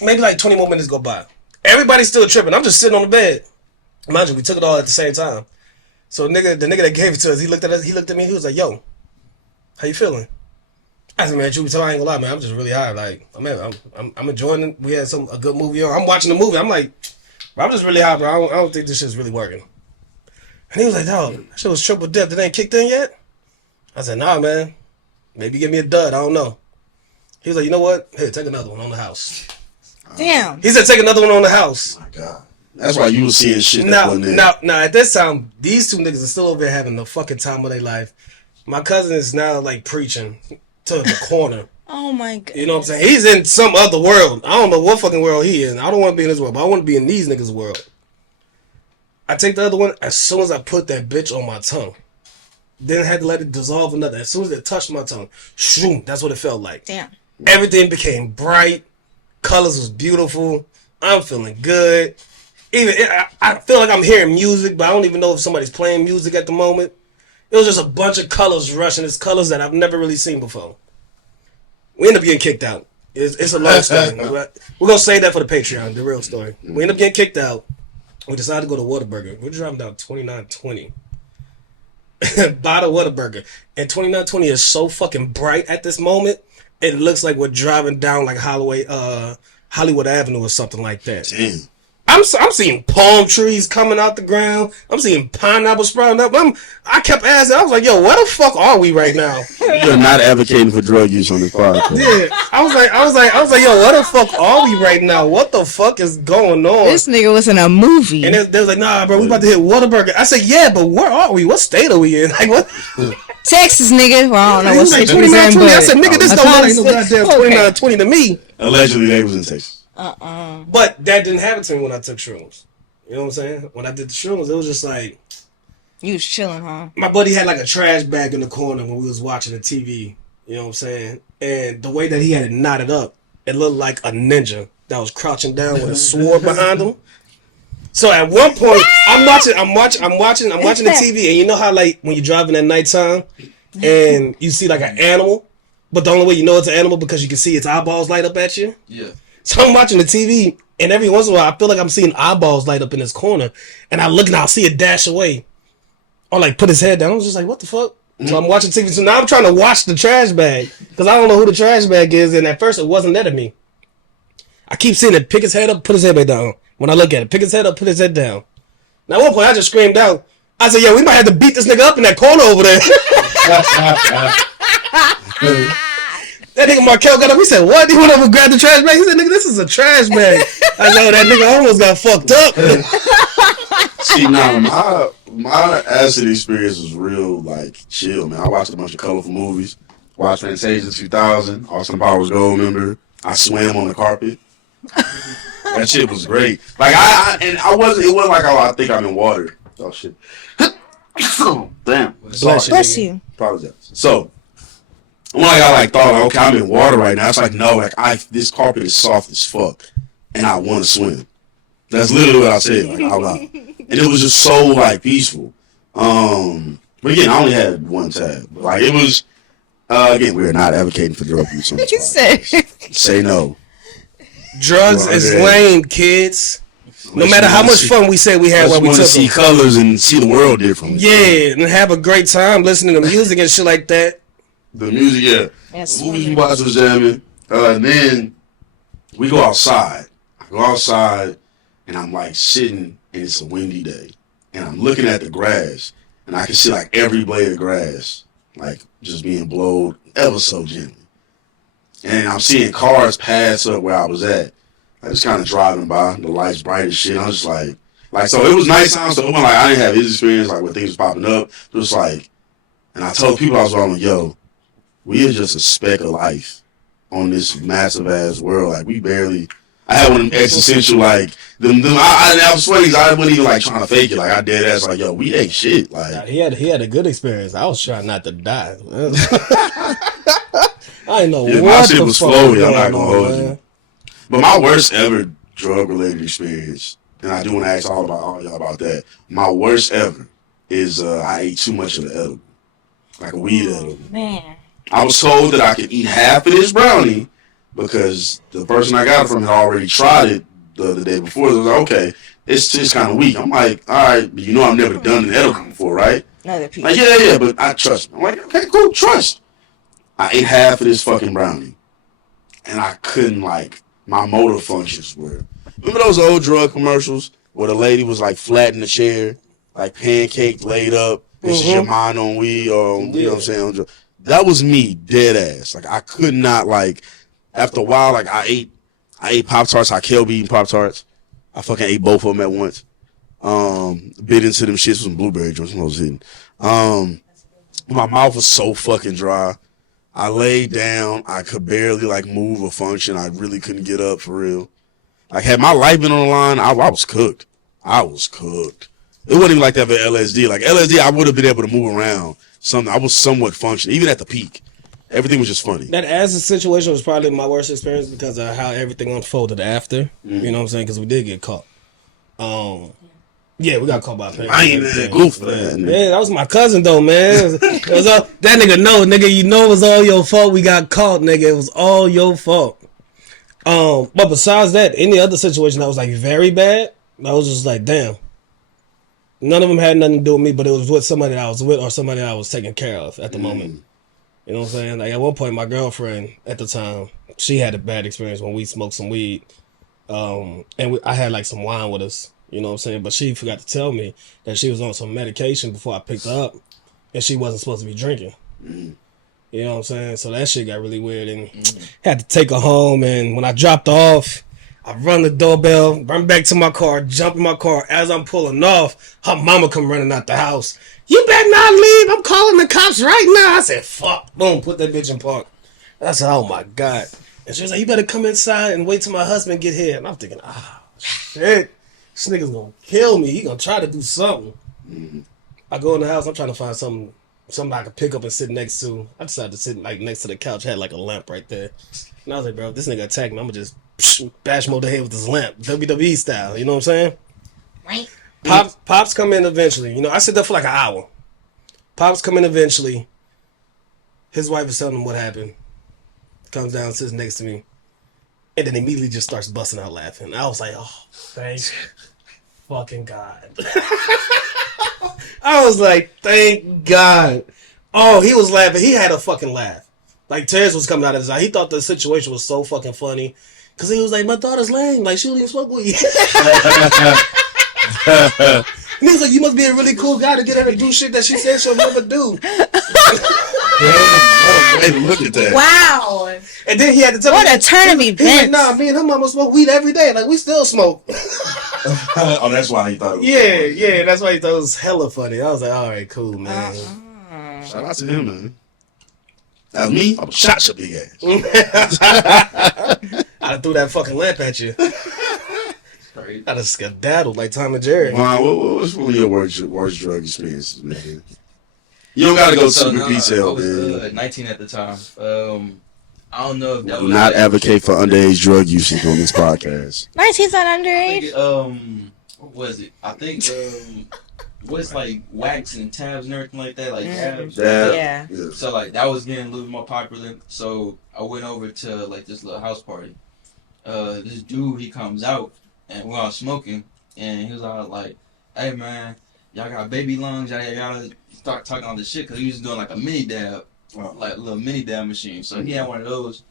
maybe like 20 more minutes go by. Everybody's still tripping. I'm just sitting on the bed. Mind you, we took it all at the same time. So the nigga that gave it to us, he looked at me, he was like, yo, how you feeling? I said, man, truth be told, I ain't gonna lie, man, I'm just really high. Like, man, I'm enjoying it. We had a good movie on. I'm watching the movie. I'm like, bro, I'm just really high, bro. I don't think this shit's really working. And he was like, dog, that shit was triple dip. That ain't kicked in yet? I said, nah, man. Maybe give me a dud. I don't know. He was like, you know what? Here, take another one on the house. Damn. He said, take another one on the house. Oh my God. That's why you was seeing shit now, at this time, these two niggas are still over there having the fucking time of their life. My cousin is now, like, preaching to the corner. Oh, my God. You know what I'm saying? He's in some other world. I don't know what fucking world he is. I don't want to be in his world, but I want to be in these niggas' world. I take the other one as soon as I put that bitch on my tongue. Then I had to let it dissolve or nothing. As soon as it touched my tongue, shroom, that's what it felt like. Damn. Everything became bright. Colors was beautiful. I'm feeling good. I feel like I'm hearing music, but I don't even know if somebody's playing music at the moment. It was just a bunch of colors rushing. It's colors that I've never really seen before. We end up getting kicked out. It's a long story. We're going to save that for the Patreon, the real story. We end up getting kicked out. We decided to go to Whataburger. We're driving down 2920. Buy the Whataburger. And 2920 is so fucking bright at this moment, it looks like we're driving down like Hollywood Avenue or something like that. Damn. I'm seeing palm trees coming out the ground. I'm seeing pineapples sprouting up. I kept asking. I was like, yo, where the fuck are we right now? You're not advocating for drug use on this podcast. Yeah. I was like, yo, where the fuck are we right now? What the fuck is going on? This nigga was in a movie. And they was like, nah, bro, we about to hit Whataburger. I said, yeah, but where are we? What state are we in? Like, what? Texas, nigga. Well, I don't know what state he's in, 2920. I said, but nigga, this don't look like no goddamn 2920 to me. Allegedly, they was in Texas. But that didn't happen to me when I took shrooms. You know what I'm saying? When I did the shrooms, it was just like... You was chilling, huh? My buddy had like a trash bag in the corner when we was watching the TV. You know what I'm saying? And the way that he had it knotted up, it looked like a ninja that was crouching down with a sword behind him. So at one point, I'm watching the TV, and you know how like when you're driving at nighttime and you see like an animal, but the only way you know it's an animal because you can see its eyeballs light up at you? Yeah. So I'm watching the TV, and every once in a while, I feel like I'm seeing eyeballs light up in this corner, and I look and I'll see it dash away, or like put his head down. I was just like, what the fuck? Mm-hmm. So I'm watching TV. So now I'm trying to watch the trash bag because I don't know who the trash bag is, and at first it wasn't that of me. I keep seeing it pick his head up, put his head back down. When I look at it, pick his head up, put his head down. Now at one point I just screamed out. I said, yo, we might have to beat this nigga up in that corner over there. That nigga Markel got up. He said, what? He went over and grabbed the trash bag. He said, nigga, this is a trash bag. I said, oh, that nigga almost got fucked up. See, now, my acid experience was real, like, chill, man. I watched a bunch of colorful movies. Watched Fantasia 2000, Austin Powers Gold member. I swam on the carpet. That shit was great. Like, it wasn't like, oh, I think I'm in water. Oh, shit. Damn. Bless you. Apologize. So, when I thought, okay, I'm in water right now. It's like, no, this carpet is soft as fuck, and I want to swim. That's literally what I said, like, out loud. And it was just so, like, peaceful. But again, I only had one tab. Like it was. Again, we are not advocating for drug use on this You said. Say no. Drugs is lame, kids. No Unless matter you how wanna much see- fun we say we had unless while you we wanna took see them. colors and see the world differently. Yeah, and have a great time listening to music and shit like that. The music, yeah. Yes, The movies we watch was jamming. And then we go outside. I go outside and I'm like sitting and it's a windy day. And I'm looking at the grass and I can see like every blade of grass like just being blowed ever so gently. And I'm seeing cars pass up where I was at. I just kind of driving by, the lights bright as shit. I'm just like, so it was nighttime, so it wasn't like I didn't have his experience, like when things was popping up. It was like, and I told people I was all like, yo, we are just a speck of life on this massive ass world. Like we barely, I had one of them existential, like, I was swings, I wasn't even like trying to fake it. Like I dead ass, like, yo, we ain't shit. Like, He had a good experience. I was trying not to die. I didn't know yeah, what my shit the was fuck flowy, was I'm not going gonna on, hold man. you. But my worst ever drug related experience, and I do want to ask all y'all about that. My worst ever is I ate too much of the edible, like a weed edible. Man. I was told that I could eat half of this brownie because the person I got it from had already tried it the day before. So I was like, okay, it's just kind of weak. I'm like, all right, but you know I've never done an edible before, right? Another people. Like, yeah, but I trust. I'm like, okay, cool, trust. I ate half of this fucking brownie, and I couldn't, like, my motor functions were. Remember those old drug commercials where the lady was, like, flat in the chair, like, pancake laid up, and she's your mind on weed, or, you know what I'm saying? On drugs. That was me, dead ass. Like, I could not, like, after a while, like, I ate Pop-Tarts. I killed eating Pop-Tarts. I fucking ate both of them at once. Bit into them shits with some blueberry joints when I was hitting. My mouth was so fucking dry. I laid down. I could barely like move or function. I really couldn't get up for real. Like had my life been on the line, I was cooked. I was cooked. It wasn't even like that for LSD. Like LSD, I would have been able to move around. I was somewhat functioning, even at the peak. Everything was just funny. That acid situation was probably my worst experience because of how everything unfolded after. You know what I'm saying? Because we did get caught. Yeah, we got caught by parents. I ain't had goof for that. Man, that was my cousin though, man. It was all, that nigga know, nigga. You know it was all your fault. We got caught, nigga. It was all your fault. But besides that, any other situation that was like very bad, I was just like, damn. None of them had nothing to do with me, but it was with somebody that I was with or somebody that I was taking care of at the moment. You know what I'm saying? Like at one point, my girlfriend at the time, she had a bad experience when we smoked some weed, and I had like some wine with us. You know what I'm saying? But she forgot to tell me that she was on some medication before I picked her up, and she wasn't supposed to be drinking. You know what I'm saying? So that shit got really weird, and had to take her home. And when I dropped her off, I run the doorbell, run back to my car, jump in my car. As I'm pulling off, her mama come running out the house. You better not leave. I'm calling the cops right now. I said, fuck. Boom, put that bitch in park. I said, oh my God. And she was like, you better come inside and wait till my husband get here. And I'm thinking, shit. This nigga's gonna kill me. He gonna try to do something. I go in the house. I'm trying to find something I could pick up and sit next to. I decided to sit like next to the couch. Had like a lamp right there. And I was like, bro, if this nigga attack me, I'm gonna just bash him over the head with this lamp, WWE style. You know what I'm saying? Right. Pops come in eventually. You know, I sit there for like an hour. Pops come in eventually. His wife is telling him what happened. Comes down, sits next to me, and then immediately just starts busting out laughing. I was like, oh, thank fucking God. I was like, thank God. Oh, he was laughing. He had a fucking laugh. Like, tears was coming out of his eye. He thought the situation was so fucking funny. Because he was like, my daughter's lame. Like, she don't even smoke weed. And he was like, you must be a really cool guy to get her to do shit that she said she'll never do. Look at that. Wow. And then he had to tell What me. a turn of He's like, events. nah, me and her mama smoke weed every day. Like, we still smoke. Oh, that's why he thought it was Yeah, that's why he thought it was hella funny. I was like, all right, cool, man. Shout out to him, man. That's me. I'm shot your big ass. I threw that fucking lamp at you. I just skedaddled like Tom and Jerry. Wow, what was one of your worst drug experiences, man? You don't gotta go super detailed, I was man. 19 at the time. I don't know if that Do was not advocate for underage drug usage on this podcast. 19's not underage. What was it? I think what's like wax and tabs and everything like that, like tabs. Yeah. So like that was getting a little more popular. So I went over to like this little house party. This dude, he comes out and we're all smoking, and he was all like, "Hey man, y'all got baby lungs? Y'all start talking all this shit," because he was doing like a mini dab, like a little mini dab machine. So he had one of those.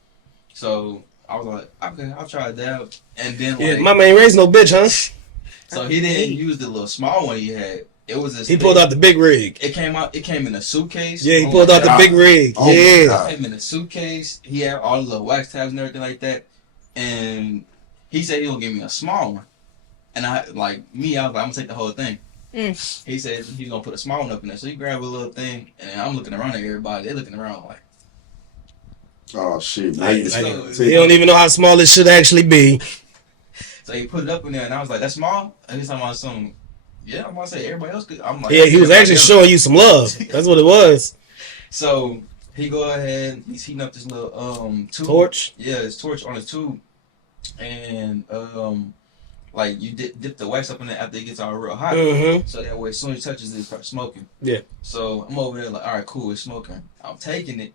So I was like, okay, I'll try a dab. And then like, my man raised no bitch, huh? so he didn't use the little small one he had. It was He pulled out the big rig. It came in a suitcase. Yeah, he pulled out the big rig. Oh yeah. It came in a suitcase. He had all the little wax tabs and everything like that. And he said he gonna give me a small one. And I was like, I'm gonna take the whole thing. He said he's gonna put a small one up in there. So he grabbed a little thing, and I'm looking around at everybody. They're looking around like, oh shit! He don't even know how small it should actually be. so he put it up in there, and I was like, "That's small." And he's talking about some. Yeah, I'm gonna say everybody else could. I'm like, Yeah, he was actually showing you some love. That's what it was. So he go ahead. He's heating up this little tube. Torch. Yeah, his torch on his tube, and like you dip the wax up in there after it gets all real hot. Mm-hmm. So that way, as soon as it touches it, it starts smoking. Yeah. So I'm over there like, all right, cool, it's smoking. I'm taking it.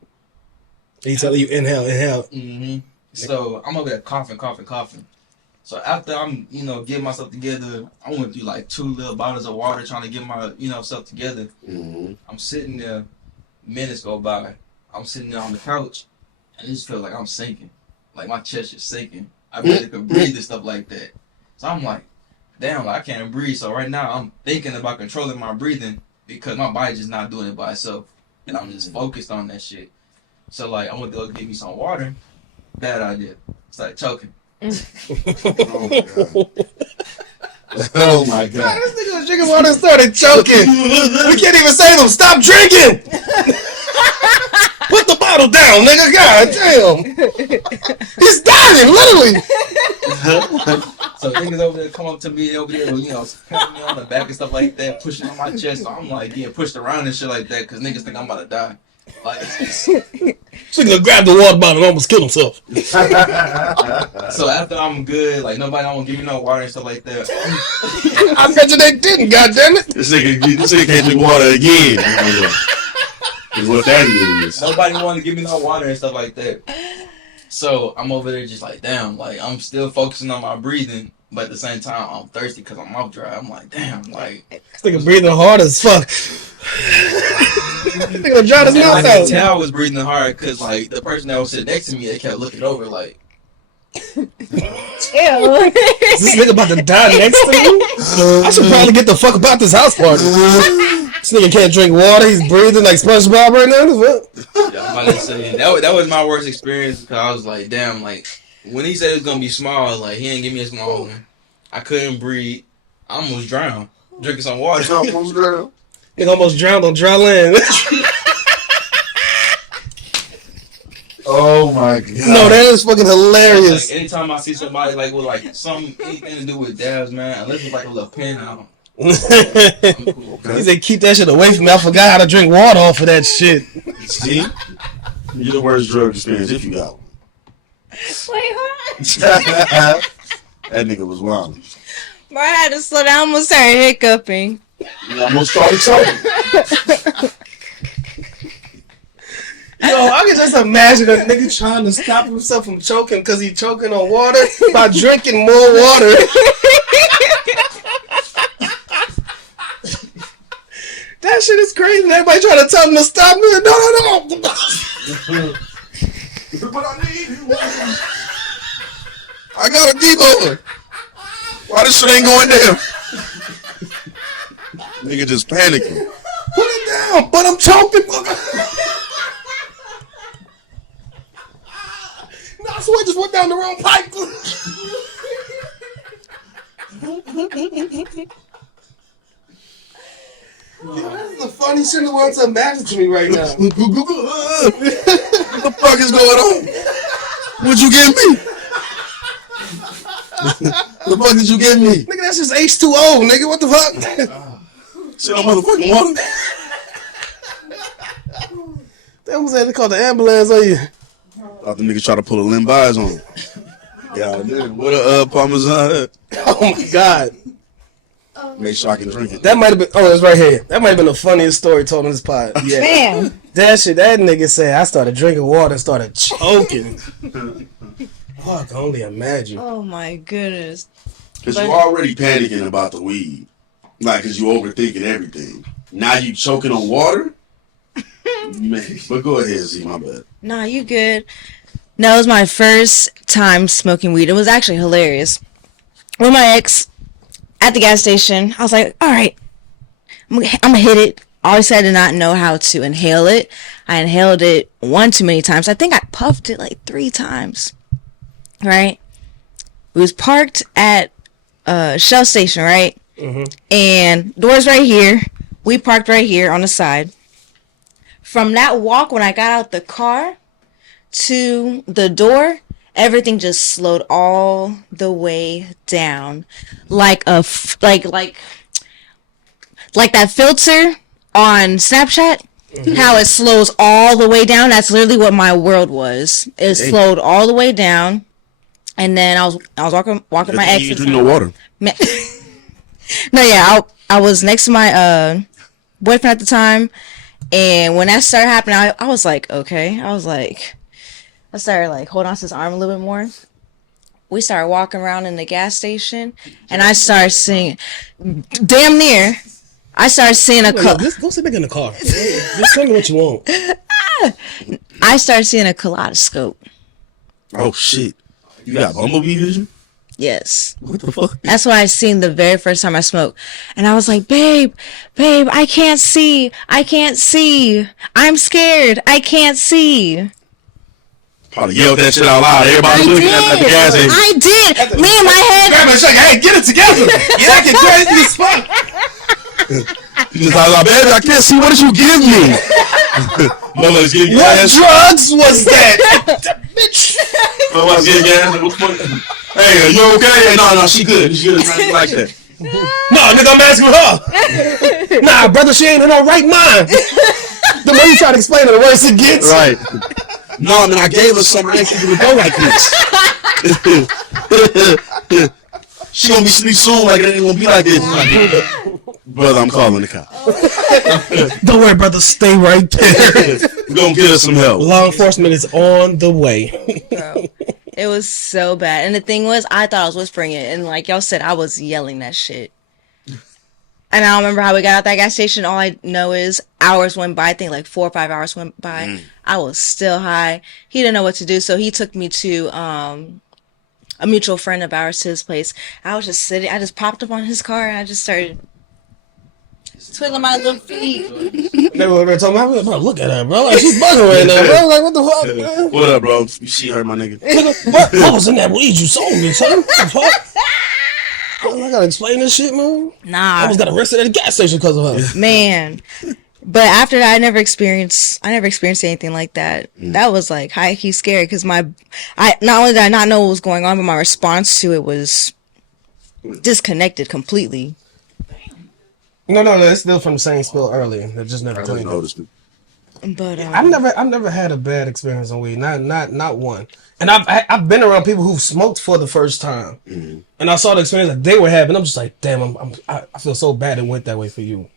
He telling you inhale. Mm-hmm. So I'm over there coughing. So after I'm, getting myself together, I went through like 2 little bottles of water trying to get my, self together. Mm-hmm. I'm sitting there, minutes go by. I'm sitting there on the couch, and it just feels like I'm sinking. Like my chest is sinking. I barely could breathe and stuff like that. So I'm like, damn, like I can't breathe. So right now I'm thinking about controlling my breathing because my body's just not doing it by itself. And I'm just focused on that shit. So like, I went to go get me some water. Bad idea. Started choking. Oh my god! This nigga was drinking water and started choking. We can't even say to him, stop drinking. Put the bottle down, nigga. God damn. He's dying, literally. So niggas over there come up to me over there, patting me on the back and stuff like that, pushing on my chest. So I'm like getting pushed around and shit like that because niggas think I'm about to die. Like, So nigga grabbed the water bottle and almost killed himself. so after I'm good, like nobody don't give me no water and stuff like that. I bet you they didn't, goddammit. This nigga can't drink water again. Is what that is. Nobody want to give me no water and stuff like that. So I'm over there just like, damn, like I'm still focusing on my breathing, but at the same time I'm thirsty because I'm mouth dry. I'm like, damn, like This nigga breathing hard as fuck. Nigga dry his mouth I could out. tell I was breathing hard because like the person that was sitting next to me, they kept looking over like, Ew. Is this nigga about to die next to me? I should probably get the fuck about this house party. This nigga can't drink water. He's breathing like SpongeBob right now. What? yeah, I'm about to say that was my worst experience because I was like, damn, like when he said it was gonna be small, like he didn't give me a small one. I couldn't breathe. I almost drowned drinking some water. Nigga almost drowned on dry land. Oh my god! No, that is fucking hilarious. Like, anytime I see somebody like with like anything to do with dabs, man, unless it's like a little pen, I'm cool. He said, keep that shit away from me. I forgot how to drink water off of that shit. See, you're the worst drug experience if you got one. Wait, hold on. That nigga was wild. Bro, I had to slow down. I almost started hiccuping. You almost started choking. Yo, I can just imagine a nigga trying to stop himself from choking because he choking on water by drinking more water. That shit is crazy. And everybody trying to tell him to stop. No. But I need you. I got a deep Why this shit ain't going down? Nigga just panicking. Put it down. But I'm choking. No, I swear I just went down the wrong pipe. Yo, this is the funniest shit in the world to imagine to me right now. What the fuck is going on? What'd you give me? What the fuck did you give me? Nigga, that's just H2O, nigga. What the fuck? Shit on motherfucking water. They almost had to call the ambulance on you. Thought the nigga try to pull a limb eyes on him. Yeah, dude. What a Parmesan. Oh my god. Make sure I can drink it. That might have been. Oh, it's right here. That might have been the funniest story told on this pod. Yeah. Man. That nigga said I started drinking water and started choking. Oh, I can only imagine. Oh my goodness. Because you're already panicking about the weed. Like, because you overthinking everything. Now you choking on water? Man. But go ahead, Z, my bad. Nah, you good. No, it was my first time smoking weed. It was actually hilarious. With my ex at the gas station, I was like, all right, I'm gonna hit it. Obviously, I did not know how to inhale it. I inhaled it one too many times. I think I puffed it like 3 times. Right? We was parked at a Shell station, right? Mm-hmm. And doors right here. We parked right here on the side. From that walk, when I got out the car to the door, everything just slowed all the way down, like that filter on Snapchat. Mm-hmm. How it slows all the way down. That's literally what my world was. It slowed all the way down, and then I was walking my ex. You drink no water. No, yeah, I was next to my boyfriend at the time, and when that started happening, I was like, okay. I started like holding on to his arm a little bit more. We started walking around in the gas station, and I started seeing, damn near, I started seeing a go sit back in the car. Just tell me what you want. I started seeing a kaleidoscope. Oh shit! You got bumblebee vision? Yes. What the fuck? That's what I seen the very first time I smoked. And I was like, babe, I can't see. I'm scared. I can't see. Probably yelled that shit out loud. Everybody looking at the gas station. I did. Me in my head. Grab it, shake. Hey, get it together. Get back in crazy spot. You just like, baby, I can't see. What did you give me? Mother's getting gas. What drugs was that? Bitch. Mother's getting gas. Hey, are you okay? No, she good. She good. Like that. No, nigga, I'm asking her. Nah, brother, she ain't in her right mind. The more you try to explain it, the worse it gets. Right. No, man, I gave her something. I didn't think it would go like this. She gonna be asleep soon, like it ain't gonna be like this. Brother, I'm calling the cops. Don't worry, brother. Stay right there. We're gonna get her some help. Law enforcement is on the way. Bro, it was so bad. And the thing was, I thought I was whispering it. And like y'all said, I was yelling that shit. And I don't remember how we got out that gas station. All I know is hours went by. I think like 4 or 5 hours went by. I was still high. He didn't know what to do. So he took me to a mutual friend of ours to his place. I was just sitting. I just popped up on his car and I just started twiddling my little feet. They were talking about, bro, look at her, bro. Like, she's bugging right now, bro. Like, what the fuck, man? What up, bro? You see her, my nigga? What was in that weed you sold me, son? What the fuck? I gotta explain this shit, man. Nah. I almost got arrested at a gas station because of her. Man. But after that, I never experienced anything like that. That was like high key scary because I not only did I not know what was going on, but my response to it was disconnected completely. No, it's still from the same spill earlier. I just never told you. Noticed it. But I've never had a bad experience on weed. Not one. And I've been around people who smoked for the first time, and I saw the experience that they were having. I'm just like, damn, I feel so bad it went that way for you.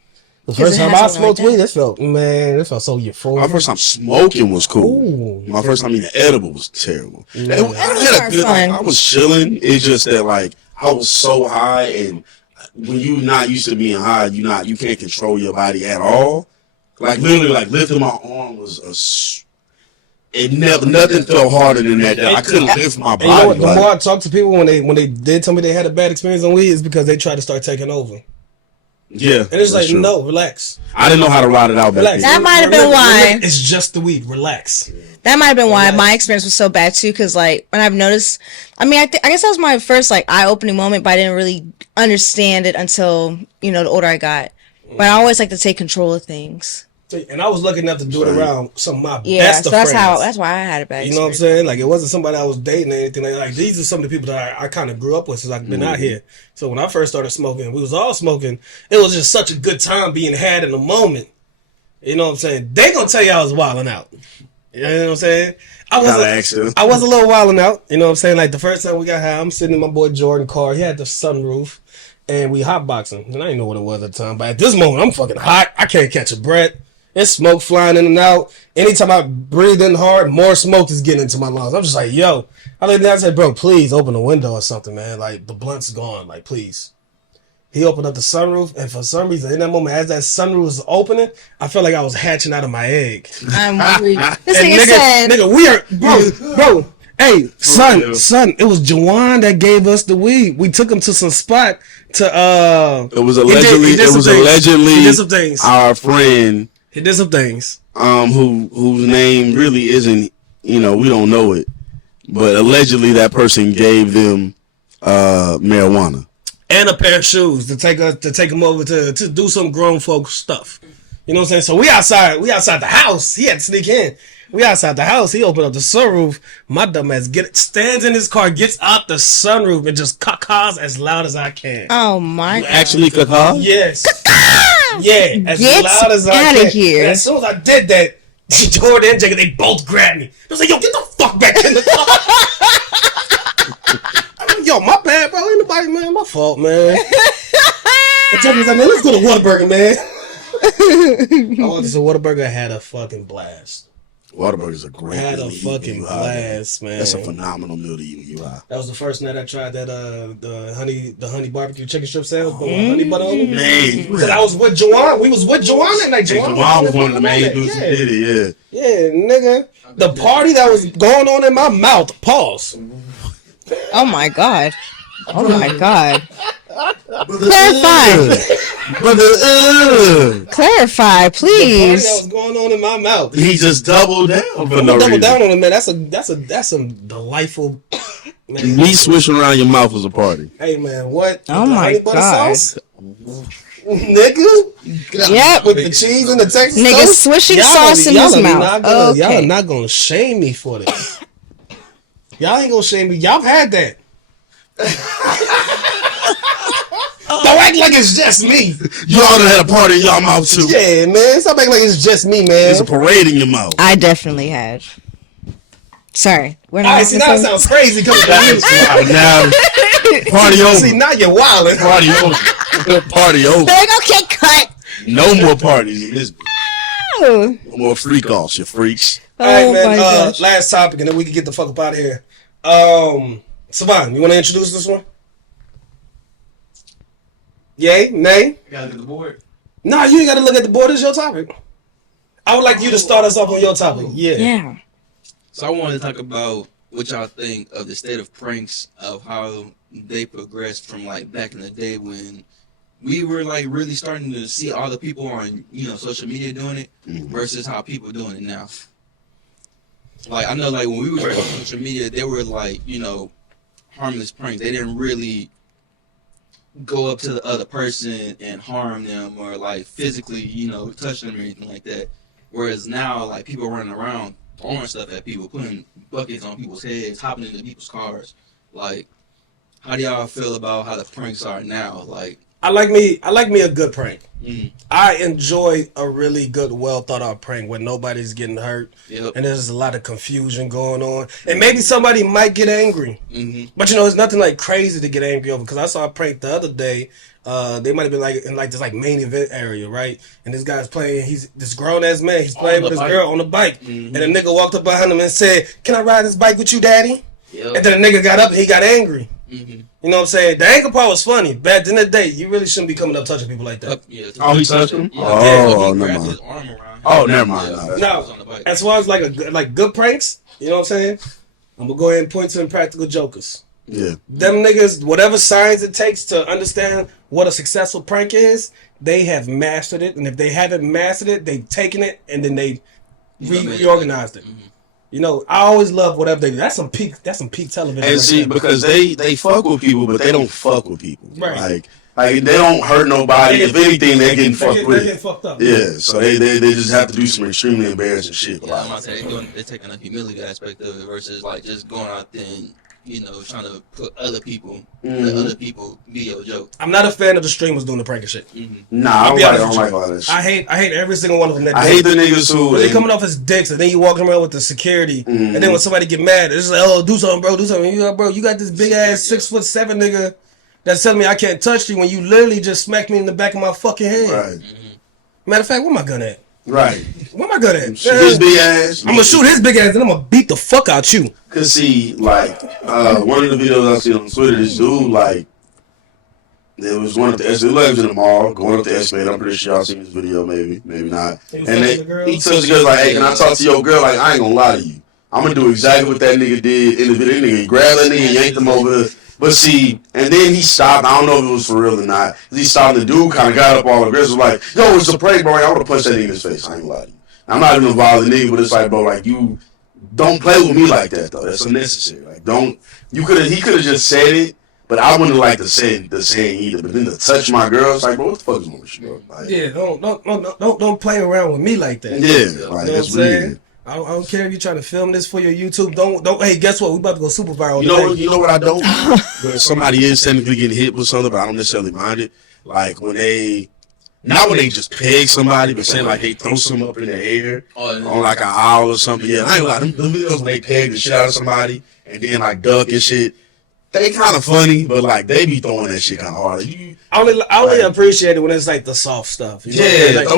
The first time I smoked weed, it felt so euphoric. My first time smoking was cool. Ooh. My first time eating edible was terrible. Yeah. I was chilling. It's just that like I was so high, and when you're not used to being high, you can't control your body at all. Like literally, like lifting my arm was nothing felt harder than that. I couldn't lift my body. You know what, the more I talk to people when they did tell me they had a bad experience on weed, is because they tried to start taking over. Yeah, and it's like, true. No, relax. I didn't know how to ride it out. Relax. That might have been why. It's just the weed. Relax. That might have been why my experience was so bad too. Because like when I've noticed, I mean, I guess that was my first like eye-opening moment, but I didn't really understand it until the older I got. But I always like to take control of things. And I was lucky enough to do it around some of my best of friends. That's why I had a bad experience. You know what I'm saying? Like, it wasn't somebody I was dating or anything like these are some of the people that I kind of grew up with since I've been out here. So when I first started smoking, we was all smoking. It was just such a good time being had in the moment. You know what I'm saying? They gonna tell you I was wilding out. You know what I'm saying? I was a little wilding out. You know what I'm saying? Like the first time we got high, I'm sitting in my boy Jordan car. He had the sunroof. and we hotboxing. And I didn't know what it was at the time, but at this moment, I'm fucking hot. I can't catch a breath. There's smoke flying in and out. Anytime I breathe in hard, more smoke is getting into my lungs. I'm just like, yo. I looked down and said, bro, please open the window or something, man. Like, the blunt's gone. Like, please. He opened up the sunroof, and for some reason, in that moment, as that sunroof was opening, I felt like I was hatching out of my egg. I'm weak. This And nigga said, nigga, we are, bro. Hey, son, it was Jawan that gave us the weed. We took him to some spot to, It was allegedly, he did some things. our friend, He did some things. whose name really isn't, we don't know it, but allegedly that person gave them marijuana And a pair of shoes to take him over to do some grown folk stuff. You know what I'm saying? So we outside the house. He had to sneak in. We outside the house. He opened up the sunroof. My dumb ass stands in his car, gets out the sunroof, and just caws as loud as I can. oh my God. actually caca. Yes. Yeah, as Get loud as I outta can. here. And as soon as I did that, Jordan and Jacob, they both grabbed me. They was like, yo, get the fuck back in the car. I'm like, yo, my bad, bro. Ain't nobody, man. My fault, man. And Jacob was like, man, let's go to Whataburger, man. Oh, so Whataburger had a fucking blast. Whataburger's a great Had meal a to eat fucking when you high. blast, man. That's a phenomenal meal to eat when you high. That was the first night I tried that the honey barbecue chicken strip sandwich, but with honey butter on it. Man, Because I was with Jawan. We was with Jawan that night. Jawan was one of the main dudes who did it, Yeah, nigga. The party that was going on in my mouth. Pause. Oh my God. Oh my God. Clarify. Clarify, The party that please. was going on in my mouth. He just doubled down for no Double reason. down on it, man. That's some delightful. Man. Me swishing around your mouth was a party. Hey, man, what? Oh With the my honey butter God. sauce? Nigga, Yep. with the cheese and the Texas Nigga toast? swishing Y'all sauce in y'all his are mouth. not gonna- Y'all are Okay. not gonna shame me for this. Y'all ain't gonna shame me. Y'all had that. Don't act like it's just me. Y'all done had a party in y'all mouth too. Yeah, man. Stop acting like it's just me, man. There's a parade in your mouth. I definitely had. Sorry. We're All not right, see, now it sounds crazy coming from you. Now, party over. See, now you're wilding. Party over. Party over. They're like, okay, cut. No more parties in this. Oh, No more freak offs, you freaks. All right, man. my gosh. Last topic, and then we can get the fuck up out of here. Savon, you want to introduce this one? Yay? Nay? Gotta get the board. Nah, you ain't got to look at the board. It's your topic. I would like you to start us off on your topic. Yeah. Yeah. So I wanted to talk about what y'all think of the state of pranks, of how they progressed from like back in the day when we were like really starting to see all the people on, social media doing it versus how people doing it now. Like I know like when we were on social media, they were like, harmless pranks. They didn't really go up to the other person and harm them or like physically, touch them or anything like that. Whereas now, like people running around throwing stuff at people, putting buckets on people's heads, hopping into people's cars. Like, how do y'all feel about how the pranks are now? Like, I like me a good prank. mm, I enjoy a really good, well thought out prank where nobody's getting hurt yep, and there's a lot of confusion going on. And maybe somebody might get angry. mm-hmm, But it's nothing like crazy to get angry over. Because I saw a prank the other day. They might have been like in like this like main event area, right? And this guy's playing. He's this grown ass man. He's playing On with the this bike. girl on the bike. Mhm. And a nigga walked up behind him and said, "Can I ride this bike with you, daddy?" yep, And then the nigga got up and he got angry. mm-hmm. You know what I'm saying? The anger part was funny. But at the end of the day, you really shouldn't be coming up touching people like that. Yeah, Oh, he touched him? Yeah, Oh, he never grabbed mind. his arm around him. Oh, never mind. Yeah, No. he was on the bike. As far as like good pranks, you know what I'm saying? I'm gonna go ahead and point to impractical jokers. Yeah. Them niggas, whatever science it takes to understand what a successful prank is, they have mastered it. And if they haven't mastered it, they've taken it and then they reorganized it. I always love whatever they do. That's some peak television. And right see, there. because they fuck with people, but they don't fuck with people. Right. Like they don't hurt nobody. If anything, they're getting They fucked get with. fucked up. Yeah, so they just have to do some extremely embarrassing shit. Yeah, I'm about to say they're taking a humility aspect of it versus like just going out there and trying to put other people, let other people be your joke. I'm not a fan of the streamers doing the prank and shit. Nah, I'll be I honest don't with like you. all that shit. I hate every single one of them. That I hate the niggas who they coming off as dicks, and then you walking around with the security, and then when somebody get mad, it's like, "Oh, do something, bro, do something." Bro, you got this big ass 6'7" nigga that's telling me I can't touch you when you literally just smacked me in the back of my fucking head. Right. Matter of fact, where my gun at? Right. Where my gun at? Shoot his big ass. I'm gonna shoot his big ass and I'm gonna beat the fuck out you. Cause see, like, one of the videos I see on Twitter, this dude, like, there was one of the escalators in the mall, going up the escalator. I'm pretty sure y'all seen this video, maybe not. And he tells the girl, like, hey, can I talk to your girl? Like, I ain't gonna lie to you. I'm gonna do exactly what that nigga did in the video. That nigga, he grabbed that nigga, yanked him over. But see, and then he stopped. I don't know if it was for real or not. He stopped. The dude kind of got up all aggressive, like, yo, it's a prank, bro. I want to punch that nigga in his face. I ain't gonna lie to you. I'm not even involved in nigga, but it's like, bro, like, you don't play with me like that, though. That's unnecessary. Like, don't. He could have just said it, but I wouldn't like to say the saying either. But then to touch my girl, it's like, bro, what the fuck is wrong with you, bro? Like, yeah, don't play around with me like that. Yeah, like, you know that's what I'm saying? weird. I don't care if you're trying to film this for your YouTube. Don't. Hey, guess what? We about to go super viral. You know what I don't? When somebody is technically getting hit with something, but I don't necessarily mind it. Like when they, not when they just peg somebody, but saying like they throw something up in the air on like an owl or something. Yeah, I ain't like them videos when they peg the shit out of somebody and then like duck and shit. They kind of funny, but like they be throwing that shit kind of hard. I only appreciate it when it's like the soft stuff. You know Yeah, like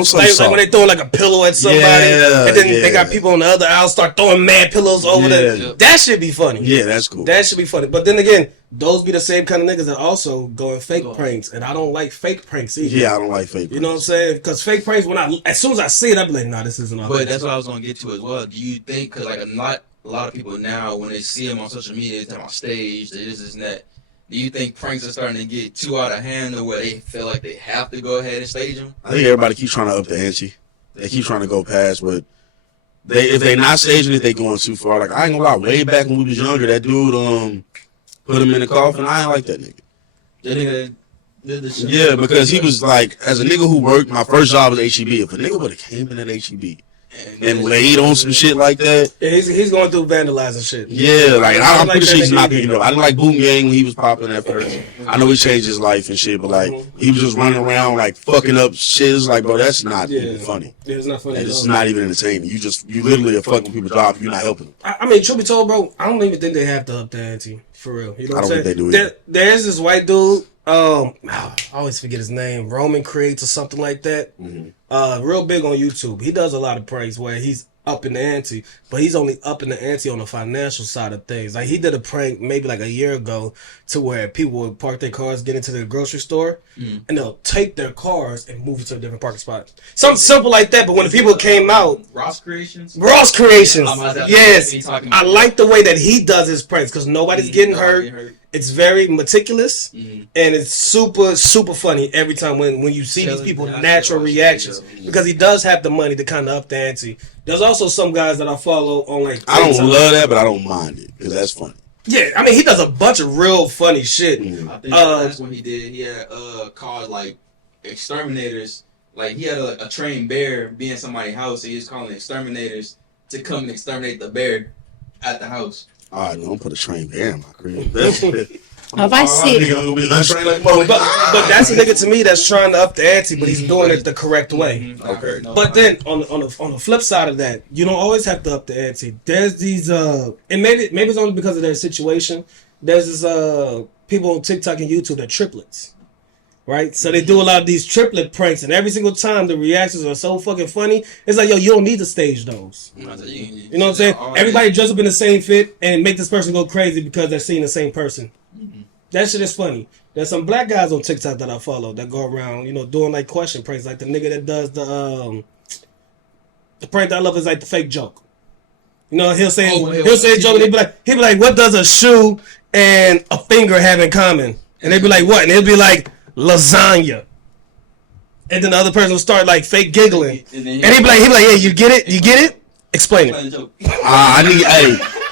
when they throw like a pillow at somebody, and then they got people on the other aisle start throwing mad pillows over there. That should be funny. Yeah, that's cool. That should be funny. But then again, those be the same kind of niggas that also go in fake pranks, and I don't like fake pranks either. Yeah, I don't like fake pranks. You know what I'm saying? Because fake pranks, as soon as I see it, I be like, nah, this isn't. But that's what I was gonna get to as well. Do you think, because like a lot of people now, when they see them on social media, they're on stage, this and that. Do you think pranks are starting to get too out of hand to where they feel like they have to go ahead and stage them? I think everybody keeps trying to up the ante. They keep trying to go past, but if they not staging it, they going too far. Like, I ain't gonna lie, way back when we was younger, that dude put him in the coffin. I ain't like that nigga. That nigga did the shit. Yeah, because he was like, as a nigga who worked, my first job was HEB. If a nigga would have came in at HEB and laid on some shit like that. Yeah, he's going through vandalizing shit. Yeah, like I'm pretty sure he's not picking picking up. I didn't like Boom Gang when he was popping at first. I know he changed his life and shit, but like he was just running around like fucking up shit. It's like, bro, that's not even funny. Yeah, it's not funny. It's not even entertaining. You literally are fucking people's job. You're not helping them. I mean, truth be told, bro, I don't even think they have to up the ante for real. You know what I'm saying? I don't think they do either. There's this white dude. I always forget his name. Roman Creates or something like that. Mm-hmm. Real big on YouTube. He does a lot of pranks where he's up in the ante, but he's only up in the ante on the financial side of things. Like he did a prank maybe like a year ago to where people would park their cars, get into the grocery store, and they'll take their cars and move it to a different parking spot. Something simple like that. But when the people came out, Ross Creations, yes, I like the way that he does his pranks because nobody's getting hurt. It's very meticulous and it's super, super funny every time when you see these people's natural reactions because he does have the money to kind of up the ante. There's also some guys that I follow on like I don't love that, but I don't mind it because that's funny. Yeah, I mean he does a bunch of real funny shit. I think that's what he did. He had called like exterminators. Like he had a trained bear be in somebody's house, and he was calling exterminators to come and exterminate the bear at the house. All right, don't put a trained bear in my crib. If I see it. But that's a nigga to me that's trying to up the ante, but he's doing it the correct way. Okay. But then on the flip side of that, you don't always have to up the ante. There's these and maybe it's only because of their situation. There's this people on TikTok and YouTube that are triplets. Right? So they do a lot of these triplet pranks, and every single time the reactions are so fucking funny, it's like, yo, you don't need to stage those. You know what I'm saying? Everybody dress up in the same fit and make this person go crazy because they're seeing the same person. That shit is funny. There's some black guys on TikTok that I follow that go around, doing like question pranks, like the nigga that does the prank that I love is like the fake joke. He'll say a joke, and he'll be like, what does a shoe and a finger have in common? And they'd be like, what? And he'll be like, lasagna. And then the other person will start like fake giggling. And he'd be like, yeah, you get it? You get it? Explain it. I need,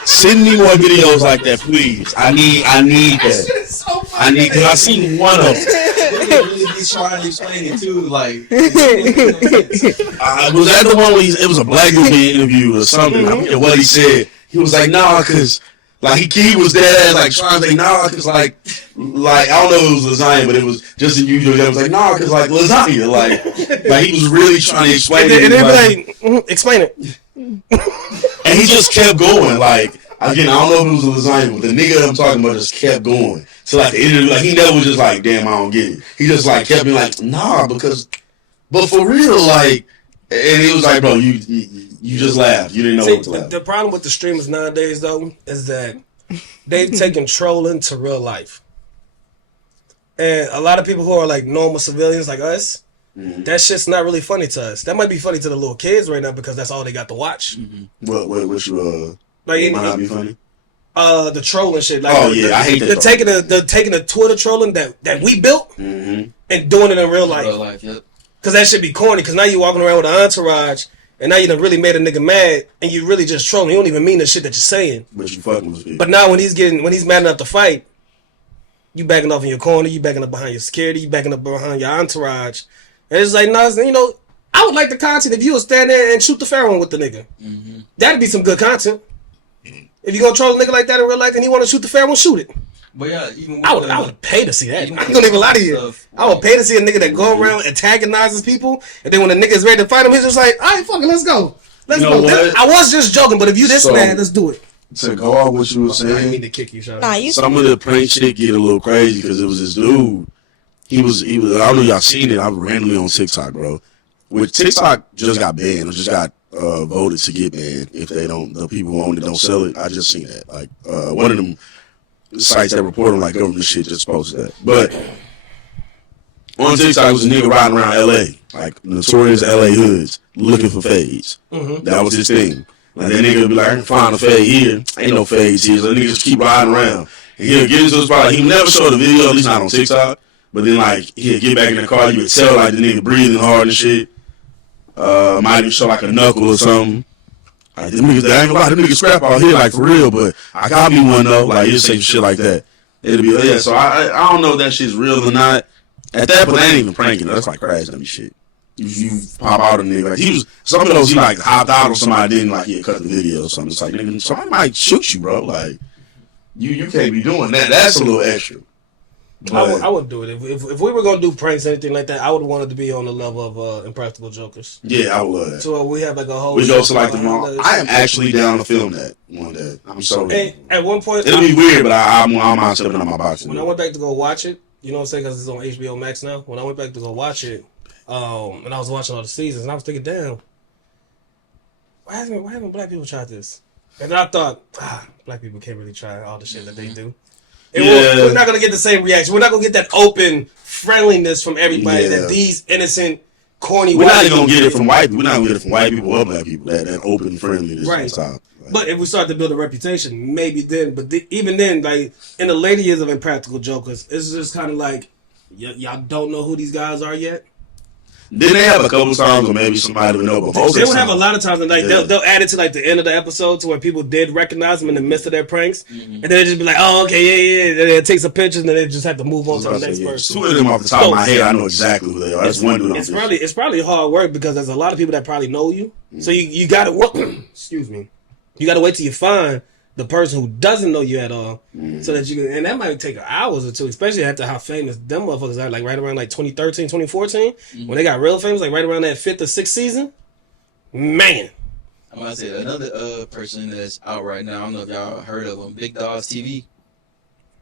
send me more videos like that, please. I need that. Because I seen one of them. He's trying to explain it too, like. Was that the one where it was a black dude being interviewed or something? I forget what he said. He was like, nah, because like he was dead ass like trying to say nah, because like I don't know if it was lasagna, but it was just a usual. It was like nah, because like lasagna, like he was really trying to explain it. And they'd be like, explain it. And he just kept going. Like again, I don't know if it was a lasagna, but the nigga I'm talking about just kept going. So like the interview, like he never was just like, damn, I don't get it. He just like kept me like, nah, but for real, like, and it was like, bro, you just laughed. You didn't know what to laugh. The problem with the streamers nowadays though is that they've taken trolling to real life. And a lot of people who are like normal civilians like us, that shit's not really funny to us. That might be funny to the little kids right now because that's all they got to watch. What you like, might not be funny? The trolling shit. Like, I hate that. Taking the Twitter trolling that we built and doing it in real life. Real life, yep. Because that shit be corny. Because now you walking around with an entourage, and now you done really made a nigga mad, and you really just trolling. You don't even mean the shit that you're saying. But you fucking with people. But now when he's mad enough to fight, you backing off in your corner, you backing up behind your security, you backing up behind your entourage. And it's like, no, you know, I would like the content if you would stand there and shoot the fair one with the nigga. That'd be some good content. If you gonna troll a nigga like that in real life and he want to shoot the fair one, shoot it. But yeah, even with I would pay to see that. I'm gonna even lie to you. I would pay to see a nigga that go around antagonizes people, and then when the nigga is ready to fight him, he's just like, all right, fuck it, let's go. Let's go. I was just joking, but if you this man, let's do it. To go off what you were saying, I didn't mean to kick you, Sean. Some of the prank shit get a little crazy because it was this dude. He was. I don't know if y'all seen it. I was randomly on TikTok, bro. Which TikTok just got banned, or just got voted to get banned. If they don't, the people who own it don't sell it. I just seen that. Like one of them sites that report on like government shit just posted that. But on TikTok was a nigga riding around LA, like notorious LA hoods, looking for fades. That was his thing. Like that nigga would be like, I can find a fade here. Ain't no fades here. So the nigga just keep riding around. And he'll get into the spot. Like, he never showed the video, at least not on TikTok. But then like he'll get back in the car, you would tell like the nigga breathing hard and shit. Might even show like a knuckle or something. Like them niggas, I ain't gonna lie, them niggas scrap out here like for real, but I got me one though. Like he'll say shit like that. It'll be so I don't know if that shit's real or not. At that point, that ain't even pranking. That's like crash dummy shit. You pop out a nigga. Like, he was some of those he like hopped out on somebody, didn't like cut the video or something. It's like nigga, somebody might shoot you, bro. Like you can't be doing that. That's a little extra. I wouldn't do it. If we were gonna do pranks or anything like that, I would want it to be on the level of Impractical Jokers. Yeah, I would love that. So we have like a whole. We go to like the mall. I am actually down to film that one day. I'm so. At one point, it'll be weird, but I'm not stepping on my box. When I went back to go watch it, you know what I'm saying, because it's on HBO Max now. When I went back to go watch it, and I was watching all the seasons, and I was thinking, damn, why haven't black people tried this? And I thought, black people can't really try all the shit that they do. We're not going to get the same reaction. We're not going to get that open friendliness from everybody that these innocent, corny white people... We're not going to get it from white people. We're not going to get it from white people or black people, that open friendliness. Right. But if we start to build a reputation, maybe then. But even then, like, in the later years of Impractical Jokers, it's just kind of like, y'all don't know who these guys are yet? Then they have a couple times, or maybe somebody would know, but most they would have a lot of times, and like they'll add it to like the end of the episode to where people did recognize them in the midst of their pranks, and then they just be like, "Oh, okay, yeah." And then take some pictures, and then they just have to move on to the next person. Two of them off the top of my head, I know exactly who they are. That's one dude. It's probably hard work because there's a lot of people that probably know you, so you got to excuse me, you got to wait till you find the person who doesn't know you at all, so that you can, and that might take hours or two, especially after how famous them motherfuckers are, like right around like 2013, 2014, when they got real famous, like right around that 5th or 6th season. Man. I'm about to say another person that's out right now, I don't know if y'all heard of him, Big Dogs TV.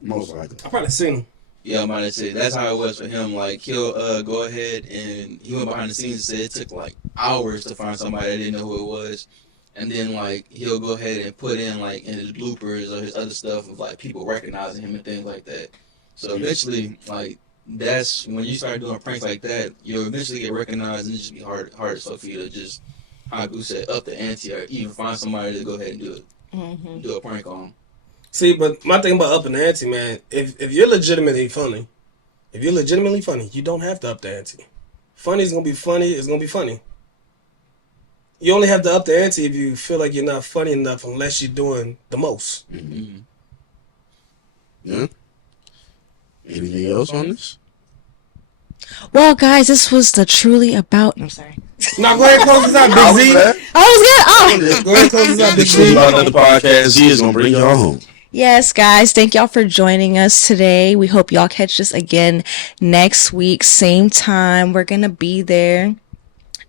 Most likely. I probably seen him. Yeah, I'm about to say, that's how it was for him. Like, he'll go ahead and he went behind the scenes and said it took like hours to find somebody that didn't know who it was. And then, like, he'll go ahead and put in, like, in his bloopers or his other stuff of, like, people recognizing him and things like that. So eventually, like, that's when you start doing pranks like that, you'll eventually get recognized and it just be hard so for you to just, how Goose said, up the ante or even find somebody to go ahead and do it. Do a prank on them. See, but my thing about upping the ante, man, if you're legitimately funny, you don't have to up the ante. Funny is going to be funny, it's going to be funny. You only have to up the ante if you feel like you're not funny enough unless you're doing the most. Yeah. Anything else on this? Well, guys, this was the truly about... I'm sorry. Now, go ahead and close this out, Big Z. I was good. Go ahead and close this out, Big Z. About another podcast, Z is going to bring y'all home. Yes, guys, thank y'all for joining us today. We hope y'all catch us again next week, same time. We're going to be there.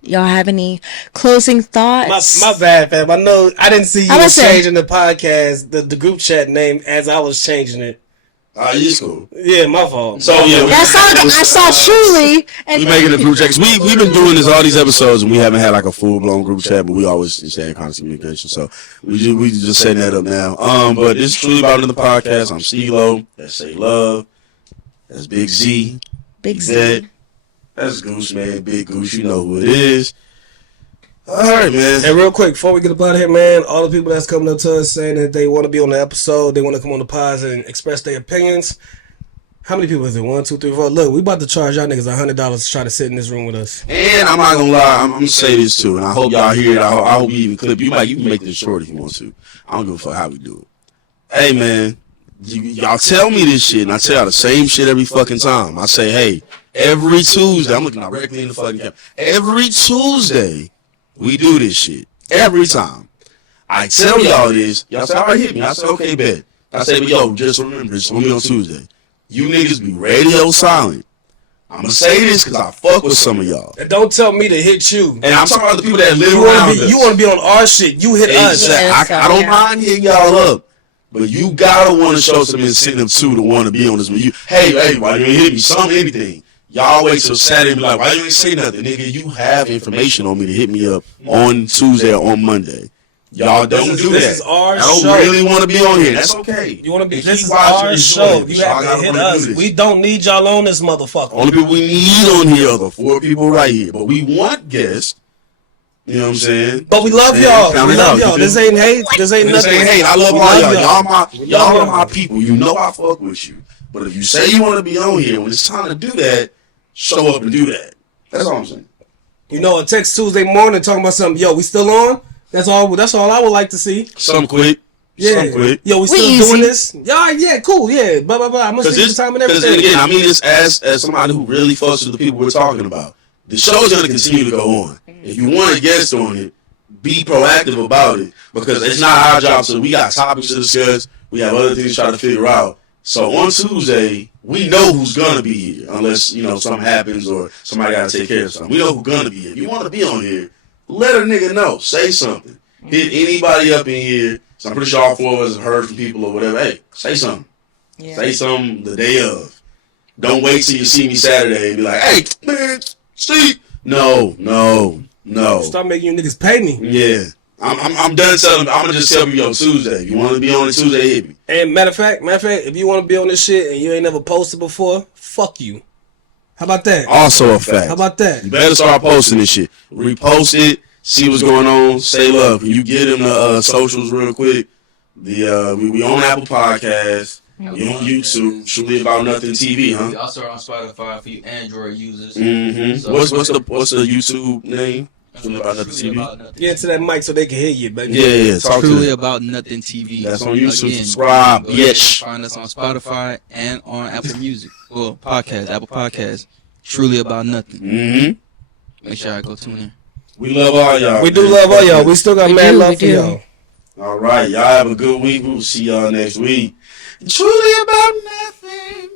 Y'all have any closing thoughts? My bad, fam. I know I didn't see you changing the podcast, the group chat name as I was changing it. It's cool. Yeah, my fault. So yeah, I saw Truly. And we making a group chat. We've been doing this all these episodes, and we haven't had like a full blown group chat, but we always stay in constant communication. So we just setting that up now. But this is Truly About Another Podcast. I'm Steelo. That's Say Love. That's Big Z. Big Vette. Z. That's Goose, man. Big Goose. You know who it is. All right, man. Hey, real quick, before we get up out of here, man, all the people that's coming up to us saying that they want to be on the episode, they want to come on the pods and express their opinions. How many people is it? 1, 2, 3, 4. Look, we about to charge y'all niggas $100 to try to sit in this room with us. And I'm not gonna lie, I'm gonna say this too, and I hope y'all hear it. I hope you even clip. You can make this short if you want to. I don't give a fuck how we do it. Hey, man, y'all tell me this shit, and I tell y'all the same shit every fucking time. I say, hey, every Tuesday, I'm looking directly in the fucking camera. Every Tuesday, we do this shit. Every time. I tell y'all this. Y'all say, all right, hit me. I say, okay, bet. I say, but yo, just remember, it's gonna be on Tuesday. You niggas be radio silent. I'm gonna say this because I fuck with some of y'all. And don't tell me to hit you. And I'm talking about the people that live around us. You want to be on our shit. You hit us. Exactly. I don't mind hitting y'all up. But you gotta want to show some incentive too to want to be on this. Hey, why you ain't hit me? Something, anything. Y'all wait till Saturday and be like, why you ain't say nothing? Nigga, you have information on me to hit me up on Tuesday or on Monday. Y'all don't do that. This is our I don't show. really want to be on here. That's okay. You want to be? If This you is watch it, our enjoy show. it. You Y'all have to gotta hit wanna do us. this. We don't need y'all on this motherfucker. Only people we need on here are the 4 people right here. But we want guests. You know what I'm saying? But we love y'all. We love y'all. This ain't hate. This ain't This nothing. ain't hate. I love We all y'all. Y'all are y'all. my people. You know I fuck with you. But if you say you want to be on here, when it's time to do that, show up and do that. That's all I'm saying. You know, a text Tuesday morning talking about something. Yo, we still on? That's all I would like to see. Some quick. Yeah. Some quick. Yo, we still easy. doing this? Yeah, cool. Yeah. Blah blah blah. I'm gonna see the time and Because everything. again, I mean this as somebody who really fucks with the people we're talking about. The show's gonna continue to go on. If you want a guest on it, be proactive about it because it's not our job. So we got topics to discuss. We have other things to try to figure out. So on Tuesday, we know who's gonna be here, unless something happens or somebody gotta take care of something. We know who's gonna be here. If you want to be on here, let a nigga know. Say something. Hit anybody up in here. So I'm pretty sure all 4 of us have heard from people or whatever. Hey, say something. Yeah. Say something the day of. Don't wait till you see me Saturday and be like, hey, man, Steve. No. Start making you niggas pay me. Yeah. I'm done telling. I'm gonna just tell you, yo, Tuesday. If you want to be on it Tuesday, hit me. And matter of fact, if you want to be on this shit and you ain't never posted before, fuck you. How about that? Also a fact. How about that? You better start posting this shit. Repost it. See what's going on. Say love. Can you get them the socials real quick? We on Apple Podcasts. We on YouTube. Truly About Nothing TV, huh? We also are on Spotify for you Android users. Mm-hmm. So- What's the YouTube name? Truly About Nothing Truly TV. About Nothing. Get to that mic so they can hear you, baby. Yeah. Talk to Truly them. About Nothing TV. That's on YouTube. Again, Subscribe, go ahead and bitch. Find us on Spotify and on Apple Music. Well, Apple Podcasts. Truly About Nothing. Mm-hmm. Make sure I go tune in. We love all y'all. We do man. love all y'all. We still got We mad do, love we for do. y'all. All right. Y'all have a good week. We'll see y'all next week. Truly About Nothing.